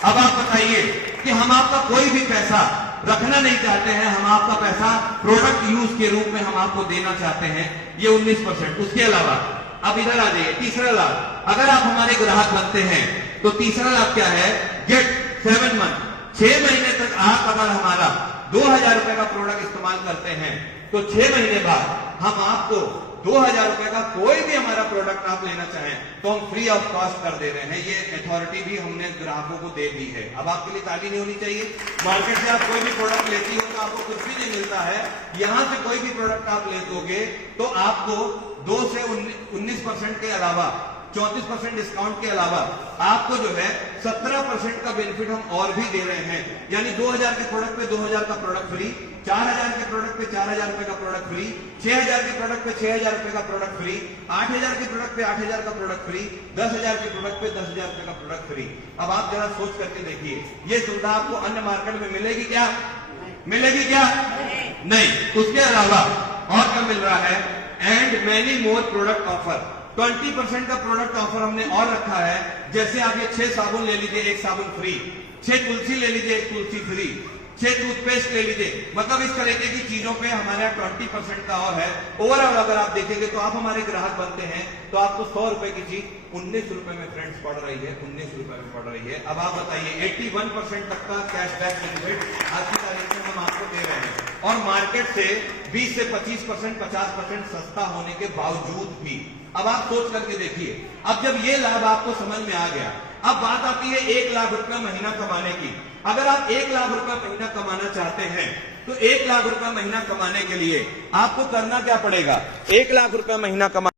अब आप बताइए कि हम आपका कोई भी पैसा रखना नहीं चाहते हैं, हम आपका पैसा प्रोडक्ट यूज के रूप में हम आपको देना चाहते हैं, ये 19%। उसके अलावा अब इधर आ जाइए, तीसरा लाभ, अगर आप हमारे ग्राहक बनते हैं तो तीसरा लाभ क्या है, गेट 7 मंथ 6 महीने तक आप अगर हमारा 2000 रुपए का प्रोडक्ट इस्तेमाल करते हैं तो 6 महीने बाद हम आपको 2000 रुपए का कोई भी हमारा प्रोडक्ट आप लेना चाहें तो हम फ्री ऑफ कॉस्ट कर दे रहे हैं। ये अथॉरिटी भी हमने ग्राहकों को दे दी है। अब आपके लिए ताली नहीं होनी चाहिए। मार्केट से आप कोई भी प्रोडक्ट लेती हो तो आपको कुछ भी नहीं मिलता है। यहां से कोई भी प्रोडक्ट आप ले दोगे तो आपको 2 से 19% के अलावा 34% डिस्काउंट के अलावा आपको जो है 17% का बेनिफिट हम और भी दे रहे हैं। यानी 2000 के प्रोडक्ट पे 2000 का प्रोडक्ट फ्री, 4000 के प्रोडक्ट पे 4000 रुपए का प्रोडक्ट फ्री, 6000 के प्रोडक्ट पे 6000 रुपए का प्रोडक्ट फ्री, 8000 के प्रोडक्ट पे 8000 का प्रोडक्ट फ्री, 10000 के प्रोडक्ट पे 10000 रुपए का प्रोडक्ट फ्री। अब आप जरा सोच करके देखिए, ये सुविधा आपको अन्य मार्केट में मिलेगी क्या? मिलेगी क्या? नहीं। उसके अलावा और क्या मिल रहा है? And many more product offer, 20% का प्रोडक्ट ऑफर हमने और रखा है। जैसे आप ये 6 साबुन ले लीजिए, 1 साबुन फ्री, 6 तुलसी ले लीजिए, 1 तुलसी फ्री, 6 टूथपेस्ट ले लीजिए। मतलब इस तरीके की चीजों पे हमारे यहाँ 20% का और है। ओवरऑल अगर आप देखेंगे तो आप हमारे ग्राहक बनते हैं तो आपको 100 रुपए की चीज 19 रुपए में फ्रेंड्स पड़ रही है, 19 रुपए में पड़ रही है। अब आप बताइए 81% तक का कैशबैक बेनिफिट आज की तारीख में हम आपको दे रहे हैं और मार्केट से 20 से 25%, 50% सस्ता होने के बावजूद भी। अब आप सोच करके देखिए, अब जब ये लाभ आपको समझ में आ गया, अब बात आती है 1 लाख रुपया महीना कमाने की। अगर आप 1 लाख रुपया महीना कमाना चाहते हैं तो 1 लाख रुपया महीना कमाने के लिए आपको करना क्या पड़ेगा? 1 लाख रुपया महीना कमा